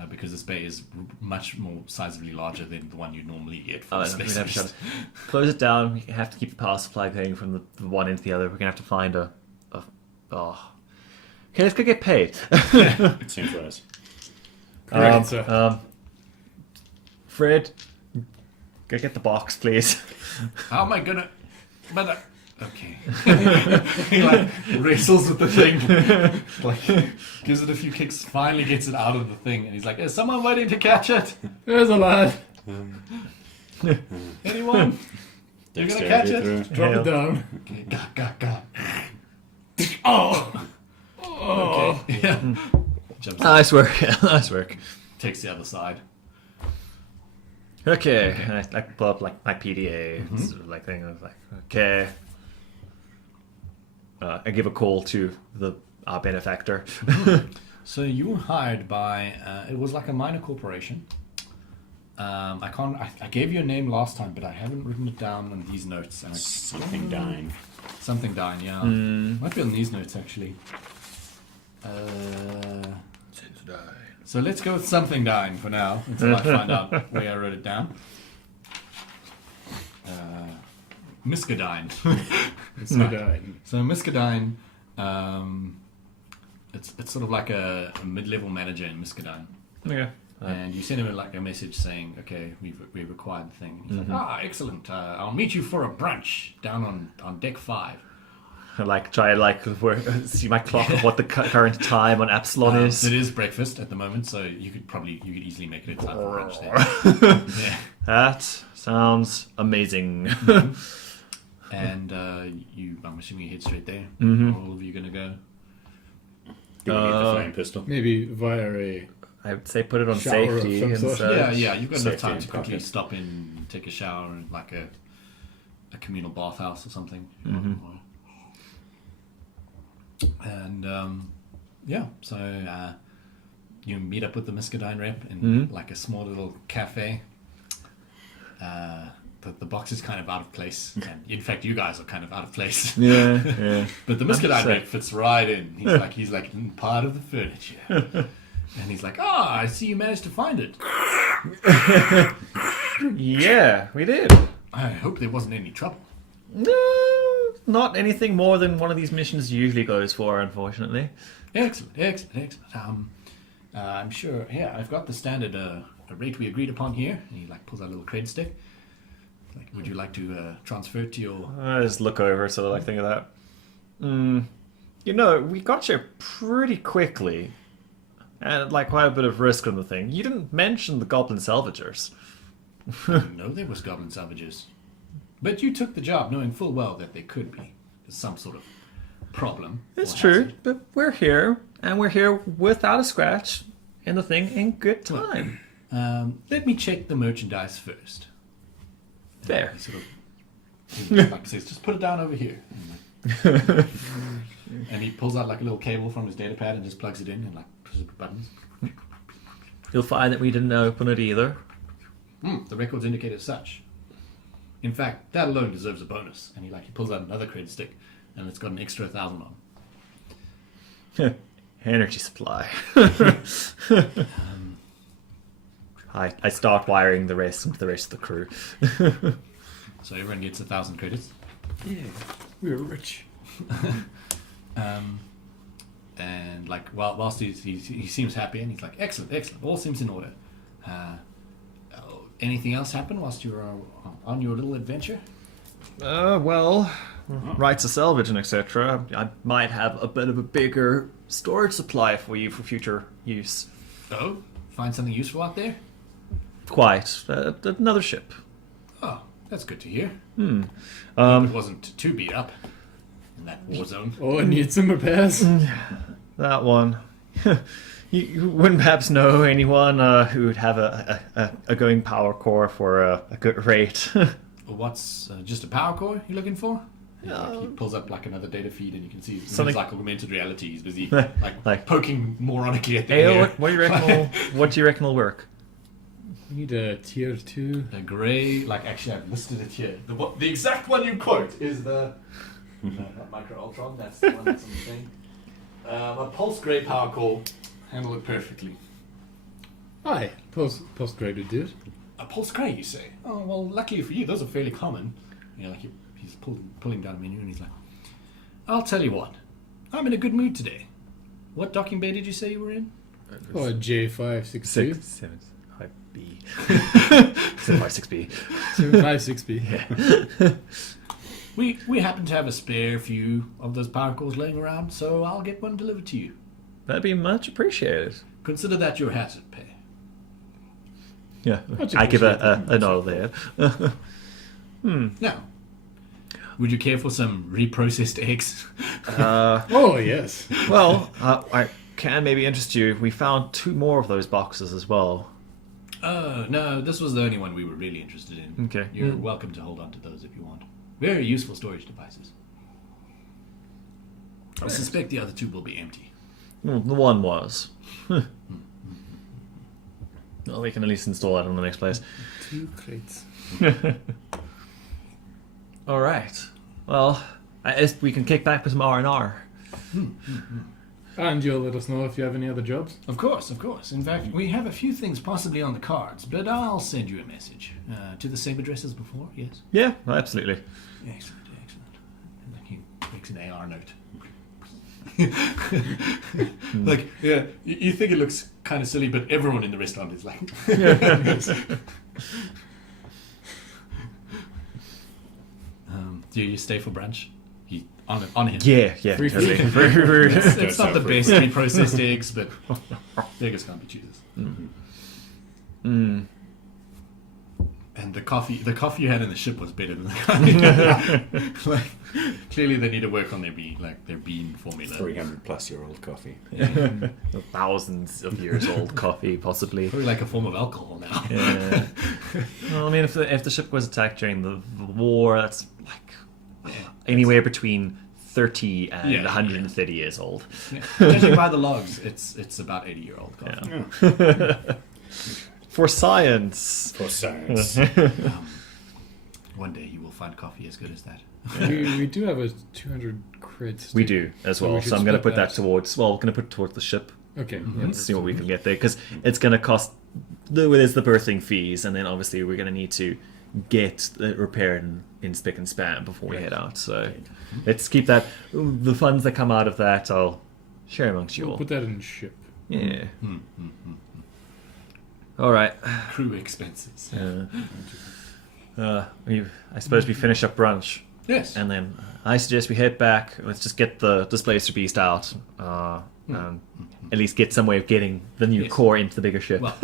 because this bay is much more sizably larger than the one you normally get for the we'd space. have to shut it. Close it down. We have to keep the power supply going from the one into the other. We're gonna have to find a okay, let's go get paid. It seems wise. Correct, sir. Fred, go get the box, please. How am I gonna? Okay. He like wrestles with the thing, like gives it a few kicks, finally gets it out of the thing, and he's like, "Is someone waiting to catch it? There's a lad. Anyone? You're gonna catch it? Drop Hail. it down. Okay. Gah. Oh. Okay. Yeah. Jumps. Nice work. Nice work. Takes the other side. Okay. I pull up like my PDA, sort of like thing. I was like, okay. I give a call to our benefactor. So you were hired by. It was like a minor corporation. I gave you a name last time, but I haven't written it down on these notes. And Something dying. Something dying, yeah. Might be on these notes actually. So let's go with something dying for now until I find out where I wrote it down. Miskadine. It's not dying. So Miskadine, it's sort of like a mid-level manager in Miskadine. Okay. And you send him like a message saying, "Okay, we've acquired the thing." And he's like, excellent. I'll meet you for a brunch down on deck 5. Like try see my clock of what the current time on Epsilon is. It is breakfast at the moment, so you could easily make it in time for brunch there. Yeah. That sounds amazing. And I'm assuming you head straight there. Mhm. Are all of you gonna go? Do we get the flame pistol? Maybe via a... I would say put it on Shower of safety some sort. instead. Yeah, you've got enough Safety time in to quickly pocket. stop in, take a shower, in like a communal bathhouse or something. And so you meet up with the Miskadine rep in like a small little cafe. The box is kind of out of place, and in fact, you guys are kind of out of place. Yeah. But the Miskadine So- rep fits right in. He's like part of the furniture, and he's like, I see you managed to find it. Yeah, we did. I hope there wasn't any trouble. No, not anything more than one of these missions usually goes for, unfortunately. Excellent. I'm sure. Yeah, I've got the standard rate we agreed upon here. And he like pulls out a little cred stick. Like, would you like to transfer it to your? I just look over, sort of like think of that. We got here pretty quickly, and like quite a bit of risk on the thing. You didn't mention the Goblin Salvagers. No, there was goblin salvagers, but you took the job knowing full well that there could be some sort of problem. It's or true, hazard. but we're here, and we're here without a scratch in the thing in good time. Let me check the merchandise first. There. He like says, just put it down over here. And he pulls out like a little cable from his data pad and just plugs it in and like pushes the buttons. You'll find that we didn't open it either. The records indicate as such. In fact, that alone deserves a bonus. And he pulls out another credit stick, and it's got an extra 1,000 on. Energy supply. I start wiring the rest into the rest of the crew. So everyone gets 1,000 credits. Yeah, we're rich. And like whilst he seems happy, and he's like, excellent, all seems in order. Anything else happen whilst you were on your little adventure? Rights of salvage and etc. I might have a bit of a bigger storage supply for you for future use. Oh, find something useful out there? Quite. Another ship. Oh, that's good to hear. Hmm. It wasn't too beat up in that war zone. Oh, I need some repairs. That one. You wouldn't perhaps know anyone who would have a going power core for a good rate. What's just a power core you're looking for? He pulls up like another data feed, and you can see it's Something- like augmented reality. He's busy Like- poking moronically at the Hey, air. what do you reckon? What do you reckon will work? We need a tier 2. A grey, actually I've listed it here. The exact one you quote is the not Micro Ultron. That's the one that's on the thing. A pulse grey power core. Handle it perfectly. Aye, post-grade would do it. A pulse grey, you say? Oh well, luckily for you, those are fairly common. He's pulling down a menu, and he's like, "I'll tell you what, I'm in a good mood today. What docking bay did you say you were in? Oh, a J562. 5B. 6B. 756B. We happen to have a spare few of those power cores laying around, so I'll get one delivered to you. That'd be much appreciated. Consider that your hazard pay. Yeah, Much I give a appreciated. nod there. Now, would you care for some reprocessed eggs? Oh, yes. Well, I can maybe interest you. We found 2 more of those boxes as well. No, this was the only one we were really interested in. Okay. You're welcome to hold on to those if you want. Very useful storage devices. I suspect the other 2 will be empty. Well, the one was. Well, we can at least install that in the next place. 2 crates. All right. Well, I guess we can kick back with some R&R. And you'll let us know if you have any other jobs. Of course, of course. In fact, we have a few things possibly on the cards, but I'll send you a message. To the same address as before, yes? Yeah, absolutely. Excellent, excellent. And then he makes an AR note. Like, yeah, you think it looks kind of silly, but everyone in the restaurant is like... Do you stay for brunch? You, on him. Yeah, Free totally. food. It's not the best reprocessed eggs, but beggars can't be choosers. And the coffee you had in the ship was better than the coffee. Like, clearly they need to work on their bean formula. 300-plus-year-old coffee. Thousands of years old coffee, possibly. Probably like a form of alcohol now. Yeah. Well, I mean, if the ship was attacked during the war, that's like anywhere between 30 and 130 years old. Yeah. Judging by the logs, it's about 80-year-old coffee. Yeah. For science. For science. One day you will find coffee as good as that. we do have a 200 crates. We too. do as So well. we should So I'm going to split put that towards. Well, going to put it towards the ship. Okay. And see what we can get there, because it's going to cost. There's the berthing fees, and then obviously we're going to need to get it repaired in spick and span before we head out. So let's keep that. The funds that come out of that, I'll share amongst you We'll all. put that in ship. Yeah. All right. Crew expenses. I suppose we finish up brunch, Yes. and then I suggest we head back. Let's just get the Displacer Beast out, and at least get some way of getting the new Yes. core into the bigger ship. Well,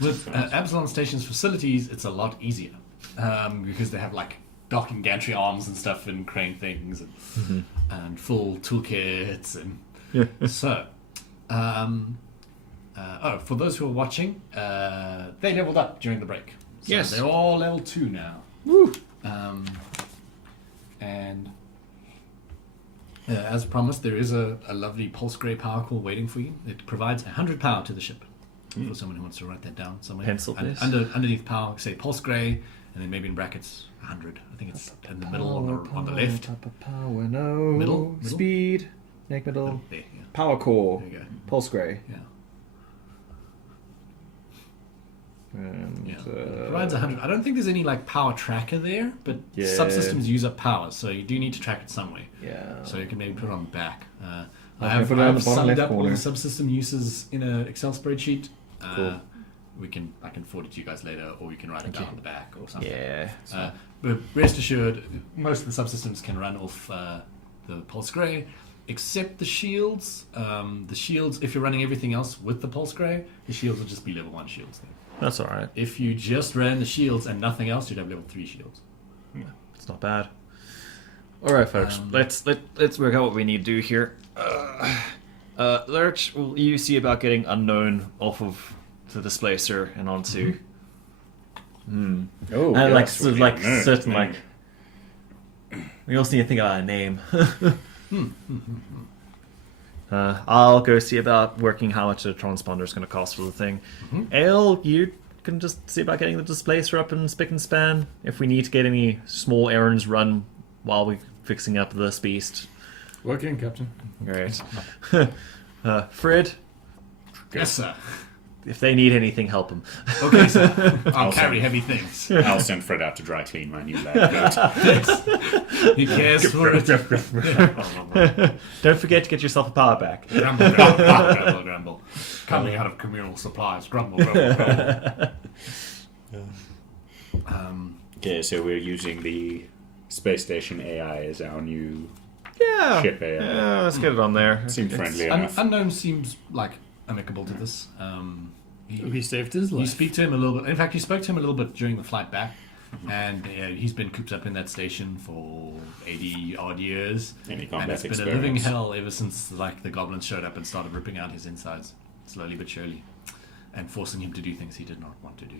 with Absalom Station's facilities, it's a lot easier because they have like docking gantry arms and stuff and crane things and full toolkits and so. For those who are watching, they leveled up during the break. So Yes. they're all level 2 now. Woo. And as promised, there is a lovely pulse grey power core waiting for you. It provides 100 power to the ship. For someone who wants to write that down somewhere. Pencil this. Underneath power, say pulse grey, and then maybe in brackets 100. I think it's in the middle on the left. Power, no. Middle? Speed. Make middle. There, yeah. Power core. There you go. Pulse grey. Yeah. And, Yeah. It provides 100. I don't think there's any like power tracker there, but Yeah. subsystems use up power, so you do need to track it some way. yeah. So you can maybe put it on the back. I can have, put it I on have the bottom summed left up all the corner. subsystem uses in an Excel spreadsheet. Cool. I can forward it to you guys later, or you can write it down on the back or something. Yeah. But rest assured, most of the subsystems can run off the Pulse Grey, except the shields. The shields, if you're running everything else with the Pulse Grey, the shields will just be level 1 shields. Then. That's all right. If you just ran the shields and nothing else, you'd have level 3 shields. It's not bad. All right, folks. Let's work out what we need to do here. Lurch, will you see about getting Unknown off of the Displacer and onto? Oh, And like yes, sort of we like know. certain like. We also need to think about a name. I'll go see about working how much a transponder is going to cost for the thing. Ale, you can just see about getting the Displacer up in spick and span. If we need to get any small errands run while we're fixing up this beast. Working, Captain. Great. Fred, Yes, sir. if they need anything, help them. Okay, sir. I'll Also- carry heavy things. I'll send Fred out to dry clean my new lab coat. He cares for it. Don't forget to get yourself a power back. Grumble, grumble, grumble, grumble. Coming out of communal supplies. Grumble, grumble, grumble. Okay, so we're using the space station AI is our new Yeah. ship AI. Yeah, let's get it on there. Seemed friendly enough. Unknown seems like amicable to this. He saved his life. You speak to him a little bit. In fact, you spoke to him a little bit during the flight back, and he's been cooped up in that station for 80 odd years. Any And combat it's been a living experience. hell ever since like the goblins showed up and started ripping out his insides, slowly but surely, and forcing him to do things he did not want to do.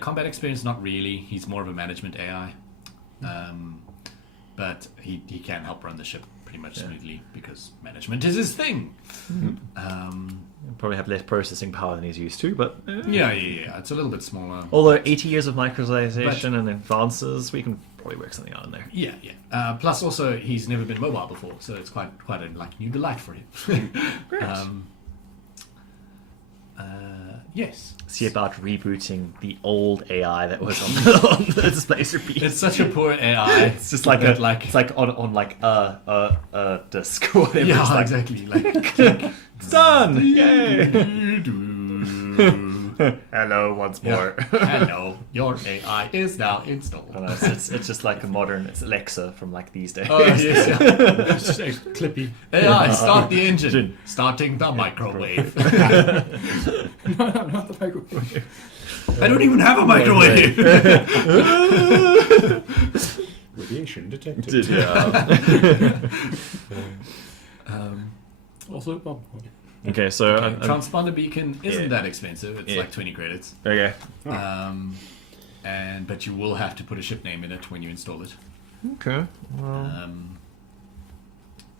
Combat experience, not really. He's more of a management AI, but he can help run the ship pretty much smoothly because management is his thing. Probably have less processing power than he's used to, but Yeah. It's a little bit smaller. although 80 years of microsization and advances, we can probably work something out in there. Yeah. Plus, also, he's never been mobile before, so it's quite a new delight for him. Great. Yes. See about rebooting the old AI that was on the displacer piece. It's such a poor AI. It's just like it's like on like a disc or whatever. Yeah, It's like, exactly. Like, it's done. Yay! Hello once more. hello, your AI is now installed. I know, it's just like a modern. It's Alexa from like these days. Oh yes, yeah. It's just like clippy. AI, start the engine. Starting the microwave. No, not the microwave. I don't even have a microwave. Radiation detected. Also, popcorn. Okay, so Transponder beacon isn't Yeah. that expensive. It's Yeah. like 20 credits. okay. But you will have to put a ship name in it when you install it. Okay. Well,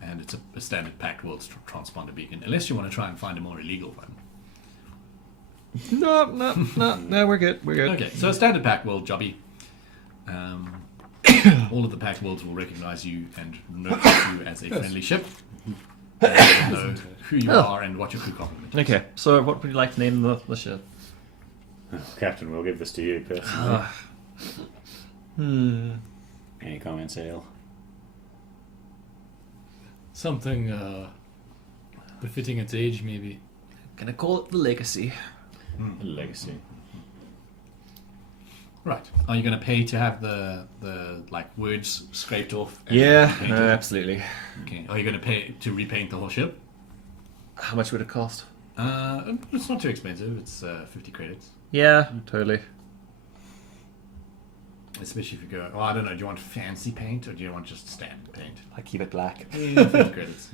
And it's a standard packed world transponder beacon, unless you want to try and find a more illegal one. no, we're good. We're good. Okay, so a standard packed world jobby. All of the packed worlds will recognize you and notice you as a friendly ship. And know who you are and what your crew complement is. Okay, so what would you like to name the ship? Oh, Captain, we'll give this to you personally. Any comments, Ale? Something befitting its age, maybe. Gonna call it the Legacy. Legacy. Right. Are you going to pay to have the like words scraped off? and Yeah, painted? absolutely. Okay. Are you going to pay to repaint the whole ship? How much would it cost? It's not too expensive. It's 50 credits. Yeah, totally. Especially if you go, I don't know, do you want fancy paint or do you want just standard paint? I keep it black. 50 credits.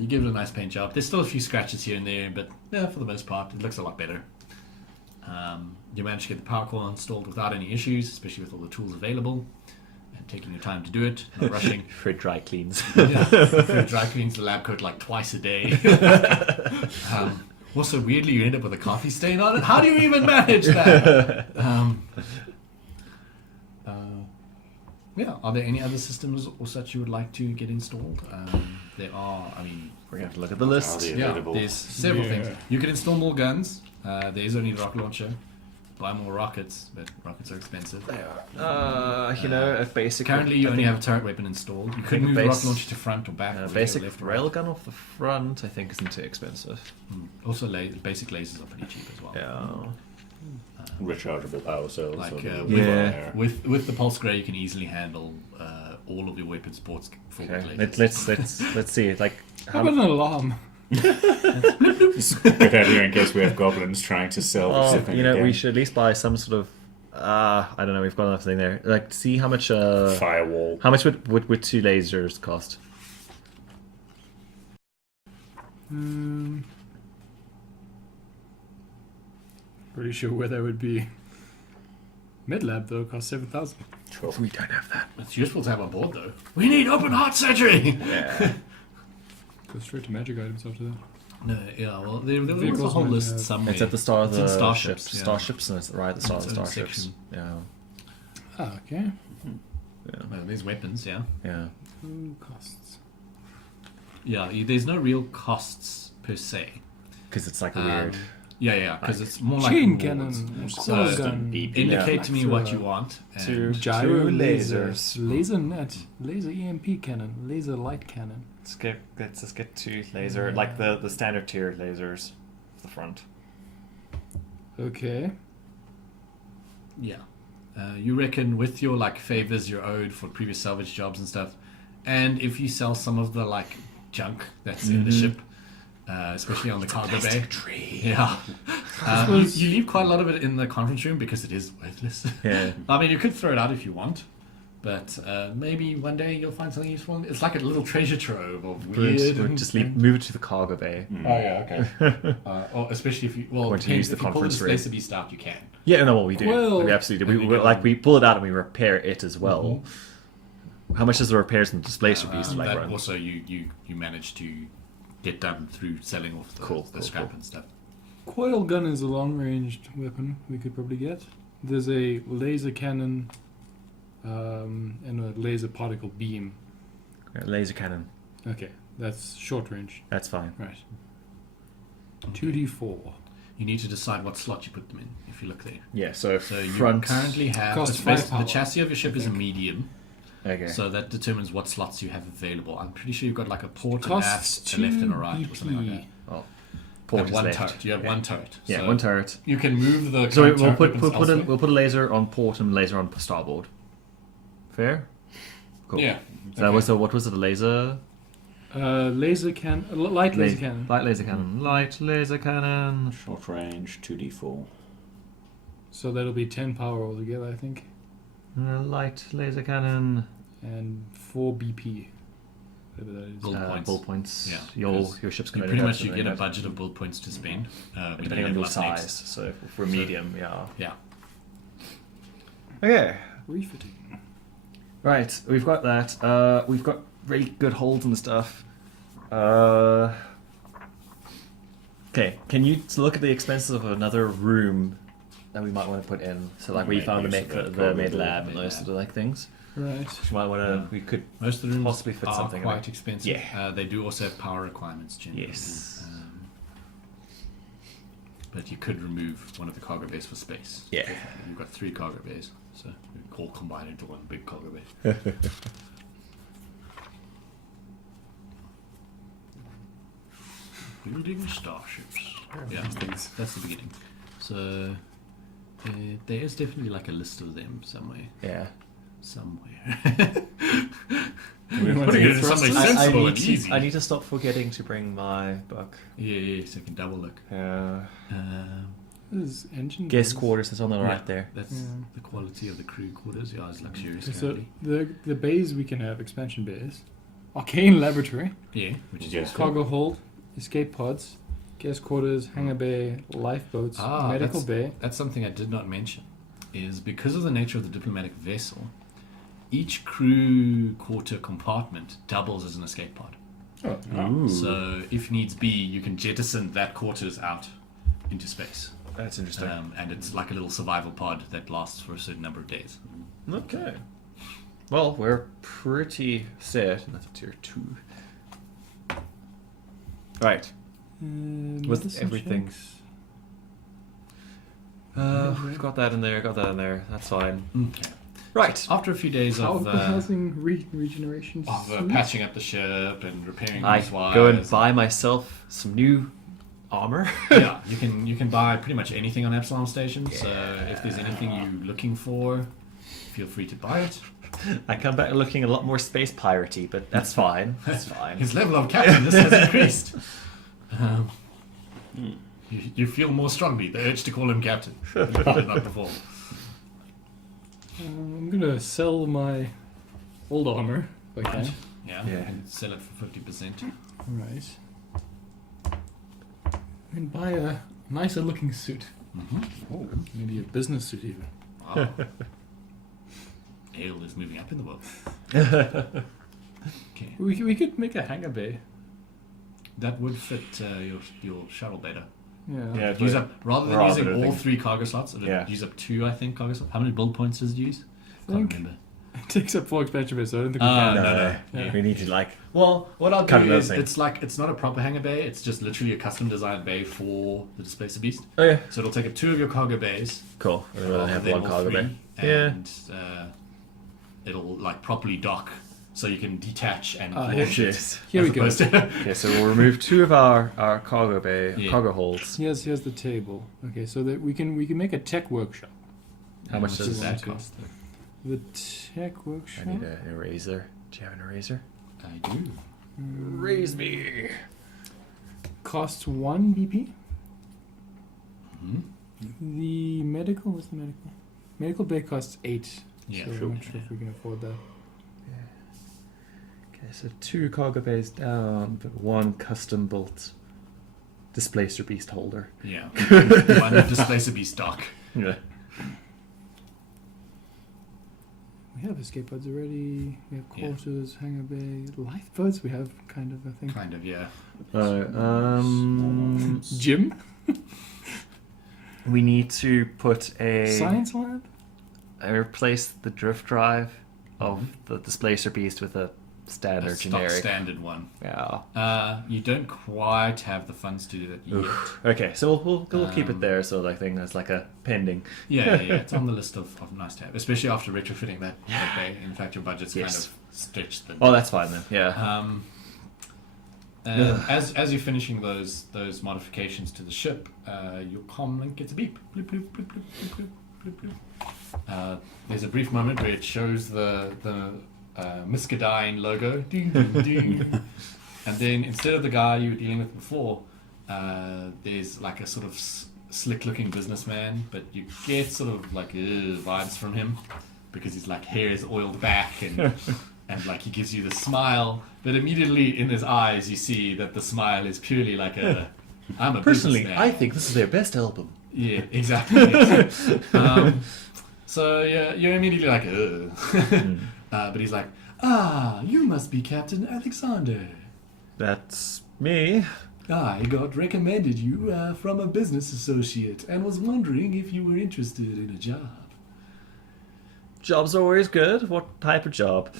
You give it a nice paint job. There's still a few scratches here and there, but for the most part, it looks a lot better. You managed to get the power core installed without any issues, especially with all the tools available, and taking your time to do it, not rushing. For dry cleans. Dry cleans the lab coat like twice a day. Also, weirdly, you end up with a coffee stain on it. How do you even manage that? Are there any other systems or such you would like to get installed? There are, We're gonna have to look at the list. Are they yeah, available? there's several Yeah. things. You can install more guns. There is only a rocket launcher. Buy more rockets, but rockets are expensive. A basic. Currently, you only have a turret weapon installed. You could move the base- rocket launcher to front or back. or basic left or right. railgun off the front. I think isn't too expensive. Also, basic lasers are pretty cheap as well. Yeah. Rechargeable power cells. Like, so the with- Yeah. With the pulse gray, you can easily handle all of your weapon sports forward Okay. lasers. Let's see. Like How about an alarm? Good idea in case we have goblins trying to sell something. we again. should at least buy some sort of. I don't know. We've got nothing there. Like, see how much. Firewall. How much would 2 lasers cost? Pretty sure where that would be. Mid-lab, though, costs 7,000. We don't have that. It's useful to have on board, though. We need open heart surgery. Yeah. Go straight to magic items after that. No, well, there was a Vehicles whole might list have- somewhere. It's at the start of It's in the starships, ships. yeah. Starships, and it's right at the start of Its the own starships. section. Yeah. Okay. Well, there's weapons, yeah. Yeah. Costs. Yeah, there's no real costs per se. Because it's like weird. Yeah, because it's more like Chain rewards. cannon. So, Core gun. indicate to me Yeah. what you want. And Gyro lasers. lasers. Laser net. Laser EMP cannon. Laser light cannon. Let's just get 2 laser, like the standard tier lasers, at the front. Okay. yeah. You reckon with your like favors you're owed for previous salvage jobs and stuff, and if you sell some of the like junk that's in the ship, especially on the cargo bay, yeah, you leave quite a lot of it in the conference room because it is worthless. Yeah. I mean, you could throw it out if you want, but maybe one day you'll find something useful. It's like a little treasure trove of weird. Or just move it to the cargo bay. Oh yeah, okay. Or especially if you Going to use the if you pull the conference room. displacer beast out, you can. Yeah, no, what we do. Well- we absolutely do. There we go. We pull it out and we repair it as well. How much does the repairs and displacer beast like that run? also you manage to get done through selling off the, Cool, scrap cool. and stuff. Coil gun is a long-ranged weapon we could probably get. There's a laser cannon and a laser particle beam. Laser cannon. Okay, that's short range. That's fine. Right. 2d4. You need to decide what slot you put them in. If you look there, Yeah, so, so you front. currently have Cost the, 5 the power, chassis of your ship I is a think. medium, Okay. so that determines what slots you have available. I'm pretty sure you've got like a port, an Costs aft, a 2 left, and a right, or something like BP. that. Port And is one left. turret. You have one turret. Yeah, so one turret. You can move the. So current we'll turret put weapons elsewhere. we'll put a laser on port and a laser on starboard. Fair. Cool. Yeah. So that was what was it? A laser. Laser can light laser cannon. Light laser cannon. Light laser cannon. Short range, 2d4. So that'll be 10 power altogether, I think, Light laser cannon. and 4 BP. Whatever that is. Bull points. Bull points. Yeah, Your because ship's You going pretty to much you get a budget of build points to spend. When depending you on your level up size. next. So if we're medium, yeah. Yeah. Okay. Refitting. Right, we've got that. We've got really good holds and stuff. Okay, can you look at the expenses of another room that we might want to put in? So, like, we Make found the use of maid, the the corridor. maid lab and Maid those lab. sort of like things. Right. We might want to. We could. Most of the rooms Possibly fit are something in quite it. expensive. Yeah. They do also have power requirements generally. Yes. But you could remove one of the cargo bays for space. Yeah. Definitely. You've got 3 cargo bays, so we all combine into one big cargo bay. Building starships. Yeah, that's the beginning. So there is definitely like a list of them somewhere. Yeah. Putting it in something sensible and easy. I need to stop forgetting to bring my book. Yeah, so you can double look. This is engine. Guest bays. quarters is on the Yeah. right there. That's Yeah. the quality of the crew quarters. Yeah, it's luxurious. So currently. the bays we can have expansion bays, arcane laboratory, Yeah, which is Yes. useful. cargo hold, escape pods, guest quarters, hangar bay, lifeboats, medical bay. That's something I did not mention. Is because of the nature of the diplomatic vessel, each crew quarter compartment doubles as an escape pod. Ooh. So if needs be, you can jettison that quarters out into space. That's interesting. And it's like a little survival pod that lasts for a certain number of days. Okay. Well, we're pretty set. That's a tier 2. Right. With Medicine everything. checks. We've got that in there, That's fine. Okay. Right. After a few days of Housing regeneration. suit? patching up the ship and repairing I these wires, go and buy myself some new armor. yeah, you can buy pretty much anything on Epsilon Station. So if there's anything you're looking for, feel free to buy it. I come back looking a lot more space piratey, but that's fine. That's fine. His level of captain this has increased. You feel more strongly the urge to call him captain. You did not before. I'm gonna sell my old armor if I can. Yeah, Yeah. you can sell it for 50%. Right. And buy a nicer looking suit. Mm-hmm. Maybe a business suit even. Wow. Ale is moving up in the world. Okay, We could make a hangar bay. that would fit your shuttle better. Yeah. Yeah, Use but up rather than rather using than all think- 3 cargo slots. It'd Yeah. use up 2, I think, cargo slots. How many build points does it use? Can't think- remember. It takes up 4 expansion bays, so I don't think we Ah, can. no. Yeah. We need to like. Well, what I'll Cut do another is thing. it's not a proper hangar bay. It's just literally a custom designed bay for the Displacer Beast. Oh yeah. So it'll take up 2 of your cargo bays. Cool. And then rather we'll have than one all cargo 3, bay. Yeah. And it'll like properly dock, so you can detach and Ah, launch it. Yes. Here as we go. opposed to- Okay, so we'll remove 2 of our cargo bay Yeah. cargo holds. Here's the table. Okay, so that we can make a tech workshop. How much does does that that cost? The tech workshop. I need an eraser. Do you have an eraser? I do. Raise me. Costs 1 BP. Hmm? The medical, what's the medical? Medical bay costs 8. Yeah, so sure. I'm not sure if we can afford that. Okay, so 2 cargo bays down, but 1 custom built displacer beast holder. Yeah. One displacer be stock. Yeah. We have escape pods already. We have Yeah. quarters, hangar bay, lifeboats. We have kind of, I think. Kind of, yeah. Gym, we need to put a. science lab. I replace the drift drive of the displacer beast with a standard A stock generic. standard one. Yeah. You don't quite have the funds to do that yet. Okay, so we'll keep it Um, there. So I think that's like a pending. Yeah. It's on the list of nice to have, especially after retrofitting that bay. In fact, your budget's Yes. kind of stretched. Oh, that's fine then. Yeah. As you're finishing those modifications to the ship, your comm link gets a beep. Bloop, bloop, bloop, bloop, bloop, bloop, bloop, bloop. There's a brief moment where it shows the Muscadine logo, ding, ding, ding. And then instead of the guy you were dealing with before, there's like a sort of slick-looking businessman, but you get sort of like vibes from him because his like hair is oiled back and like he gives you the smile, but immediately in his eyes you see that the smile is purely like I'm a Personally, businessman. I think this is their best album. Yeah, exactly. So yeah, you're immediately like, but he's like, you must be Captain Alexander. That's me. I got recommended you from a business associate and was wondering if you were interested in a job. Job's always good. What type of job?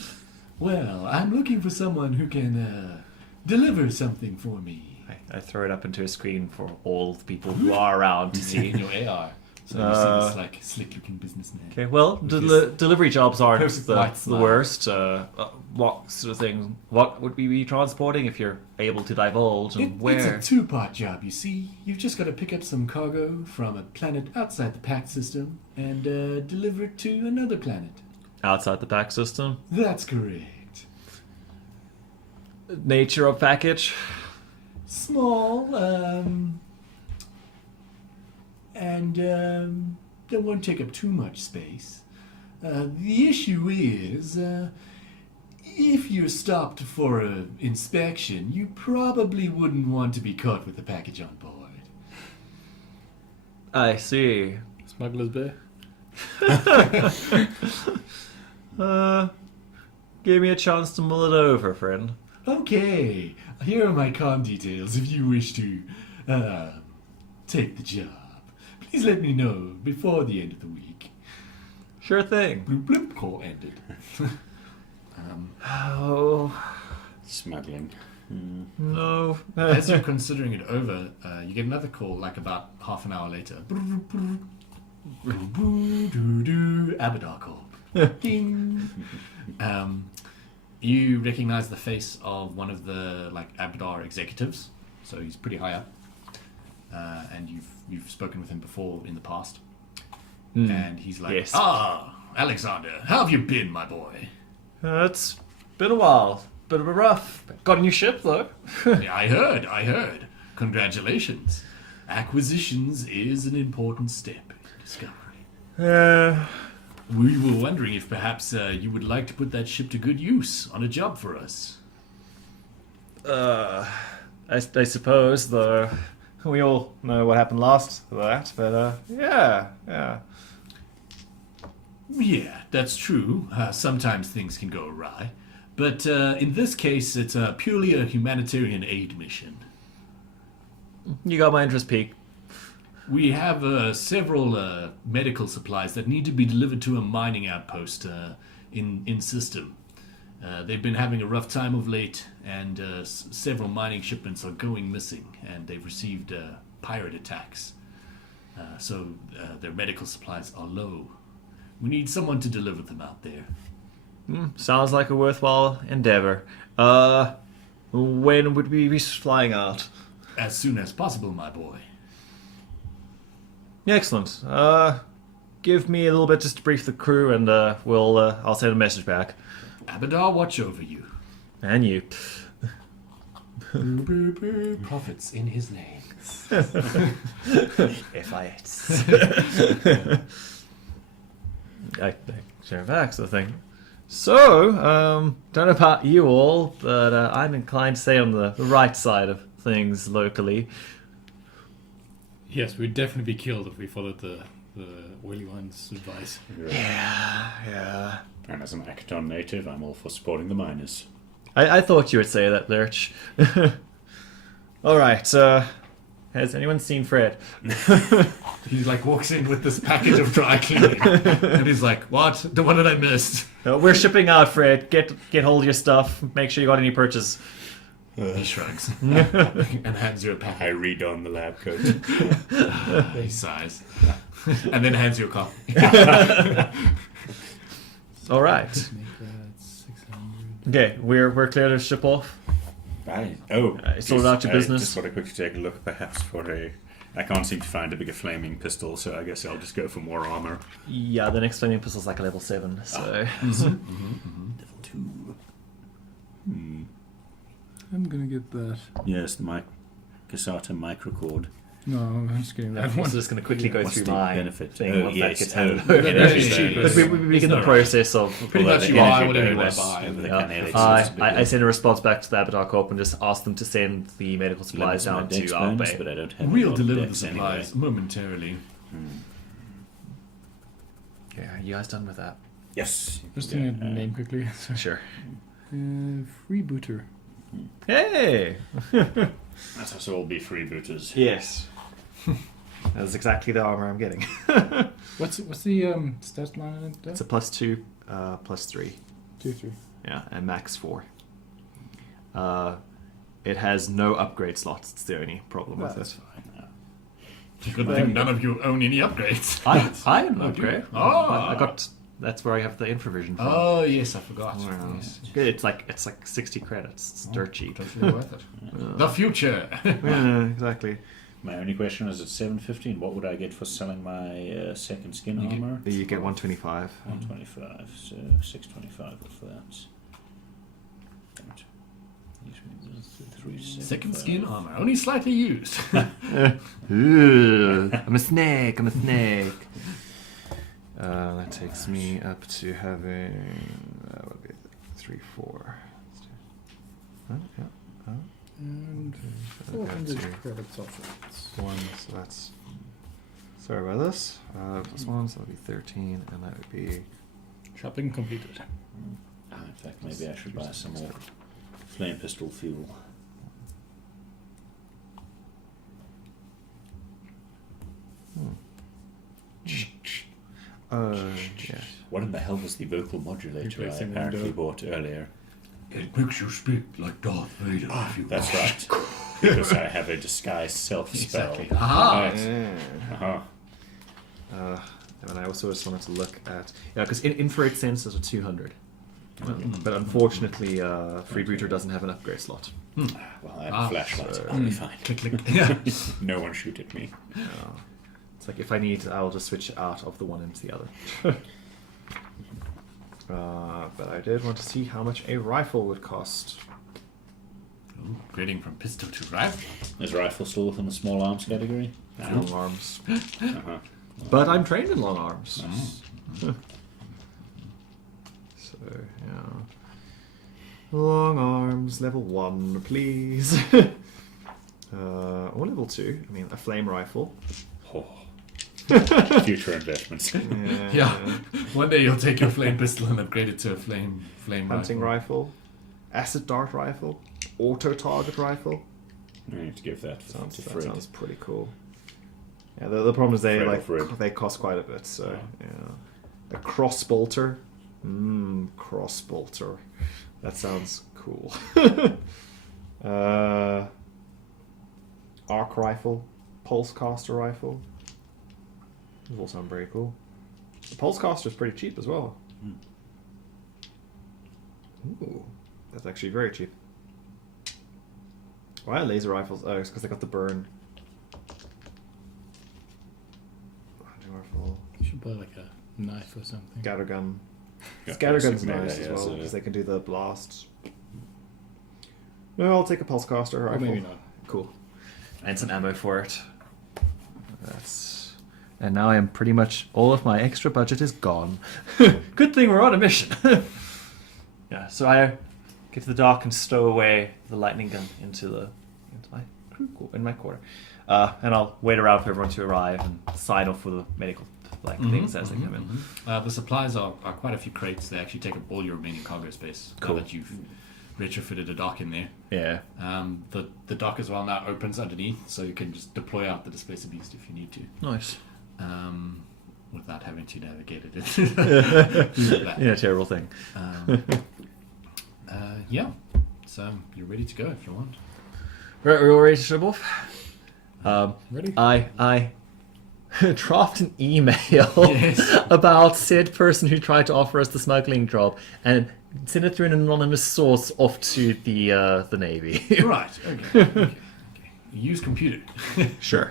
Well, I'm looking for someone who can deliver something for me. I throw it up into a screen for all the people who are around to see. In your AR. So you see this like slick-looking businessman. Okay, well, delivery jobs aren't Perfect the white smile. worst. What sort of thing? What would we be transporting if you're able to divulge, and where? It's a two-part job, you see. You've just got to pick up some cargo from a planet outside the Pact system and deliver it to another planet. Outside the pack system? That's correct. Nature of package? Small, and they won't take up too much space. The issue is, if you're stopped for an inspection, you probably wouldn't want to be caught with the package on board. I see. Smuggler's Bay. Give me a chance to mull it over, friend. Okay, here are my comm details if you wish to take the job. Please let me know before the end of the week. Sure thing. Bloop bloop, call ended. Oh, Smuggling. no. As you're considering it over, you get another call like about half an hour later. Abadar Corp. Ding. You recognize the face of one of the like Abadar executives, so he's pretty high up, and you've spoken with him before in the past. And he's like, Yes. Alexander, how have you been, my boy? It's been a while. Bit of a rough. Got a new ship, though. Yeah, I heard. Congratulations. Acquisitions is an important step in discovery. We were wondering if perhaps you would like to put that ship to good use on a job for us. I suppose, though, we all know what happened last to that, but, yeah. Yeah, that's true. Sometimes things can go awry. But in this case, it's purely a humanitarian aid mission. You got my interest peaked. We have several medical supplies that need to be delivered to a mining outpost in system. They've been having a rough time of late, and several mining shipments are going missing, and they've received pirate attacks. So their medical supplies are low. We need someone to deliver them out there. Sounds like a worthwhile endeavor. When would we be flying out? As soon as possible, my boy. Excellent. give me a little bit just to brief the crew, and I'll send a message back. Abadar, watch over you. And you. Prophets in his name. FIS. I share facts, I think. So, don't know about you all, but I'm inclined to say on the right side of things locally. Yes, we'd definitely be killed if we followed the oily one's advice. Yeah. And as an Akitan native, I'm all for supporting the miners. I thought you would say that, Lurch. Alright, has anyone seen Fred? He like walks in with this package of dry cleaning, and he's like, "What? The one that I missed." We're shipping out, Fred. Get hold of your stuff. Make sure you got any purchase. He shrugs and hands you a I packet. read on the lab coat. He sighs, and then hands you a copy. Alright. Make that 600. Okay, we're clear to ship off. Right. Sort out your business. Just want to quickly take a look, perhaps, for a... I can't seem to find a bigger flaming pistol, so I guess I'll just go for more armor. Yeah, the next flaming pistol's like a level 7, so... Level 2. I'm gonna get that. Yes, the Casata microcord. No, I'm just getting that I'm one. just going to quickly go What's through the my benefit? thing Oh, once yes. that gets Oh, handed yeah, over. that's Very just cheap. But we begin the It's process of... Pretty much you buy whatever you want to buy. Over the Yeah. kinetics I send a response back to the Abadar Corp and just ask them to send the medical supplies down to our bay. but I don't have We'll any deliver the decks supplies momentarily. Yeah, you guys done with that? Yes. Just doing a name quickly. Sorry. Sure. Freebooter. Hey! Let us all be freebooters. Yes. That's exactly the armor I'm getting. What's the stat line on it? It's a +2, +3. 2, 3. Yeah, and max 4. It has no upgrade slots. It's the only problem with That's it. Good thing none of you own any upgrades. I have an Oh, do you? upgrade. Ah. I got. That's where I have the infravision from. Oh yes, I forgot. Wow. Yes. It's like 60 credits. It's dirt cheap. Totally worth it. The future. Yeah, exactly. My only question is at 715, what would I get for selling my second skin You get- armor? You get 125. 125, so 625 of that. Second skin armor, only slightly used. Ooh, I'm a snake. That takes me up to having. That would be 3, 4. Oh, yeah. Oh, And 400 credits off it. 1, so that's. Sorry about this. +1, so that would be 13, and that would be. Shopping completed. In fact, maybe I should buy some more flame pistol fuel. Yeah. What in the hell was the vocal modulator I Replacing apparently window. bought earlier? It makes you speak like Darth Vader. if you That's want. right. Because I have a disguised self spell. Exactly. Aha! Right. Uh-huh. And I also just wanted to look at because infrared sensors are 200, but unfortunately, Freebooter doesn't have an upgrade slot. Well, I have a flashlight, so I'll be fine. Click, click. Yeah. No one shoot at me. It's like if I need, I'll just switch out of the one into the other. But I did want to see how much a rifle would cost. Ooh, grading from pistol to rifle. Is rifle still within the small arms category? Long arms, Uh-huh. but I'm trained in long arms. So yeah, long arms level 1, please. Or level 2. I mean, a flame rifle. Oh. Future investments. Yeah. One day you'll take your flame pistol and upgrade it to a flame Hunting rifle, acid dart rifle, auto target rifle. I need to give that to That Fred. sounds pretty cool. Yeah, the problem is they Fred or like Fred? they cost quite a bit. So yeah, a cross bolter. Cross bolter. That sounds cool. Arc rifle, pulse caster rifle. Those all sound very cool. The pulse caster is pretty cheap as well. Ooh, that's actually very cheap. Why are laser rifles? Oh, it's because they got the burn. Hunting rifle. You should buy like a knife or something. Scattergun. Yeah, Scattergun's basic nice melee, as yeah, well so- because they can do the blast. No, I'll take a pulse caster Or rifle. maybe not. Cool. And some ammo for it. And now I am pretty much all of my extra budget is gone. Good thing we're on a mission. Yeah, so I get to the dock and stow away the lightning gun into my crew in my quarter, and I'll wait around for everyone to arrive and sign off for the medical things as they come in. The supplies are quite a few crates. They actually take up all your remaining cargo space. Cool. Now that you've retrofitted a dock in there. Yeah. The dock as well now opens underneath, so you can just deploy out the displacer beast if you need to. Nice. Without having to navigate it. Yeah, terrible thing. Yeah. So you're ready to go if you want. Right, we're all ready to ship off. Ready? I dropped an email Yes. about said person who tried to offer us the smuggling job and sent it through an anonymous source off to the Navy. Right. Okay. Use computer. Sure.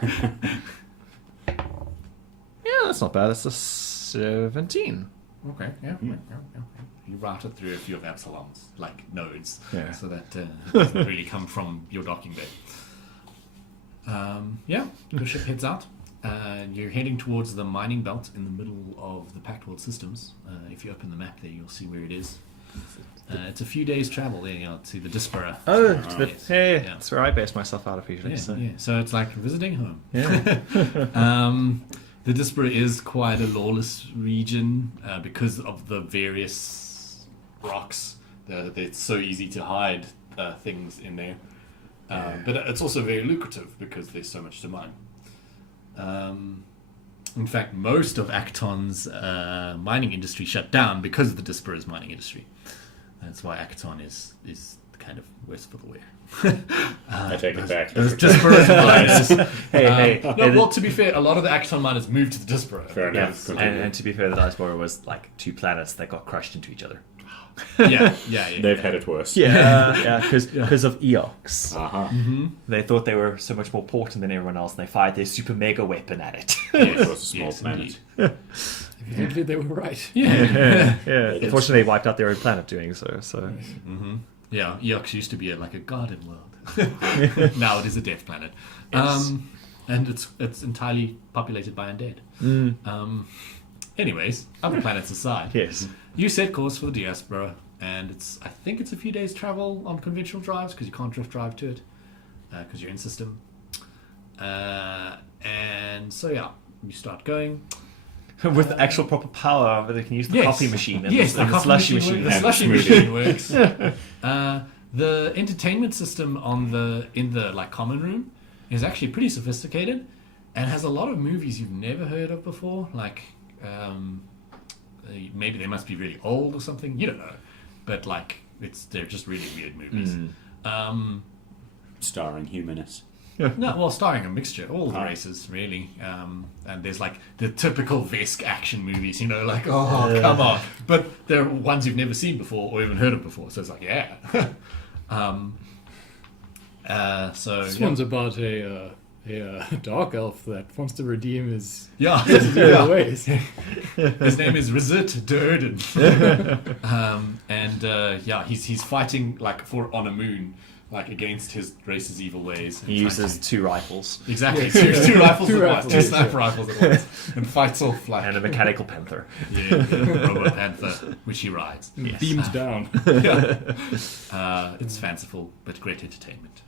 Yeah, that's not bad. That's a 17. Okay. Yeah. You routed through a few of Absalom's nodes, Yeah. so that doesn't really come from your docking bay. Yeah. Your ship heads out. You're heading towards the mining belt in the middle of the Pact World systems. If you open the map there, you'll see where it is. It's a few days' travel there to the Dispara. Oh, Yes. hey, Yeah. that's where I base myself out of usually. Yeah, so. yeah. So it's like visiting home. Yeah. The Dispara is quite a lawless region because of the various rocks. It's so easy to hide things in there. But it's also very lucrative because there's so much to mine. In fact, most of Akitan's mining industry shut down because of the Dispara's mining industry. That's why Akitan is kind of worse for the wear. I take it back. It's Dispara's miners. Hey, No, well, to be fair, a lot of the Akitan miners moved to the Dispara. Fair Yeah, enough. and to be fair, the Diaspora was like two planets that got crushed into each other. Yeah. They've had it worse. Yeah, because of Eox. Uh-huh. They thought they were so much more potent than everyone else, and they fired their super mega weapon at it. It was a small planet. indeed. Evidently, they were right. Yeah. Yeah. Unfortunately, they wiped out their own planet doing so. Yeah, Eox used to be like a garden world. Now it is a death planet. Yes. And it's entirely populated by undead. Anyways, other planets aside, Yes. you set course for the Diaspora, and I think it's a few days travel on conventional drives because you can't drift drive to it because you're in system. And so yeah, you start going. With actual proper power, where they can use the Yes. coffee machine and, Yes, the, and the coffee slushy machine machine. works. The And slushy smoothie. machine works. The entertainment system in the common room is actually pretty sophisticated and has a lot of movies you've never heard of before. Maybe they must be really old or something. You don't know, but they're just really weird movies. Starring humanists. No, well, starring a mixture, all the races really, and there's the typical Vesk action movies, come on, but they're ones you've never seen before or even heard of before, so it's yeah. This one's about a dark elf that wants to redeem his yeah, evil ways. His name is Rizit Durden, he's fighting on a moon. Against his race's evil ways. He uses two rifles Exactly, two rifles Two at once, rifles, two yeah. sniper rifles at once, and fights off and a mechanical panther. Robo Panther, which he rides. Beamed down. It's fanciful, but great entertainment.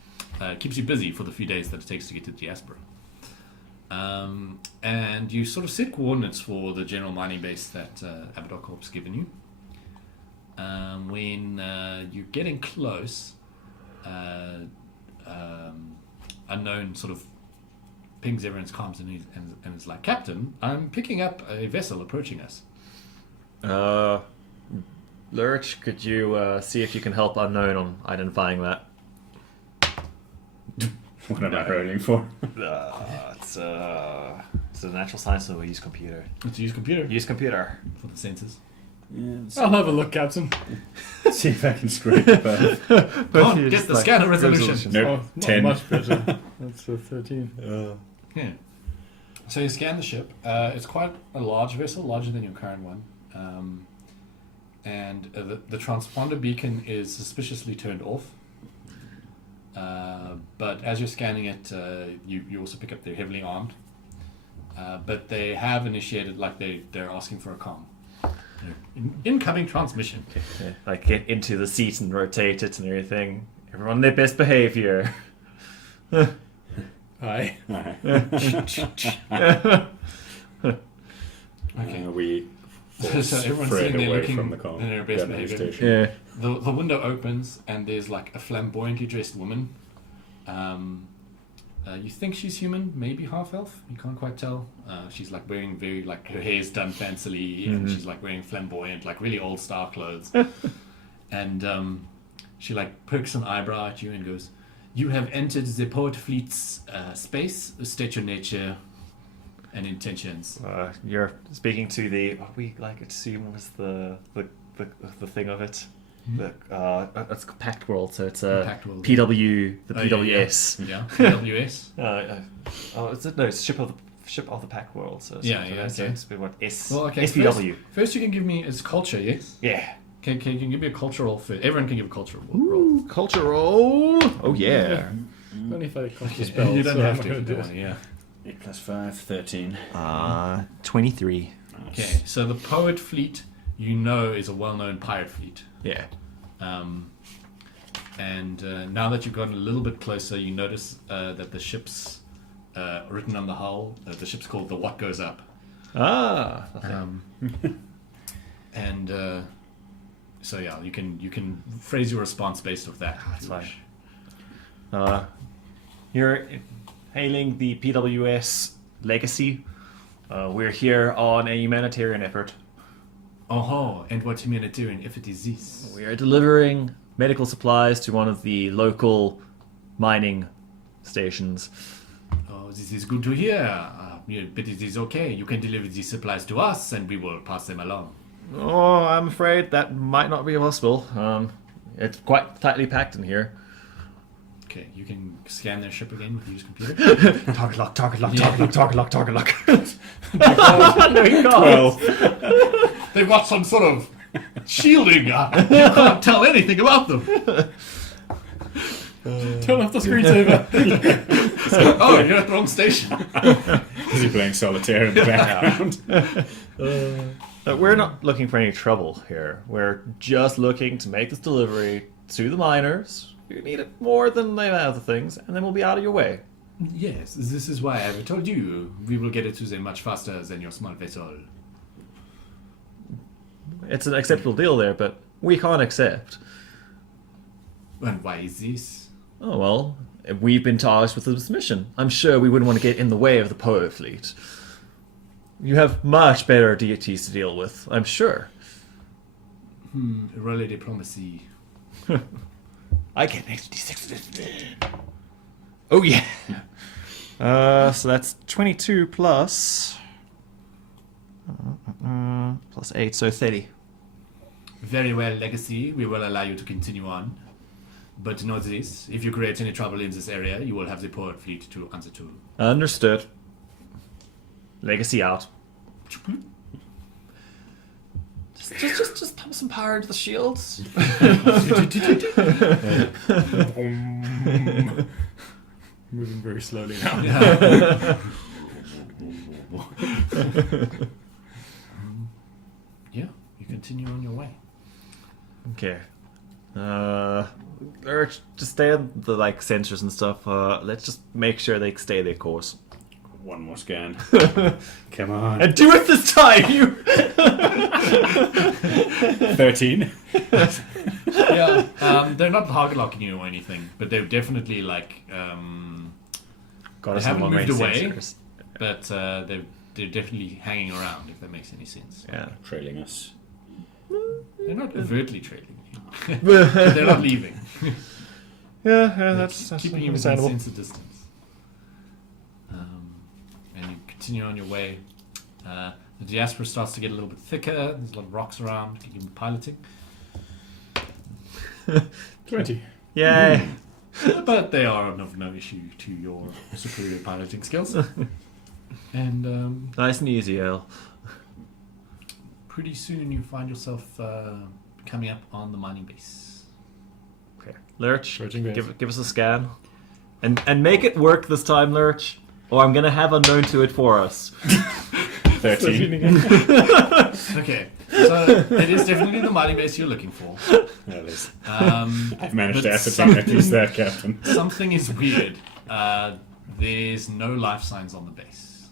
Keeps you busy for the few days that it takes to get to the Diaspora. And you sort of set coordinates for the general mining base that Abaddon Corp's given you. When you're getting close, Unknown sort of pings everyone's comms and is like, Captain, I'm picking up a vessel approaching us. Lurch, could you see if you can help Unknown on identifying that? What am I rolling for? It's a natural science, so we use computer. Let's use computer Use computer. for the sensors. I'll have a look, Captain. See if I can scrape it back. Go on, get the scanner resolution. Nope. Not 10. much better. That's a 13. Yeah. So you scan the ship. It's quite a large vessel, larger than your current one. And the transponder beacon is suspiciously turned off. But as you're scanning it, you also pick up they're heavily armed. But they have initiated, like they're asking for a comm. Incoming transmission. Yeah, like get into the seat and rotate it and everything. Everyone their best behavior. Aye. Okay. We So force everyone's Fred sitting there away looking from the car. in their best Gunnery behavior. station. Yeah. The window opens and there's like a flamboyantly dressed woman. You think she's human, maybe half elf. You can't quite tell. She's like wearing very like her hair's done fancily, and she's like wearing flamboyant, like really old style clothes. And she like perks an eyebrow at you and goes, "You have entered the Port Fleet's space. State your nature and intentions." You're speaking to the what we like assume was the thing of it. It's Pact World, so it's a Pact World. PW, the PWS. Yeah, PWS. Is it? No, it's ship of the Pact World. So it's Yeah, yeah, okay. It's what S Well, okay. SPW. First, you can give me it's culture, yes. Yeah. Can you give me a cultural first? Everyone can give a cultural roll. Cultural. Oh yeah. Only if I cast Okay, a spell. you don't so have I'm to. not If gonna you do don't it. want to, yeah. 8 plus 5, 13. 23. Okay, so the Poet Fleet, you know, is a well-known pirate fleet. Yeah. And now that you've gotten a little bit closer, you notice that the ship's written on the hull. The ship's called the What Goes Up. Ah. And so yeah, you can phrase your response based off that. That's fine. You're hailing the PWS Legacy. We're here on a humanitarian effort. Oh, and what humanitarian effort is this? We are delivering medical supplies to one of the local mining stations. Oh, this is good to hear. Yeah, but it is okay. You can deliver these supplies to us, and we will pass them along. Oh, I'm afraid that might not be possible. It's quite tightly packed in here. Okay, you can scan their ship again with your computer. Target lock, target lock, Yeah. target lock, target lock. No, you can't. Well, They've got some sort of shielding. You can't tell anything about them. Turn off the screensaver. Oh, you're at the wrong station. is he playing solitaire in the background? We're not looking for any trouble here. We're just looking to make this delivery to the miners. You need it more than they have the things, and then we'll be out of your way. Yes, this is why I told you we will get it to them much faster than your small vessel. It's an acceptable deal there, but we can't accept. And why is this? Oh well, we've been tasked with this mission. I'm sure we wouldn't want to get in the way of the Poet Fleet. You have much better deities to deal with, I'm sure. Relay diplomacy. I get an extra d6 for this. Oh yeah. So that's 22 plus 8, so 30. Very well, Legacy. We will allow you to continue on. But know this, if you create any trouble in this area, you will have the Poet Fleet to answer to. Understood. Legacy out. Just pump some power into the shields. Moving very slowly now. Yeah, you continue on your way. Okay. Just stay on the sensors and stuff. Let's just make sure they stay their course. One more scan. Come on. And do it this time, you. 13. Yeah, they're not target locking you or anything, but they're definitely Got us They haven't some moved long-range away. sensors. but they're definitely hanging around, if that makes any sense. Yeah. Trailing us. They're not overtly trailing you. But they're not leaving. Yeah, They're that's keeping you within understandable. sense of distance. And you continue on your way. The diaspora starts to get a little bit thicker. There's a lot of rocks around. You can be piloting. 20. Yay. But they are of no issue to your superior piloting skills. And Nice and easy, Ale. pretty soon you find yourself coming up on the mining base. Okay. Lurch, Searching base. give us a scan. And make it work this time, Lurch. Or I'm gonna have unknown to it for us. 13. Okay, so it is definitely the mining base you're looking for. Yeah, it is. I've I've managed to ascertain at least that, Captain. Something is weird. There's no life signs on the base.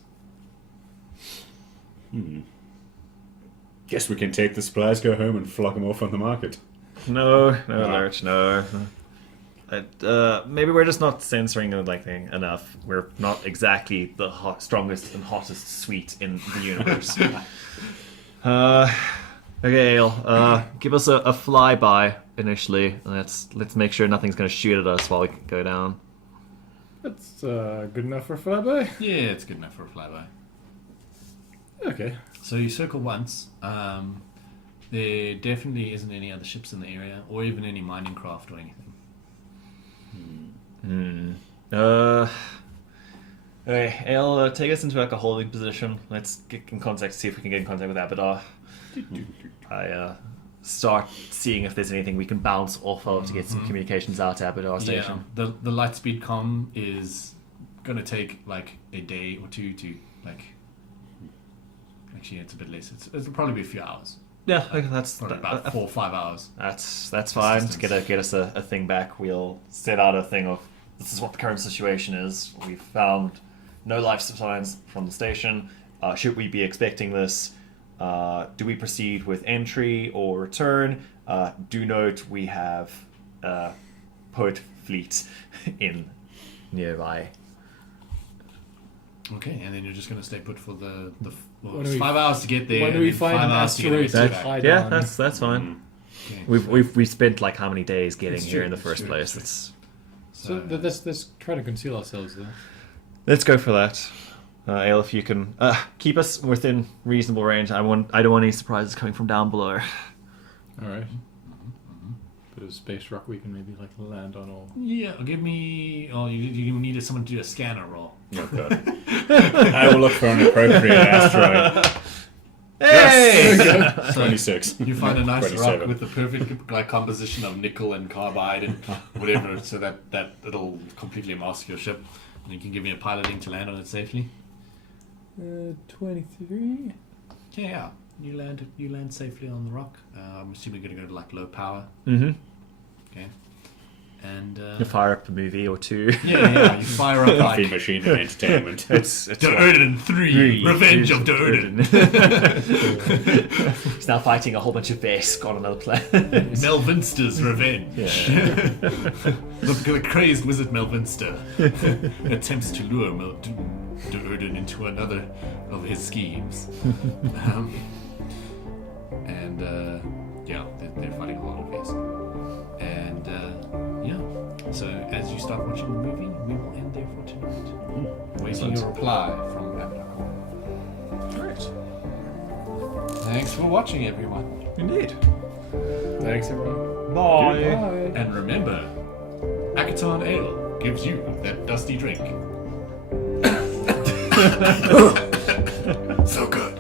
Guess we can take the supplies, go home, and flog them off on the market. No, Lurch, no. Maybe we're just not censoring the thing enough. We're not exactly the strongest and hottest suite in the universe. Okay, Ale. Give us a flyby initially. Let's make sure nothing's going to shoot at us while we go down. That's good enough for a flyby. Yeah, it's good enough for a flyby. Okay. So you circle once. There definitely isn't any other ships in the area, or even any mining craft or anything. Okay, Ale, take us into a holding position. Let's get in contact, see if we can get in contact with Abadar. I start seeing if there's anything we can bounce off of to get some communications out to Abadar Station. Yeah, the lightspeed comm is gonna take like a day or two to like. Actually, it's a bit less. It'll probably be a few hours. Yeah, okay, that's Probably about 4 or 5 hours. That's fine. To get us a thing back, we'll set out a thing of this is what the current situation is. We've found no life signs from the station. Should we be expecting this? Do we proceed with entry or return? Do note we have poet fleet in nearby. Okay, and then you're just gonna stay put for the well, When it's we- 5 hours to get there. when do and we then find 5 an hours to get asteroid back. to hide Yeah, on? that's fine. Okay, We spent like how many days getting It's here true, in the it's first true, place? it's true. So let's try to conceal ourselves though. Let's go for that. Ale, if you can keep us within reasonable range. I don't want any surprises coming from down below. All right. Bit of space rock we can maybe like land on or. Yeah, give me. Oh, you needed someone to do a scanner roll. Oh, God. I will look for an appropriate asteroid. Hey! So 26. you find a nice rock 27. with the perfect like composition of nickel and carbide and whatever, so that it'll completely mask your ship, and you can give me a piloting to land on it safely. 23. Yeah. You land safely on the rock. I'm assuming you're gonna go to like low power. Mm-hmm. Okay. And You fire up a movie or two. yeah, you fire up Coffee like machine and entertainment. It's Do'Urden 3, Revenge of Do'Urden. He's now fighting a whole bunch of Vesk on another planet. Melvinster's Revenge. Yeah. The crazed wizard Melvinster attempts to lure Do'Urden into another of his schemes. They're fighting a lot of Vesk. And so as you start watching the movie, we will end there for tonight. Waiting your reply from Abdar. Great. Thanks for watching, everyone. Indeed. Thanks everyone. Bye. Bye. And remember, Akitan Ale gives you that dusty drink. So good.